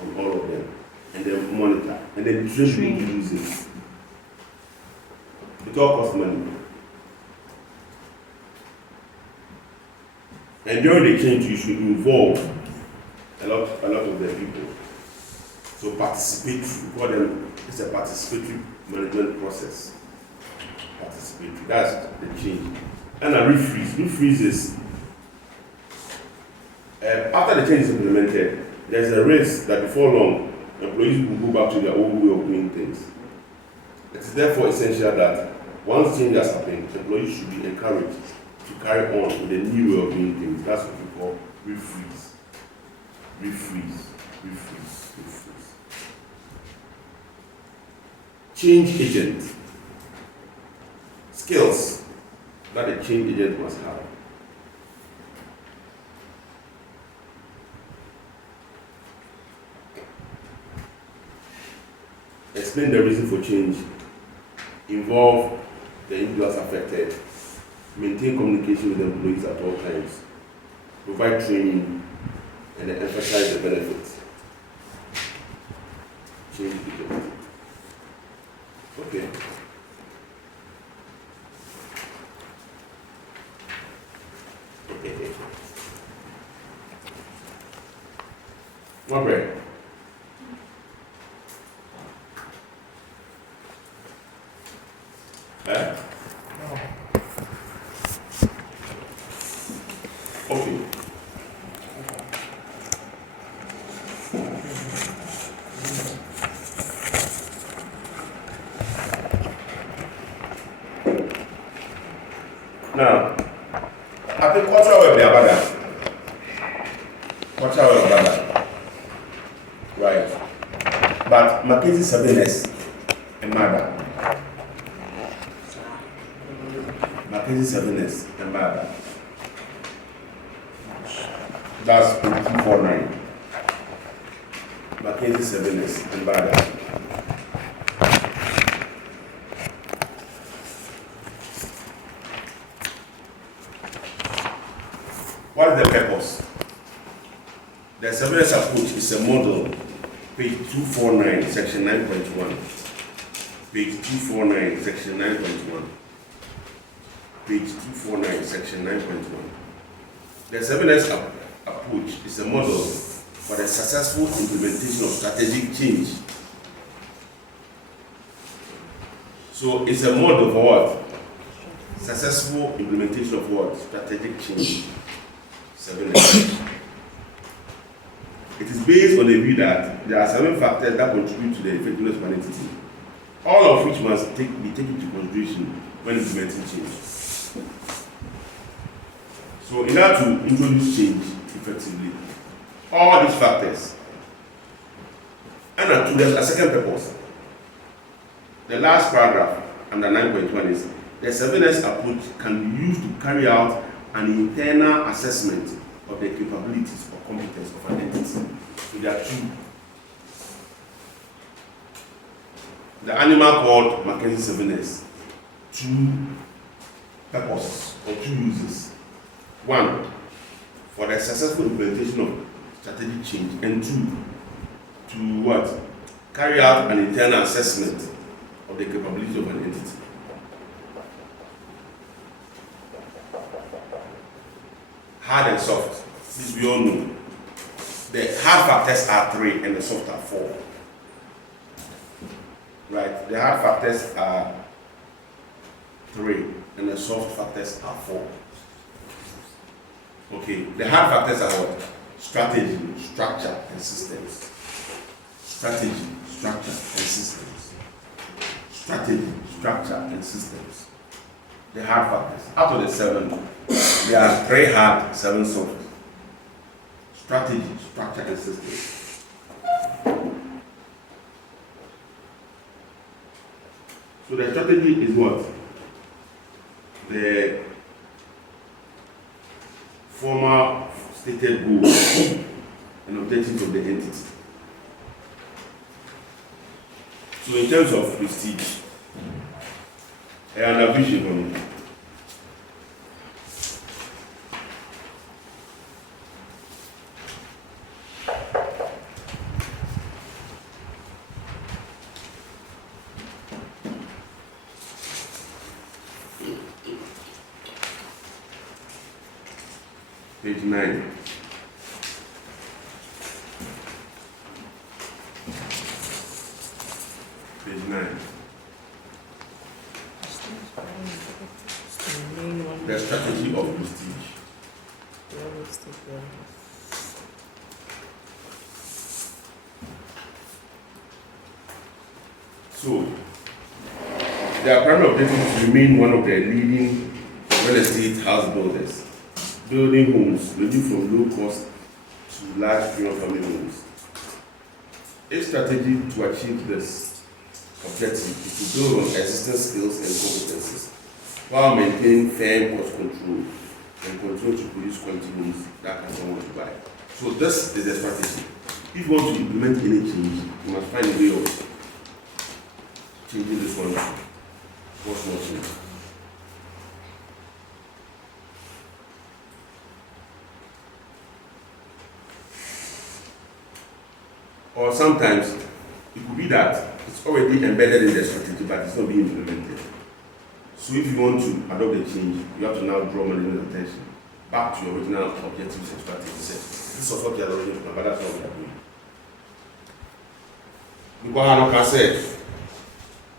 on all of them, and then monitor, and then train people to use it. It all costs money. And during the change, you should involve a lot of the people. So participate, we call them, it's a participatory management process. Participatory, that's the change. And a refreeze. Refreeze is, after the change is implemented, there's a risk that before long, employees will go back to their old way of doing things. It is therefore essential that once change has happened, employees should be encouraged to carry on with the new way of doing things. That's what we call refreeze. Refreeze. Refreeze. Refreeze. Change agent. Skills that a change agent must have. Explain the reason for change. Involve the individuals affected. Maintain communication with employees at all times. Provide training. and then emphasize the benefits. Change the job. Okay. One bread. Eh? Okay. Now, I think culture will be about that. Culture will be about that. Right. But Mackenzie 7S and Mada. Mackenzie 7S and Mada. That's 249. Mackenzie 7S and Mada. What is the purpose? The 7S approach is a model, page 249, section 9.1. Page 249, section 9.1. Page 249, section 9.1. The 7S approach is a model for the successful implementation of strategic change. So it's a model for what? Successful implementation of what? Strategic change. 7S. It is based on the view that there are 7 factors that contribute to the effectiveness of an entity, all of which must be taken into consideration when implementing change. So in order to introduce change effectively, all these factors, and there's a second purpose. The last paragraph under 9.1 is the 7S approach can be used to carry out an internal assessment of the capabilities or competence of an entity. So there are 2. The animal called Mackenzie 7S, 2 purposes or 2 uses. 1, for the successful implementation of strategic change, and 2, to what? Carry out an internal assessment of the capabilities of an entity. Hard and soft. This we all know. The hard factors are 3 and the soft are 4. Right? The hard factors are 3 and the soft factors are 4. Okay. The hard factors are what? Strategy, structure, and systems. Strategy, structure, and systems. Strategy, structure, and systems. The hard factors. Out of the 7, there are 3 hard, 7 soft. Strategy, structure, and systems. So the strategy is what? The former stated goals and objectives of the entity. So in terms of prestige, and a vision on it. Page 9. Page 9. The strategy of prestige. So, their primary objective is to remain one of the leading real estate house builders, building homes ranging from low cost to large premium family homes. Its strategy to achieve this objective is to build on existing skills and competencies while maintaining firm cost control and continue to produce quality homes that customers want to buy. So this is the strategy. If you want to implement any change, you must find a way of changing this one. What's more change? Or sometimes it could be that it's already embedded in the strategy, but it's not being implemented. So if you want to adopt the change, you have to now draw management attention back to your original objectives and strategies. This is what you are already doing, but that's not what we are doing. Because like I said,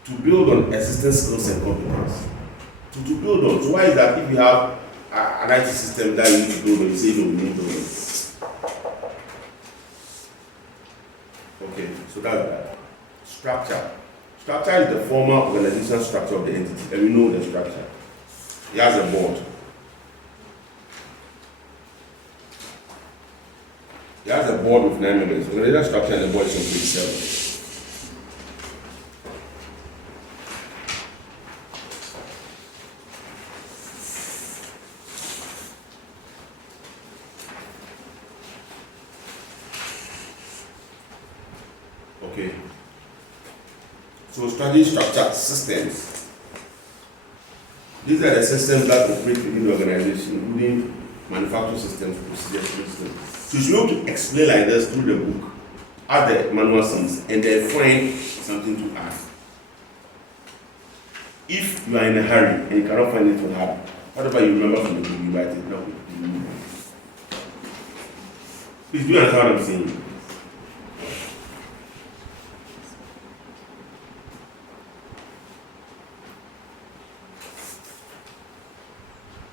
to build on existing skills and competence. To build on. So why is that if you have an IT system that you need to build on, you say no, we need to build on? Okay, so that's that. Structure. Structure is the formal organizational structure of the entity, and we know the structure. It has a board. It has a board with 9 members. The organizational structure and the board is on page 7. Okay. So strategy, structure, systems. These are the systems that operate within the organization, including manufacturing systems, procedure systems. So you should be able to explain like this through the book, add the manual things, and then find something to add. If you are in a hurry and you cannot find it to add, whatever you remember from the book, you write it down. Please do you understand what I'm saying?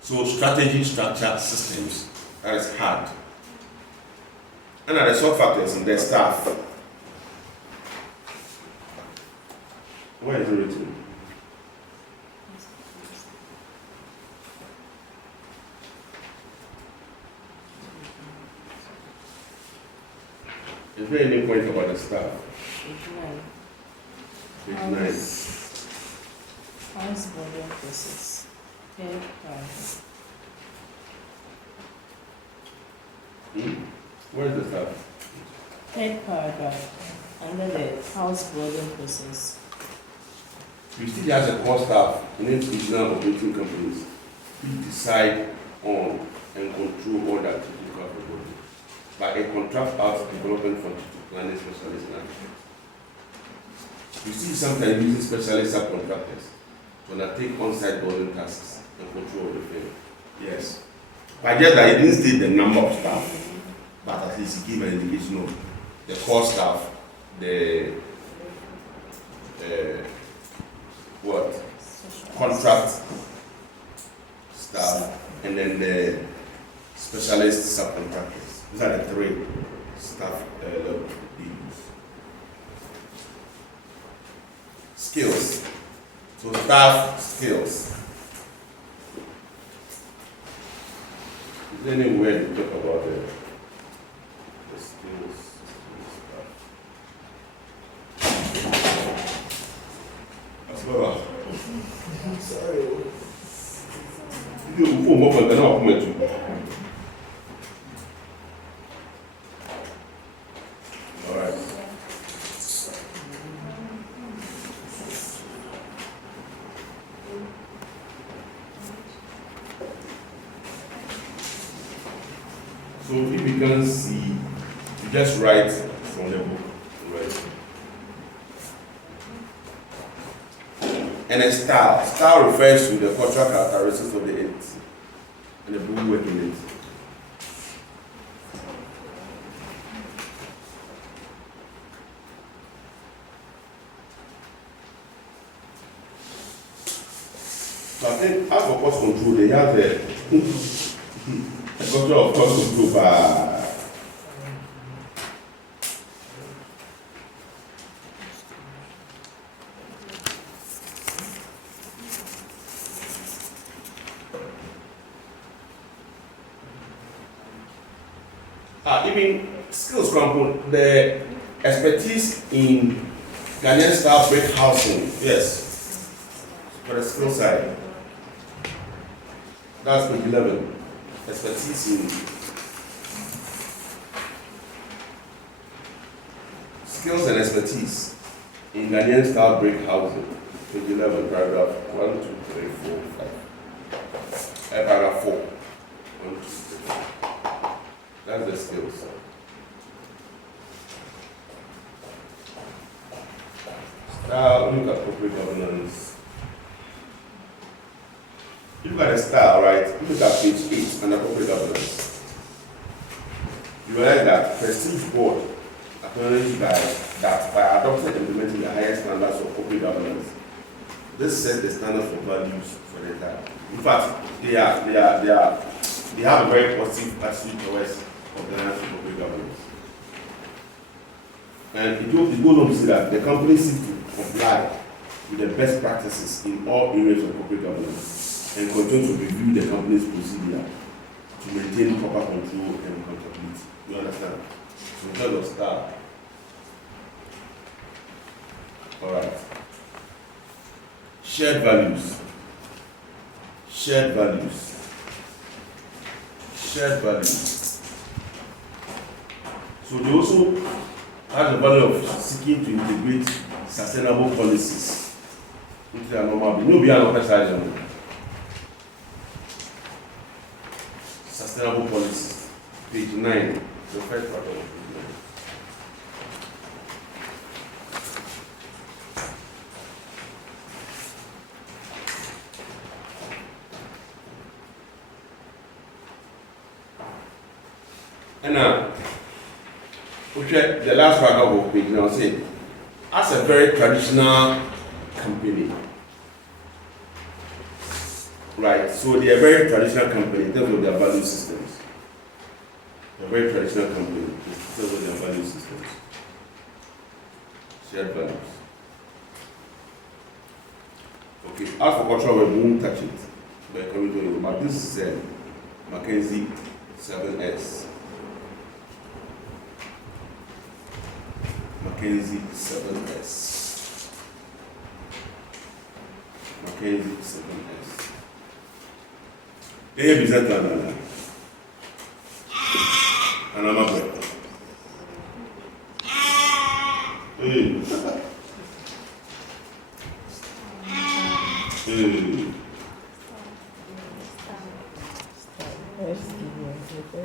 So strategy, structure, systems, that is hard. And are the soft factors in the staff. Where is it written? Is there any point about the staff? Page 9. House building process. Third paragraph. Where is the staff? Third paragraph. Under the house building process. You still has a core staff in institutional operating companies who decide on and control all the activities of the body by a contract out development function to planning specialists and architects. You see sometimes using specialist subcontractors to undertake on-site building tasks and control of the firm. Yes. But just that he didn't state the number of staff, but at least he gave an indication of the core staff, the contract staff, and then the specialist subcontractors. These are the 3 staff levels. Skills. So staff skills. Is there any way to talk about the skills? As well. Sorry. You do more than enough, mate. All right. So if you can see, you just write from the book, right? And a style. Style refers to the cultural characteristics of the entity and the people working it. So I think as for cost control, they have a culture of cost control by even skills component, the expertise in Ghanaian style brick housing, yes, for the skill side. That's page 11. Expertise in skills and expertise in Ghanaian style brick housing. Page 11, paragraph 1, 2, 3, 4, 5. Paragraph 4. 1, 2, 3. That's the skills. style, look at corporate governance. You look at the style, right? Look at page 8 under corporate governance. You realize that prestige board acknowledged that by adopting and implementing the highest standards of corporate governance, this sets the standard for values for the entire. In fact, they have a very positive attitude towards organizing corporate governance. And it goes on to say that the company seeks to comply with the best practices in all areas of corporate governance and continue to review the company's procedure to maintain proper control and accountability. You understand? So in terms of style. Alright. Shared values. Shared values. Shared values. So they also have the value of seeking to integrate sustainable policies into their normal being. No beyond the sustainable policies. Page 9. The first part of it. And the last paragraph of page now say, as a very traditional company, right? So they are a very traditional company in terms of their value systems. They're a very traditional company in terms of their value systems. Shared values. Okay, as for cultural, we won't touch it. But coming to you, but this is Mackenzie 7S. Mackenzie 7S. Mackenzie 7S. Hey, business plan. And I'm up there. Hey. Hey. The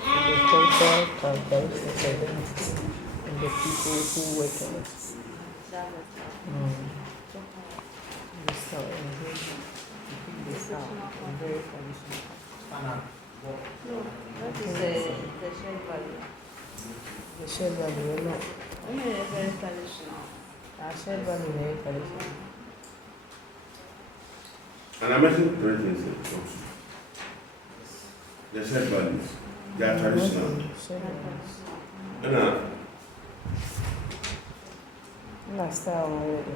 cultural characteristics of identity and the people who work in it. The style, the style, very traditional. That is the shared value. The shared value, no. Only very traditional. Our shared value, very traditional. And I mentioned three things also. The shared values. They are traditional. Shared values. And No, style already.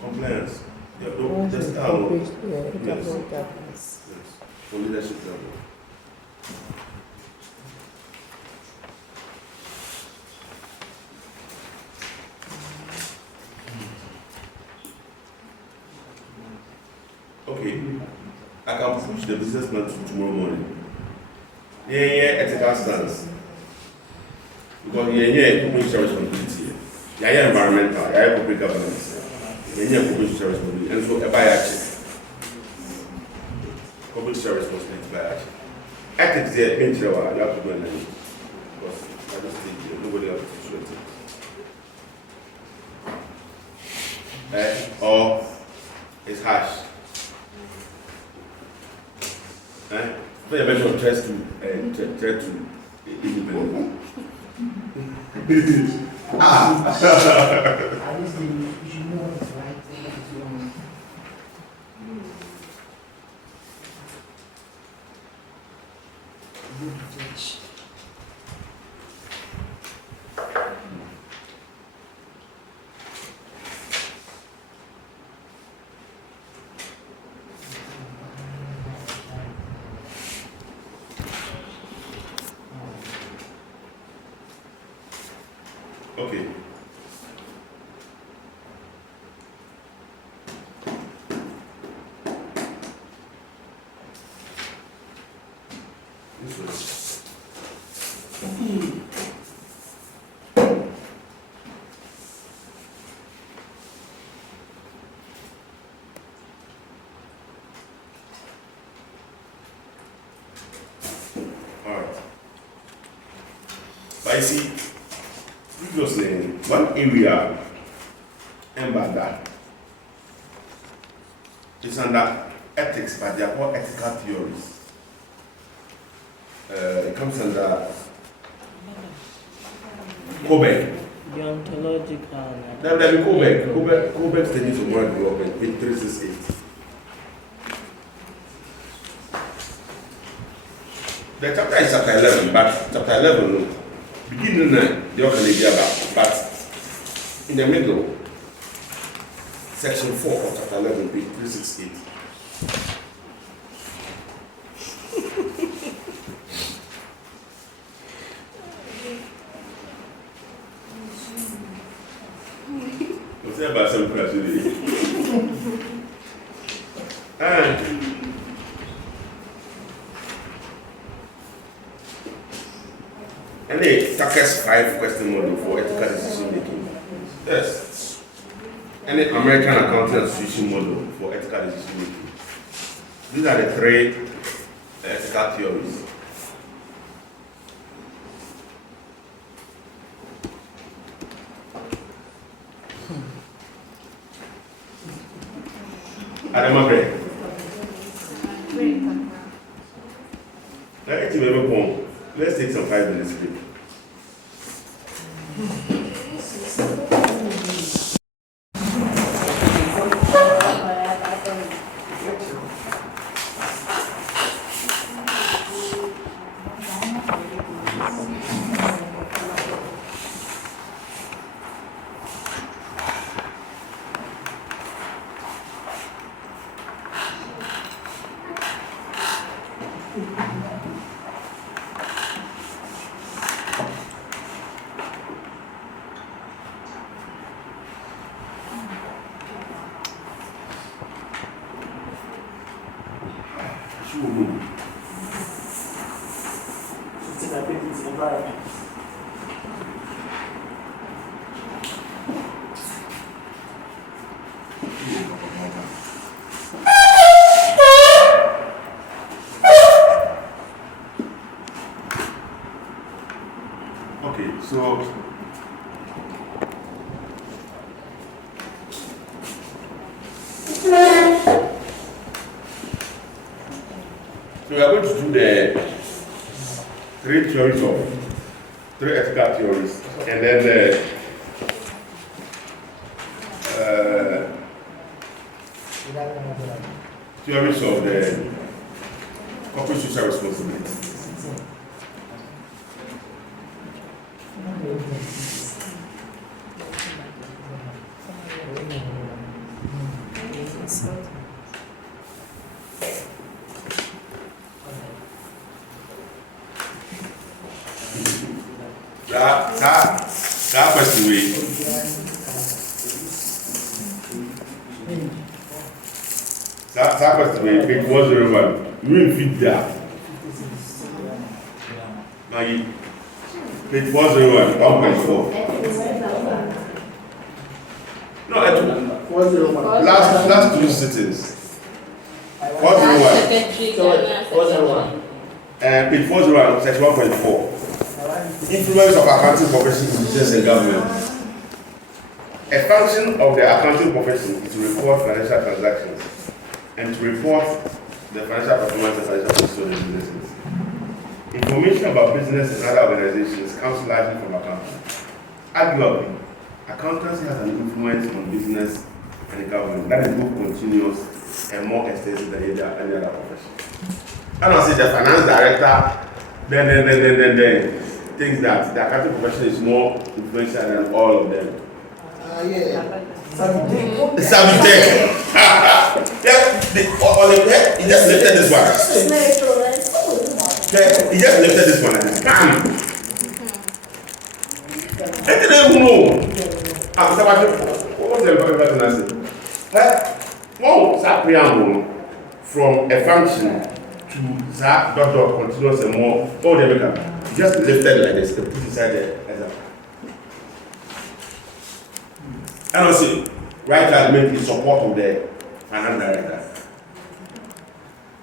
compliance. Oh, The style. yes. Yes. For leadership level. Okay, I can push the business plan to tomorrow morning. Yeah, ethical stance. Because corporate social responsibility. Yeah, environmental. Yeah, corporate governance. Yeah, corporate social responsibility. And so, by action. Corporate social responsibility by action. Ethics there, Paintsiwaa, you have to go and learn it. Because at this stage, nobody else is sure ethics. Or it's harsh. Pay a measure of trust to independent. At least you should know what is right and what is wrong. Go to church. Okay. This was. All right. But you see, previously, one area Embada. It's under ethics, but they are called ethical theories. It comes under Kobe. Deontological. Then Kobe studies of world development, page 368. The chapter is chapter 11, but chapter 11, beginning the organization about, but in the middle, section 4 of chapter 11, page 368. What's that about some question? And the Tucker's 5 question model for ethical decision making. Yes. And the American Accounting Association model for ethical decision making. These are the 3 ethical theories. Adamabre. Let's take some 5 minutes break. Okay, so we are going to do the 3 theories of 3 ethical theories, and then the theories of the corporate social responsibility. That question we that question we page 101. You will fit there. Maggie, page 101, 1.4. No, last 2 sittings. 401. Page 401, section 1.4. Influence of accounting profession in business and government. A function of the accounting profession is to report financial transactions and to report the financial performance and financial position of businesses. Information about business and other organizations comes largely from accountants. Arguably, accountancy has an influence on business and the government that is more continuous and more extensive than any other profession. I don't say the finance director then thinks that the accounting profession is more influential than all of them. Sabitech. He just lifted this one. He just lifted this one and bam! I didn't even know. What was the person I said? Whoa, that preamble from a function to that doctor continuous and more. Oh, they become just lifted like this. They put inside there as a. And also, right argument in support of the finance director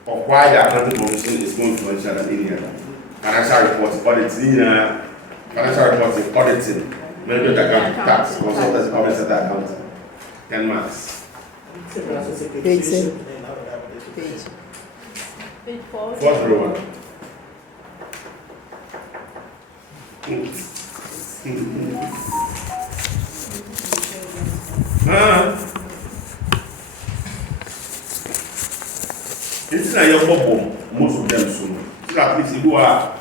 of why the accounting profession is more influential than any other. Financial reporting, auditing, financial reporting, auditing, management accounting, tax, consultants, public sector accounting. 10 marks. Page Page. Page 4. Fourth row. It's not your bubble, most of them soon. So at least you are.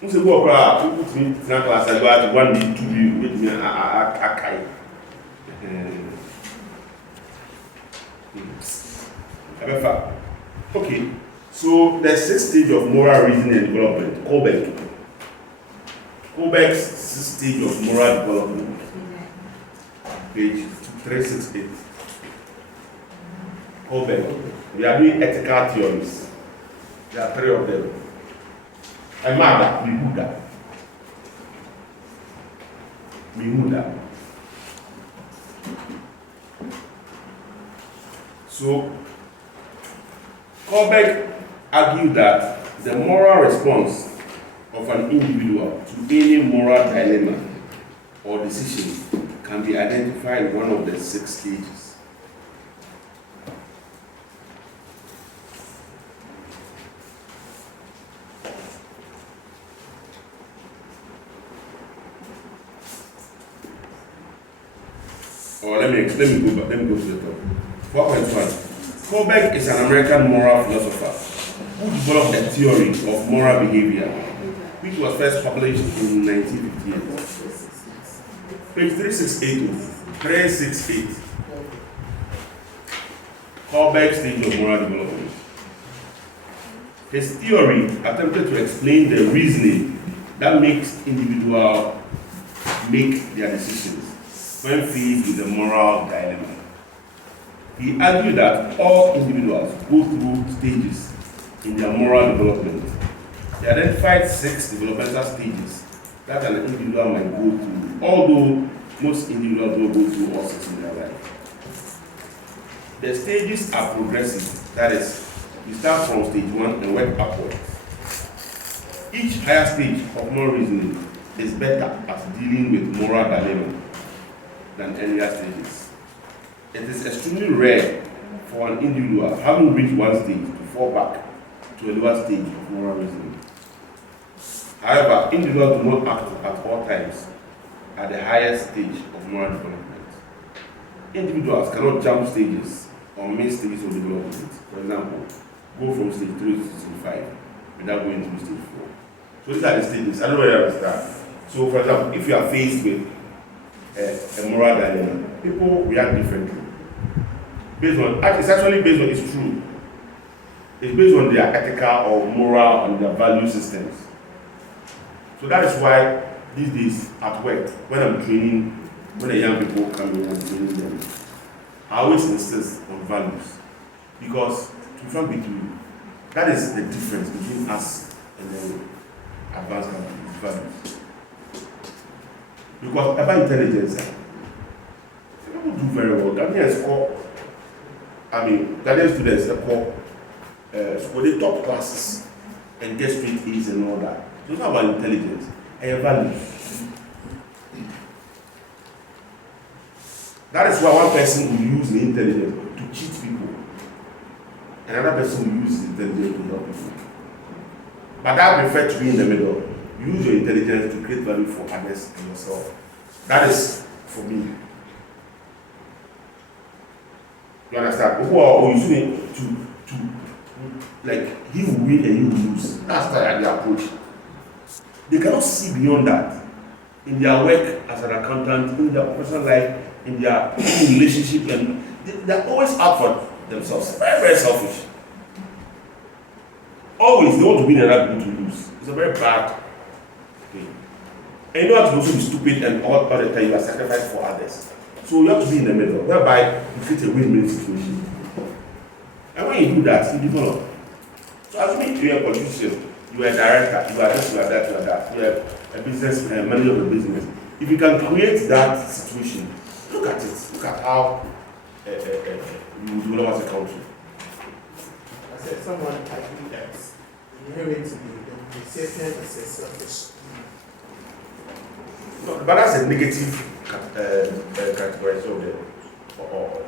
You say go across, you put me in class, I go out 1B, 2B, with me, I kai. Okay, so the 6th stage of moral reasoning and development, Kobeck's 6th stage of moral development, page 368. Kobeck, we are doing ethical theories. There are 3 of them. Emada, Mihuda. So, Kobeck argued that the moral response of an individual to any moral dilemma or decision can be identified in one of the 6 stages. Or let me go to the top. 4.1. Kobeck is an American moral philosopher who developed a theory of moral behavior, which was first published in 1958. Page 368. Kobeck's stage of moral development. His theory attempted to explain the reasoning that makes individuals make their decisions when faced with a moral dilemma. He argued that all individuals go through stages in their moral development. He identified 6 developmental stages that an individual might go through, although most individuals don't go through all 6 in their life. The stages are progressive, that is, you start from stage 1 and work upwards. Each higher stage of moral reasoning is better at dealing with moral dilemma than earlier stages. It is extremely rare for an individual having reached one stage to fall back to a lower stage of moral reasoning. However, individuals do not act at all times at the highest stage of moral development. Individuals cannot jump stages or miss stages of development. For example, go from stage 3 to stage 5 without going to stage 4. So these are the stages. I don't know where you understand. So, for example, if you are faced with a moral dilemma, people react differently. It's true. It's based on their ethical or moral and their value systems. So that is why these days at work, when I'm training, when the young people come in and training them, I always insist on values. Because to be frank with you, that is the difference between us and the advanced countries, values. Because about intelligence, people do very well. Ghanaians students score the top classes and get straight A's and all that. So it's not about intelligence and values. That is why one person will use the intelligence to cheat people, and another person will use the intelligence to help people. But I prefer to be in the middle. Use your intelligence to create value for others and yourself. That is for me. You understand? People are using it to like he will win and he will lose. That's their approach. They cannot see beyond that in their work as an accountant, in their personal life, in their relationship, and they're always out for themselves. Very, very selfish. Always they want to win and not to lose. It's a very bad thing. And you know how to also be stupid and all the time you are sacrificed for others. So you have to be in the middle, whereby you create a win-win situation. And when you do that, you develop. So assuming you are a politician, you are a director, you are this, you are that, you are that, you are a business manager of a business. If you can create that situation, look at it. Look at how you develop as a country. I said someone agreed that inherently the Satan is a selfish. No, but that's a negative categorization of the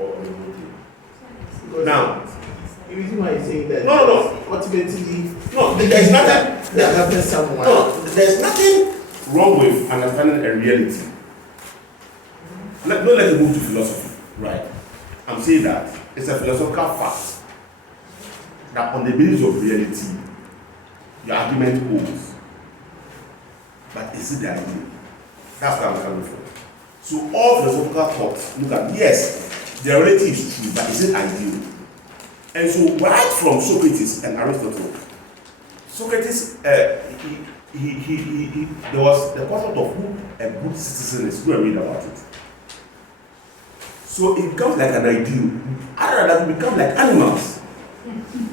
or the whole thing. Now, the reason why he's saying that. No. Ultimately, No, there's nothing. that happens someone. No, there's nothing wrong with understanding a reality. Don't let it move to philosophy, right? I'm saying that it's a philosophical fact that on the basis of reality, your argument holds. But is it the idea? That's where I'm coming from. So all philosophical thoughts look at, yes, the reality is true, but is it ideal? And so right from Socrates and Aristotle, Socrates, there was the concept of who a good citizen is. Go and read about it. So it becomes like an ideal. Other than that, it becomes like animals.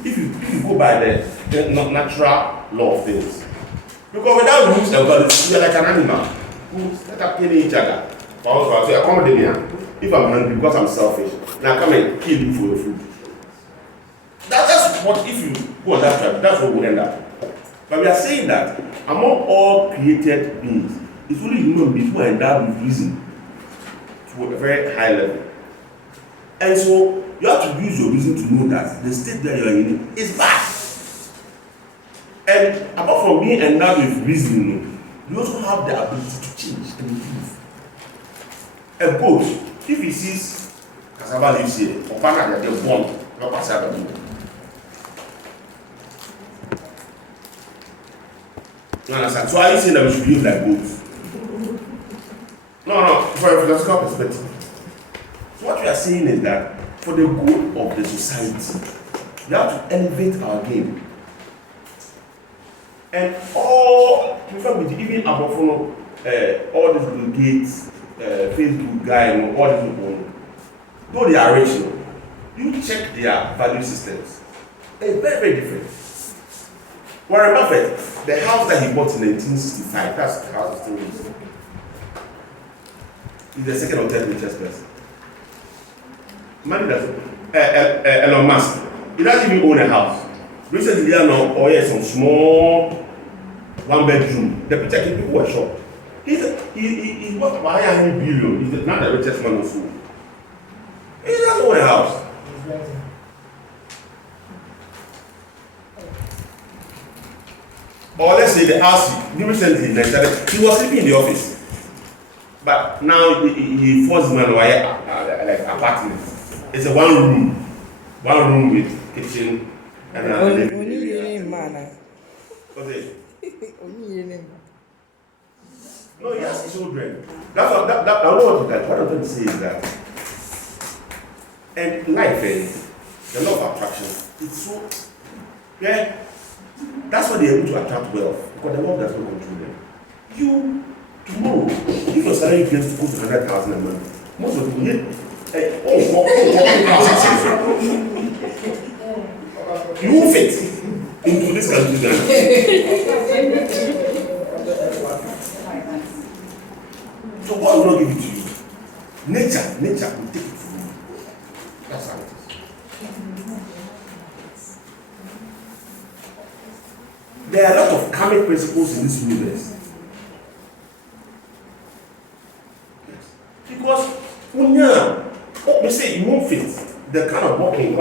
If you go by the natural law of things. Because without rules and values, you are like an animal who start up killing each other. I say, accommodate me. If I'm hungry because I'm selfish, now come and kill you for your food. That's what, if you go on that track, that's what will end up. But we are saying that among all created beings, it's only human beings who are endowed with reason to a very high level. And so you have to use your reason to know that the state that you are in is bad. And apart from being endowed with reason, you also have the ability to change and improve. A goat, if he sees cassava leaves here, or banana, they're born, not cassava leaves. You understand? So are you saying that we should behave like goats? No, from a philosophical perspective. So what we are saying is that for the good of the society, we have to elevate our game. And all, even above all these Bill Gates, Facebook guy, and all these people, though they are rich, you check their value systems. It's very, very different. Warren Buffett, the house that he bought in 1965, that's the house still is. He's the second or third richest person. Money doesn't. Elon Musk, he doesn't even own a house. Recently, some small one-bedroom. The picture people were shocked. He's worth 100 billion. He's not the richest man also. He doesn't own a house. Or let's say the house recently he was sleeping in the office, but now he forced him to like apartment. It's a one room with kitchen and no, he has children. That's what I know what I'm trying to say is that, and life, the law of attraction, it's so that's why they're able to attract wealth, because the law does not control them. You tomorrow, if your salary gets to go to 100,000 a month, most of you you won't fit into this country now. So God will not give it to you. Nature will take it from you. That's how it is. There are a lot of karmic principles in this universe. Yes. Because we say you won't fit the kind of walking you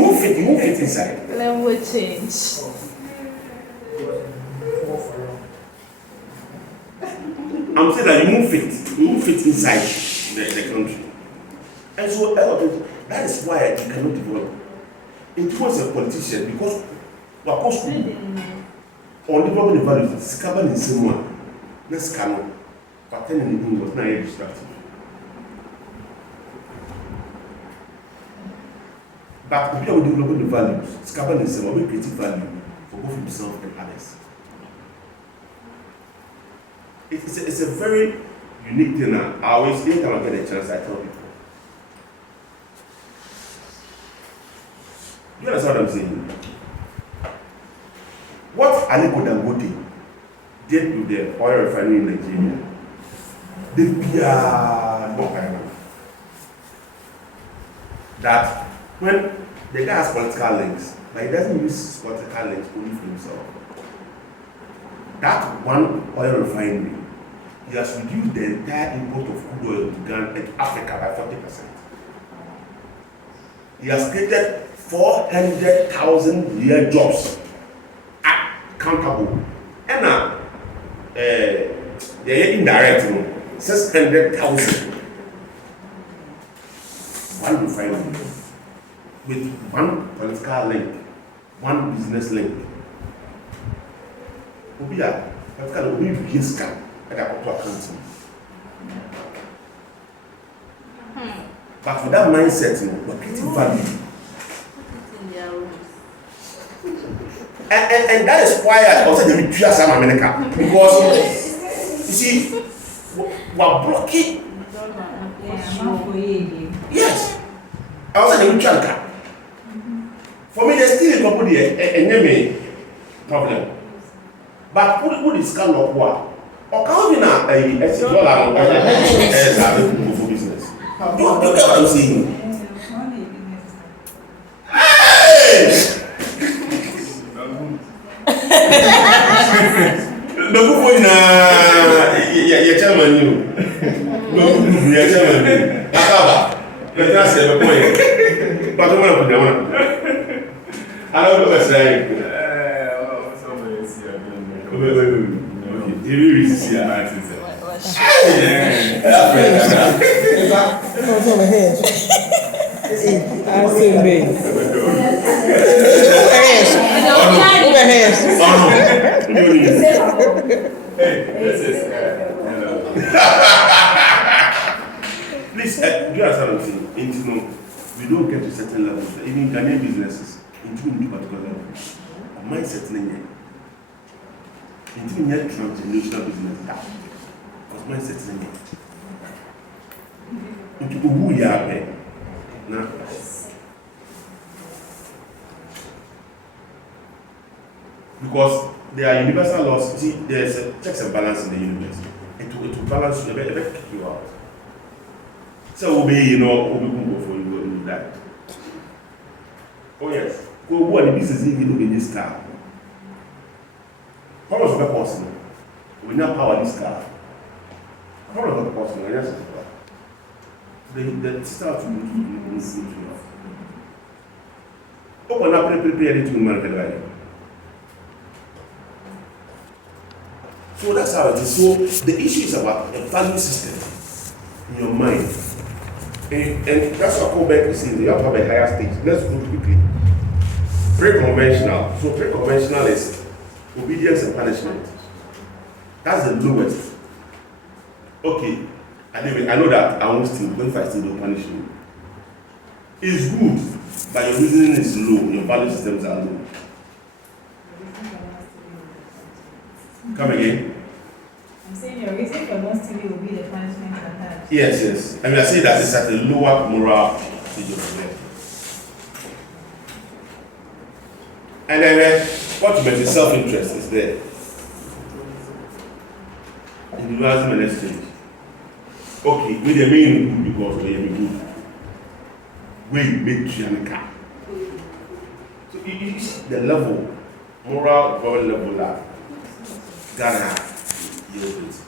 won't fit inside. Language change. I'm saying that you won't fit inside the country. And so that is why you cannot develop. It was a politician because we are supposed to on developing the values, discover in someone, let's cannot, but then anything was not destructive. But if you are developing the values, discover in someone, we create value for both himself and others. It's a very unique thing. I always, anytime I get a chance, I tell people. Do you understand what I'm saying? What Aliko Dangote did with the oil refinery in Nigeria, they are not enough. That when the guy has political links, but he doesn't use political links only for himself. That one oil refinery he has reduced the entire import of crude oil to Ghana and Africa by 40%. He has created 400,000 real jobs accountable. And the indirect 600,000. One refinery with one political link, one business link. Obia, political will be begin scam at a accounting. But for that mindset, we're creating value. And that is why I also didn't trust America, because you see, we're blocking. Yes, I also didn't trust. For me, there's still a couple there, enemy problem. But who is kind of what? Or can we not a dollar for business? You get what I'm saying? Hey! No, you're chairman, you. No, you're chairman. Let's not say the point. But I'm going to I don't know what's right. Wait. You see a nice insect. Please, do you understand what I'm saying? We don't get to certain levels, even Ghanaian businesses, into particular levels. A mindset in into transgenerational business. Because mindset in into who we are now. Because there are universal laws. See, there's a checks and balance in the universe. It will balance you, it will kick you out. So obey, we'll be good for you that. Oh yes. Go what the business is in this car. How much of that possible? We now power this car. How much of that possible? Yes. The start to move. Open up prepare it to manage. So that's how it is. So the issue is about a value system in your mind. And that's what Kobeck is saying. You have to have a higher stage. Let's go quickly. Pre-conventional. So pre-conventional is obedience and punishment. That's the lowest. Okay. Anyway, I know that I won't steal. What if I still don't punish you? It's good, but your reasoning is low. Your value systems are low. Come again? I'm saying your reason for not stealing will be the punishment attached. Yes. I mean, I say that it's at a lower moral stage of life. And then what you mentioned, self-interest is there. Individualism and exchange. Okay, we the main good because we are good. We make Trianica. So you see the level, moral level that Ghana deals with.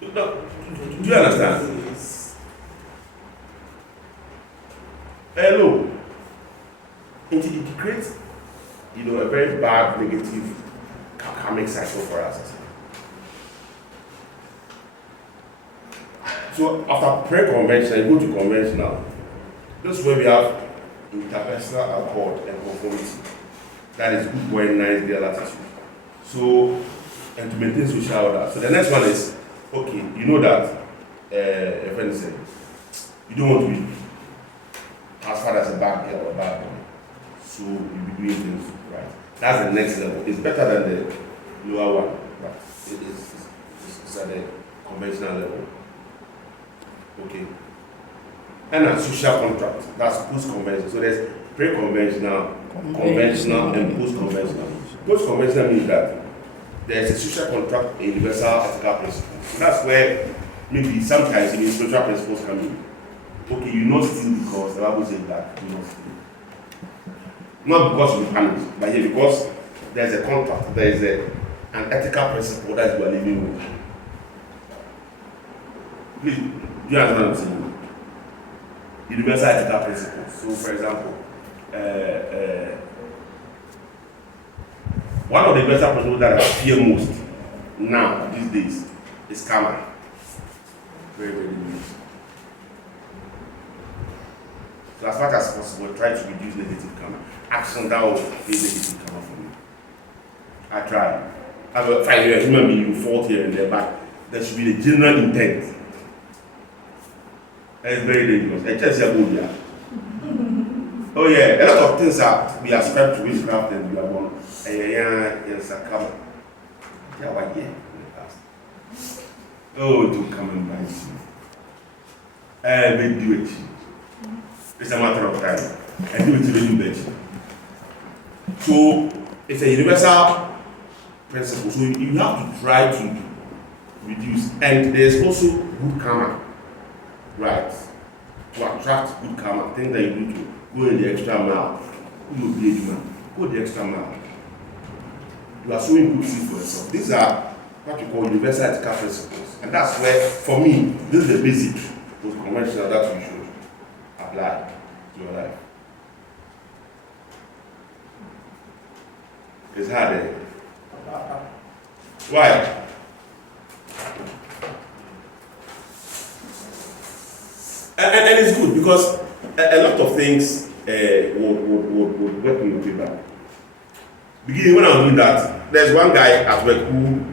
Do you understand? Hello. It creates, a very bad negative karmic cycle for us. So after pre-conventional, you go to conventional. This is where we have interpersonal accord and conformity. That is good boy, nice girl attitude. So, and to maintain social order. So the next one is, okay, you know that a friend said, you don't want to be as far as a bad girl or bad boy. So you'll be doing things right. That's the next level. It's better than the lower one. Right. It's at the conventional level. Okay. And a social contract. That's post-conventional. So there's pre-conventional, conventional, and post-conventional. Post-conventional means that there's a social contract, a universal ethical principle. So that's where maybe sometimes the spiritual principles come in. Okay, you not steal because the Bible says that you not steal. Not because you punish, but here because there's a contract, there's a an ethical principle that you are living with. Please, do you understand what I'm saying? Universal ethical principles. So, for example, one of the universal principles that I fear most now, these days, is karma. Very, very good. So, as much as possible, try to reduce negative karma. Action that will create negative karma for me. I try. As a 5 year human being, you fall here and there, but there should be a general intent. That is very dangerous. I just say, oh yeah, a lot of things are we ascribe to witchcraft and we are born. Yes, a karma. Yeah, what year in the past? Oh, it will come and bite you. They do it. It's a matter of time. I do it to the you. So it's a universal principle. So you have to try to reduce. And there's also good karma, right? To attract good karma, things that you do to go in the extra mile. You will be a human. Go the extra mile. You are sowing good seed for yourself. These are what you call universal ethical principles. And that's where, for me, this is the basic, most conventional that you should apply to your life. It's hard, eh? Why? And it's good because a lot of things would work in your favor. Beginning when I was doing that, there's one guy at work who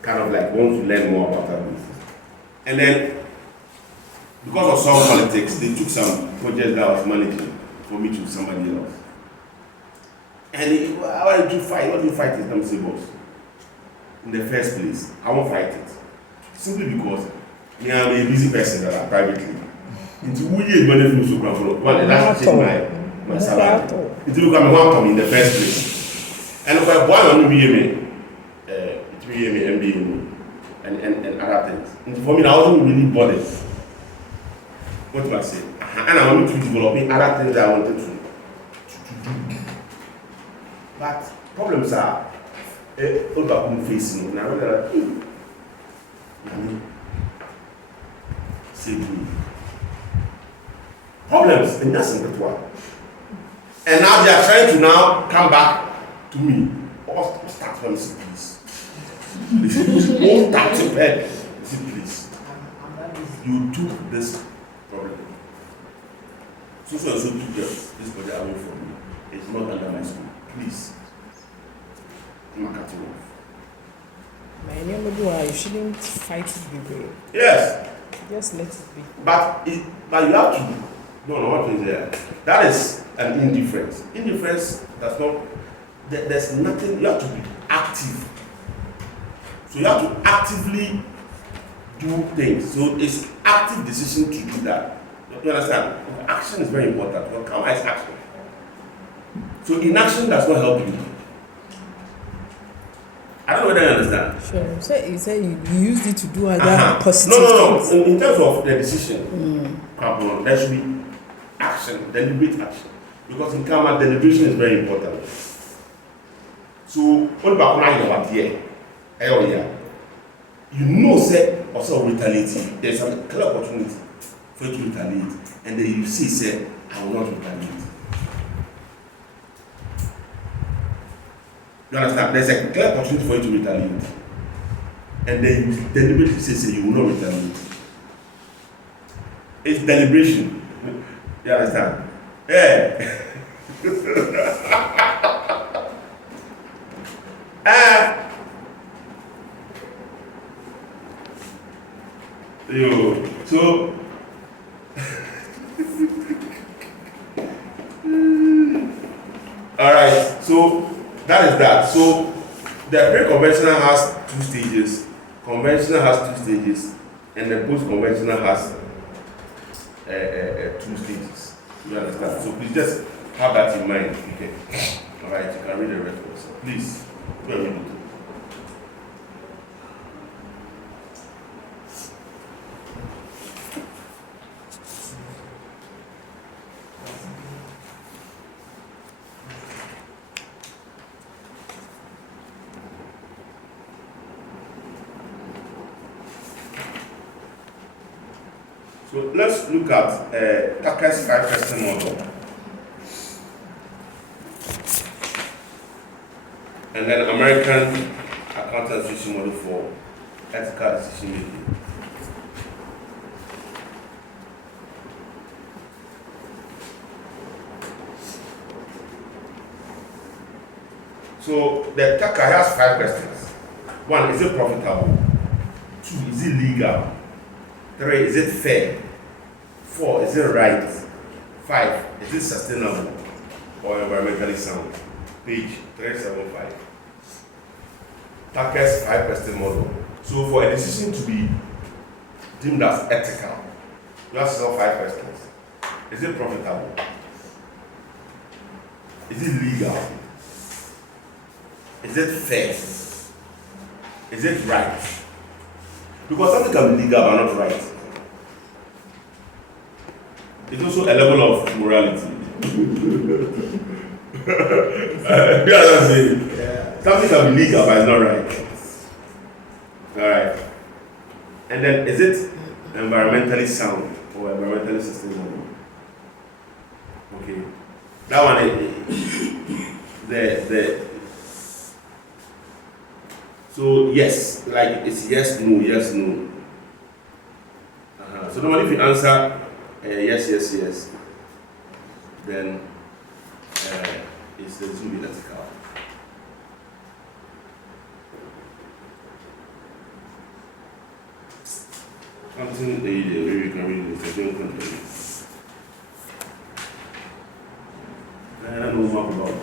kind of like wants to learn more about that business. And then, because of some politics, they took some projects that I was managing for me to somebody else. And he, why did you fight? What do you fight it? I'm saying, boss. In the first place, I won't fight it. Simply because I'm a busy person that I privately. It's weird money from Super. Well, that's just my salary. It's look at me one in the first place. And if I buy on BMA, it's BMA, MBA, and other things. And for me, I wasn't really bothered. What do I say? And I wanted to develop other things that I wanted to do. But problems are all about facing. Now, save me. Problems, and that's in the one. And now they are trying to now come back to me. Or start from this, please. All start to bed. Please. You took this problem. So took this body away from me. It's not under my school. Please. I'm not cutting off. You shouldn't fight it the way. Yes. Just let it be. But you have to. No, what is there? That is an indifference. Indifference does not. There's nothing. You have to be active. So you have to actively do things. So it's active decision to do that. You understand? Action is very important. Because karma is action. So inaction does not help you. I don't know whether you understand. Sure. So you say you used it to do other positive things. No. In terms of the decision, there should be action, deliberate action. Because in karma, deliberation is very important. So, what about here? You know, say, also retaliate. There's a clear opportunity for you to retaliate. And then you say, I will not retaliate. You understand? There's a clear opportunity for you to retaliate. And then you deliberately say you will not retaliate. It's deliberation. You understand? Yeah. So all right, so that is that. So the pre-conventional has 2 stages, conventional has 2 stages, and the post-conventional has 2 stages. You understand? So please just have that in mind. Okay. All right, you can read the rest also. Please, go ahead. So let's look at Tucker's 5-question model. And then American accountant decision model for ethical decision making. So the Tucker has 5 questions. 1, is it profitable? 2, is it legal? 3, is it fair? 4, is it right? 5, is it sustainable or environmentally sound? Page 375. Tucker's 5-question model. So for a decision to be deemed as ethical, you have to solve 5 questions. Is it profitable? Is it legal? Is it fair? Is it right? Because something can be legal but not right. It's also a level of morality. You know what I'm saying? Yeah. Something can be legal but it's not right. Alright. And then is it environmentally sound or environmentally sustainable? Okay. That one is so yes, like it's yes, no, yes, no. So normally if you answer yes, yes, yes, then it's going to be ethical. Something that you can read this, I don't control. I don't know what about.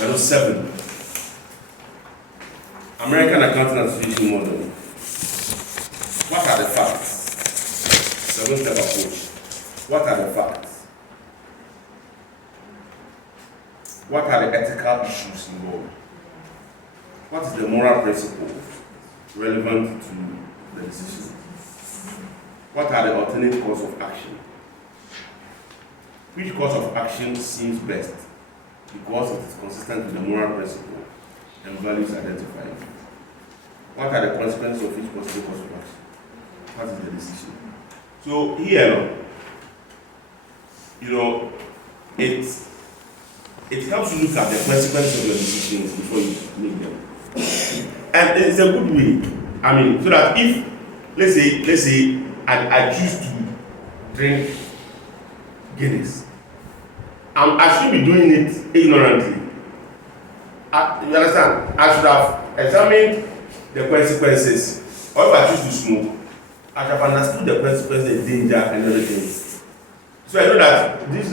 Level 7. American Accounting Association model. What are the facts? 7-step approach. What are the facts? What are the ethical issues involved? What is the moral principle relevant to the decision? What are the alternate courses of action? Which course of action seems best because it is consistent with the moral principle and values identified? What are the consequences of each possible course of action? What is the decision? So here, it helps you look at the consequences of your decisions before you make them. And it's a good way. I mean, so that if, let's say I choose to drink Guinness, I should be doing it ignorantly. You understand? I should have examined the consequences. Or if I choose to smoke, I should have understood the consequences, the danger, and everything. So I know that this is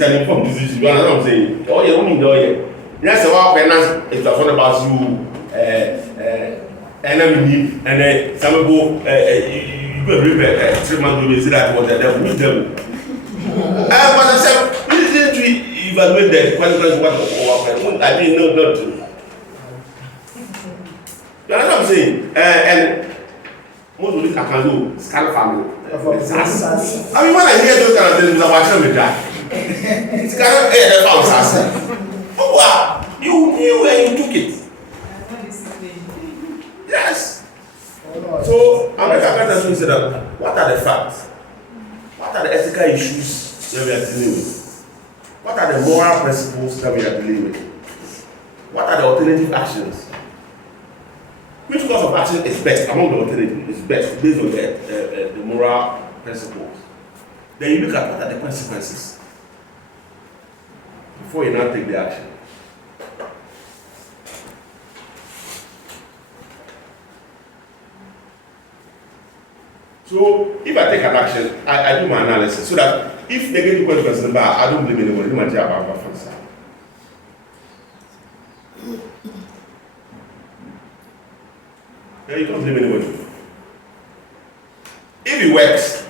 an informed decision. You understand what I'm saying? Oh, yeah, only know yeah. Yes, it's a fun about you, enemy, and then some people, you go read 3 months ago, say that was the devil. But I said, we didn't evaluate the consequences of what happened. I mean, no, not to. You know what I'm saying? And most of this I can do scan family. I mean, when I hear those kind of things, I'm watching me die. It's kind of the found. Oh wow, you knew and you took it. Yes. So I'm going to say that what are the facts? What are the ethical issues that we are dealing with? What are the moral principles that we are dealing with? What are the alternative actions? Which course of action is best among the alternatives? Is best based on the moral principles. Then you look at what are the consequences before you now take the action. So if I take an action, I do my analysis so that if negative consequences, I don't blame anybody. You might have a fancy. You don't blame anybody. If it works,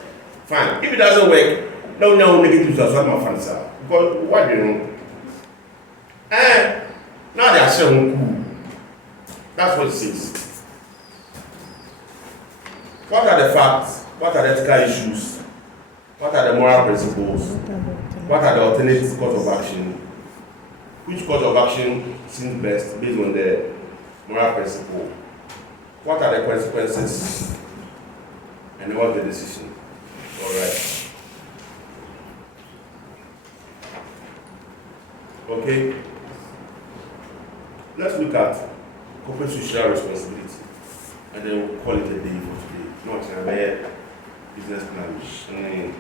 fine. If it doesn't work, no negative as well, my fancy. Because what do you know? Now they are saying cool. That's what it says. What are the facts? What are the ethical issues? What are the moral principles? What are the alternate course of action? Which course of action seems best based on the moral principle? What are the consequences And then what's the decision? All right. Okay. Let's look at corporate social responsibility, and then we'll call it a day for today. Not a business plan, and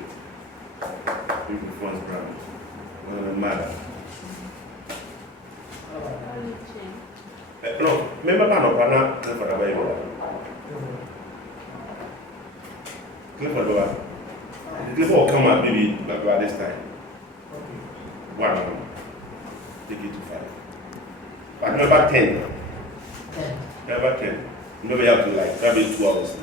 people funds brand. Matter. No, remember man or partner, for the Bible. Clifford Doa. Clifford will come out maybe by this time. 1 hour. Take it to 5. But number 10. Number 10. Remember you have to like travel 2 hours.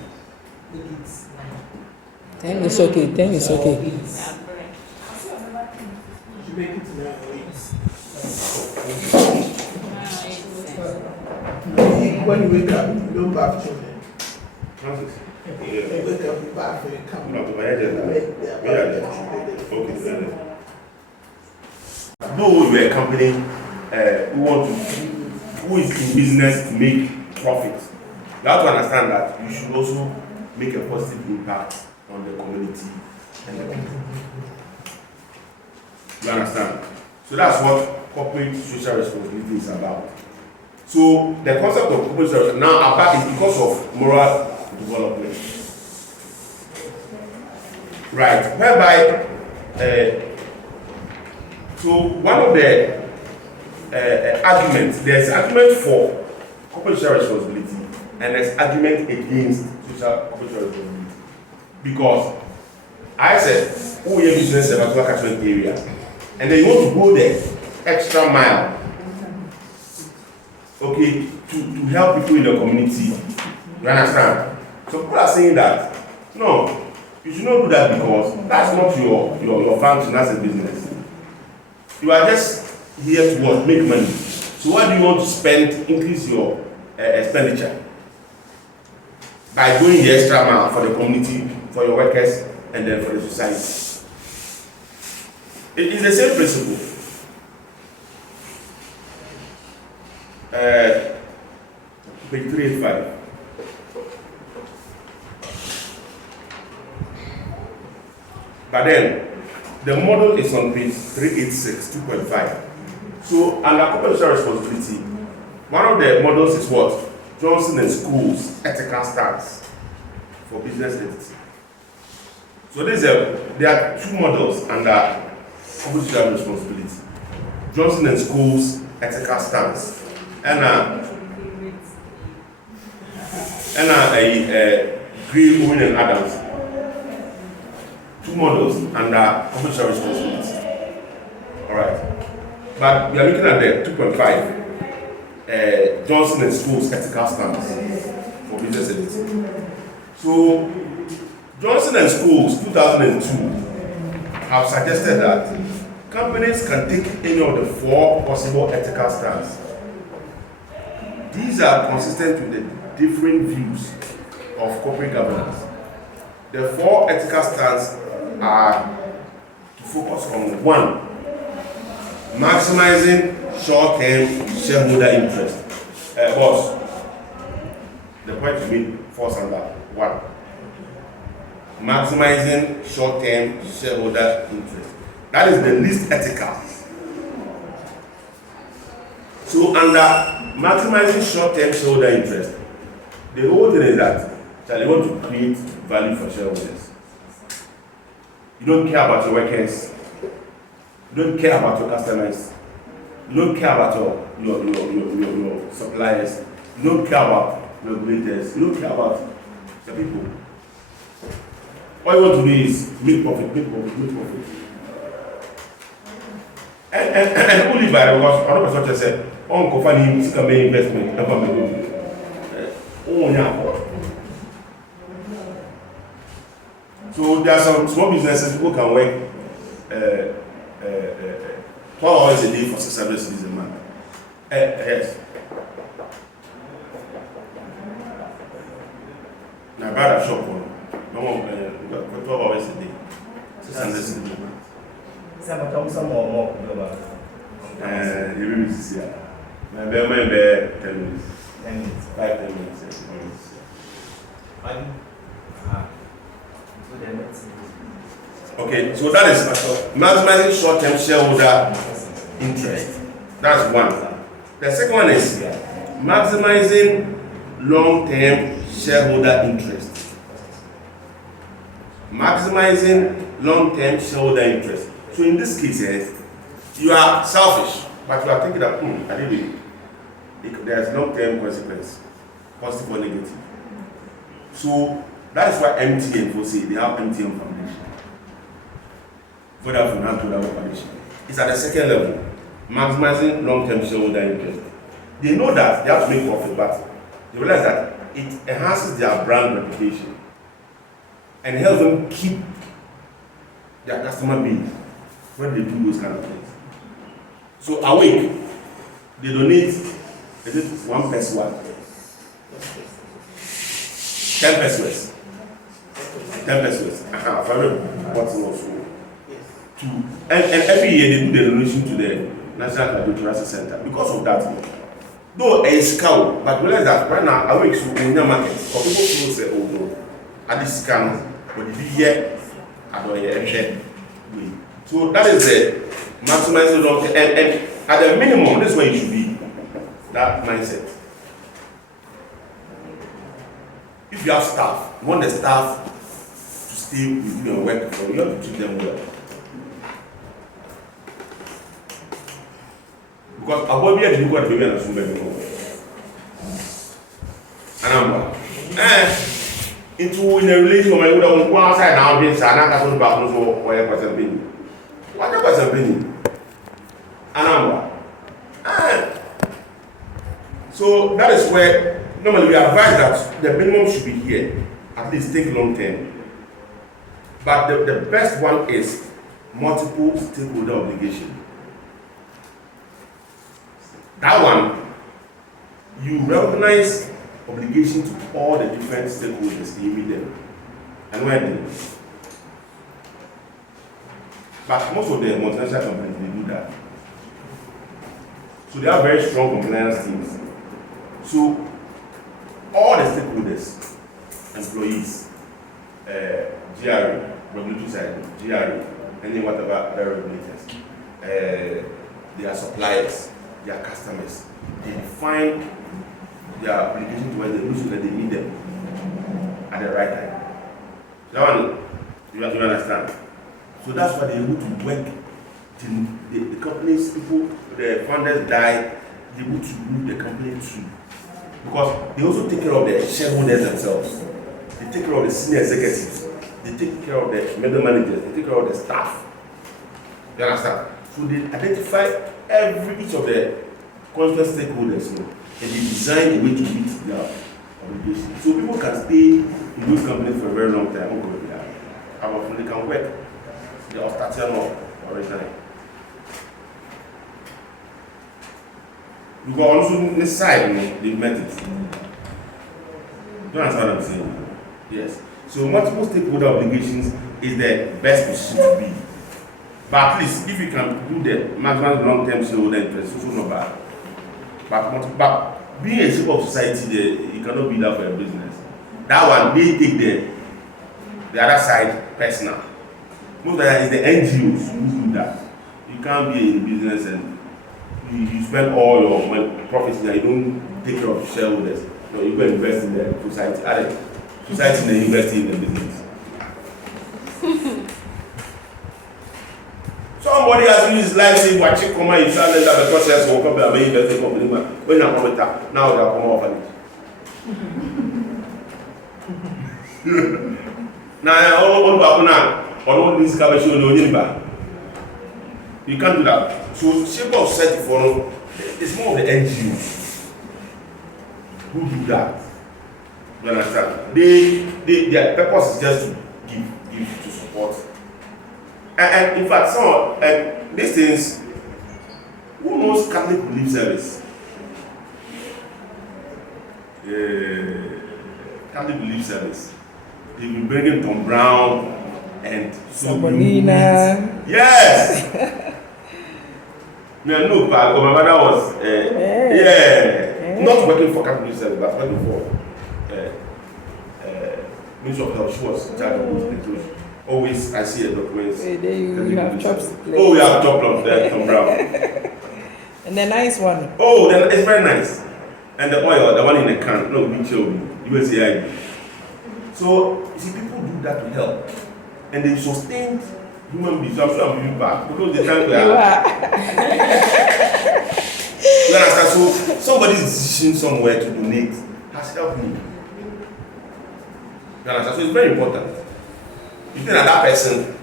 10 is okay. 10 is okay. You make it to 9 weeks. When you wake up, you don't bath children. Francis? You wake up, you bath and you come. No, to my agenda. Okay. Though you are a company who is in business to make profit, you have to understand that you should also make a positive impact on the community and the people. You understand? So that's what corporate social responsibility is about. So the concept of corporate social now apart is because of moral development. Right, whereby so one of the arguments, there's argument for corporate social responsibility and there's argument against corporate social responsibility. Because I said, oh yeah, business in a particular catchment area, and then you want to go the extra mile, okay, to help people in the community. You understand? So people are saying that no, you should not do that because that's not your function as a business. You are just here to what? Make money. So what do you want to spend? Increase your expenditure by going the extra mile for the community, for your workers, and then for the society. It is the same principle. Page 385. But then, the model is on page 386, 2.5. So, under corporate social responsibility, one of the models is what? Johnson and School's ethical stance for business entity. So, there are 2 models under corporate social responsibility. Johnson and School's ethical stance. And Gray, Owen and Adams. 2 models under corporate social responsibility. Alright. But we are looking at the 2.5 Johnson and School's ethical stance for business entity. So Johnson and School's 2002 have suggested that companies can take any of the 4 possible ethical stances. These are consistent with the different views of corporate governance. The 4 ethical stances are to focus on 1, maximizing short-term shareholder interest. Boss, the point you made falls under 1. Maximizing short-term shareholder interest. That is the least ethical. So under maximizing short-term shareholder interest, the whole thing is that you want to create value for shareholders. You don't care about your workers. You don't care about your customers. You don't care about your suppliers. You don't care about your regulators. You don't care about the people. All you want to do is make profit. And only by the was another person said, "On company can make investment, never make good." Oh yeah. So there are some small businesses people can work 12 hours a day for 600 cedis a month. Yes. Now I bought a shop for 12 hours a day, 600 cedis a month. Some more. You will see here. My bear 10 minutes. 5 10 minutes. Okay, so that is maximizing short-term shareholder interest. That's one. The second one is maximizing long-term shareholder interest. Maximizing long-term shareholder interest. So in this case, you are selfish, but you are thinking that, there's long-term consequence, positive or negative. So that is why MTN, for say, they have MTN Foundation. Vodafone has Vodafone Foundation. It's at the second level, maximizing long-term shareholder interest. They know that they have to make profit, but they realize that it enhances their brand reputation and helps them keep their customer base when they do those kind of things. So a week, they donate, is it Paintsiwaa? 10 pesos. 10 pesos. What's also to and every year they do the donation to the National Cardiothoracic Center. Because of that, though a cow, but realize that right now I wake so in the market, for people who say, oh no, at this scam, but the year I don't hear. So that is the maximizing long term, and at the minimum, this is where you should be. That mindset. If you have staff, you want the staff to stay with you and work for you, you have to treat them well. Because above here, you got to be an assumed into in a relation with my one side now, being Sana, I don't know why I was a penny. What was a penny? So that is where normally we advise that the minimum should be here, at least think long term. But the best one is multiple stakeholder obligation. That one, you recognize obligation to all the different stakeholders, you meet them. And when they but most of the multinational companies, they do that. So they have very strong compliance teams. So all the stakeholders, employees, GRE, regulatory side, GRE, and then whatever other regulators, their suppliers, their customers, they define their obligation to when they lose so that they meet them at the right time. That one, you have to understand. So that's why they're able to work till the company's people, the founders die, they're able to move the company through. Because they also take care of the shareholders themselves. They take care of the senior executives. They take care of the middle managers. They take care of the staff. You understand? So they identify each of the constant stakeholders, and they design a way to meet their obligations. So people can stay in those companies for a very long time. How often they can work? They are starting off originally. You go also on the side, they've met it. You understand what I'm saying? Yes. So multiple stakeholder obligations is the best position to be. But at least if you can do the maximum long-term shareholder interest, it's also not bad. But being a shape of society, you cannot be that for a business. That one, they take the other side personal. Most of the time, it's the NGOs who do that. You can't be in business and you spend all your profits there, you don't take care of shareholders. No, you go invest in the society. Society and then invest in the business. Somebody has used his life saying, watch it, come on, you shall let that the process will come and invest in the company. When you come with that, now they are come off of it. Now, all these cabbages, you can't do that. So, shape of society for it's more of the NGOs who do that. You understand? Their purpose is just to give to support. And in fact, some these things, who knows Catholic Relief Service? Catholic Relief Service. They've been bringing Tom Brown and Samonina. Yes! No, but my mother was, not working for Catholic Relief Service, but working for Ministry of Health, she was in charge of those. Always, I see a document. Hey, there you have chopsticks. Oh, we have chopsticks there, Tom Brown. And the nice one. Oh, then it's very nice. And the oil, the one in the can, no, USAID. So, you see, people do that to help. And they sustain human beings. So I'm sure I'm giving back. Because they can't. You understand? So somebody's decision somewhere to donate has helped me. You understand? So it's very important. You think that person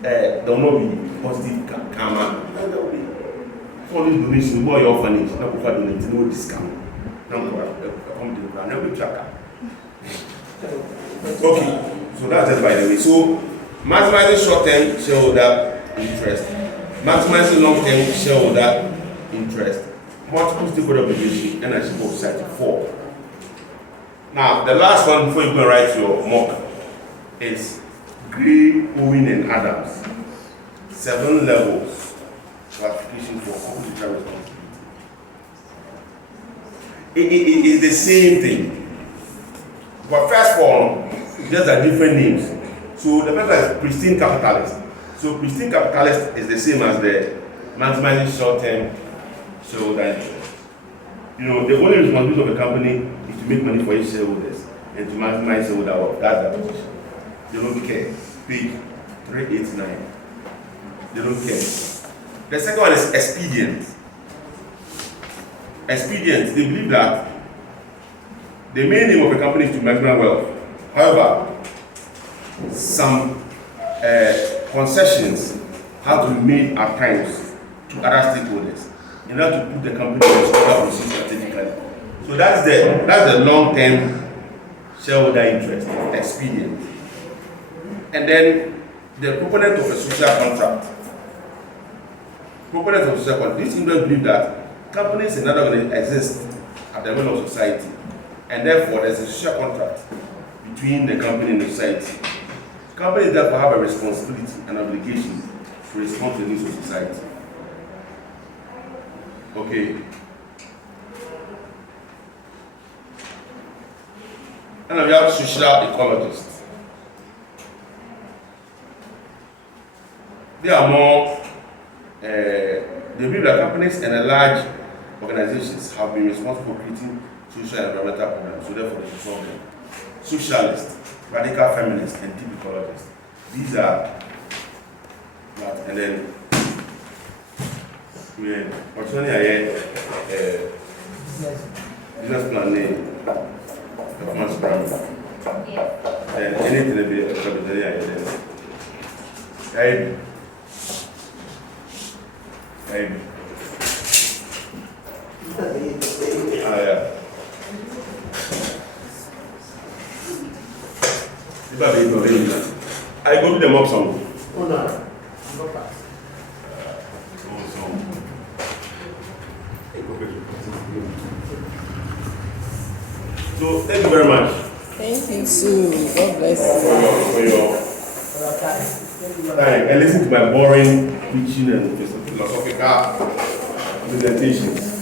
there will not be positive karma. There will be. For this donation, more your orphanage, not for donating, no discount. No be tracker. Okay, so that's just by the way. So maximizing short-term shareholder interest, maximizing long-term shareholder interest, multiple stakeholder obligation, and I suppose Society 4. Now, the last one before you go write your mock is Gray, Owen, and Adams. 7 levels classification for computer responsibility. It is the same thing. But first form, just are different names. So the first one is pristine capitalist. So pristine capitalist is the same as the maximizing short-term shareholder interest. You know, the only responsibility of a company is to make money for its shareholders and to maximize shareholder wealth. That's their position. They don't care. Page 389. They don't care. The second one is expedient. Expedient, they believe that the main aim of a company is to maximize wealth. However, some concessions have to be made at times to other stakeholders in order to put the company in a stronger position strategically. So that's the long-term shareholder interest, expedient. And then the proponent of a social contract. Proponents of social contract. These individuals believe that companies are not going to exist at the level of society, and therefore there's a social contract between the company and the society. Companies therefore have a responsibility and obligation to respond to the needs of society. Okay. And we have social ecologists. They are more, they believe that companies and large organizations have been responsible for creating social and environmental problems, so therefore they should solve them. Socialists, radical feminists, and deep ecologists. These are that, and then what's on here? Business plan name, performance plan. Then anything that be a yeah. I go to the mock song. Oh no, I'm not fast. So thank you very much. Thank you too. God bless you. For your time and listen to my boring preaching and philosophical presentations.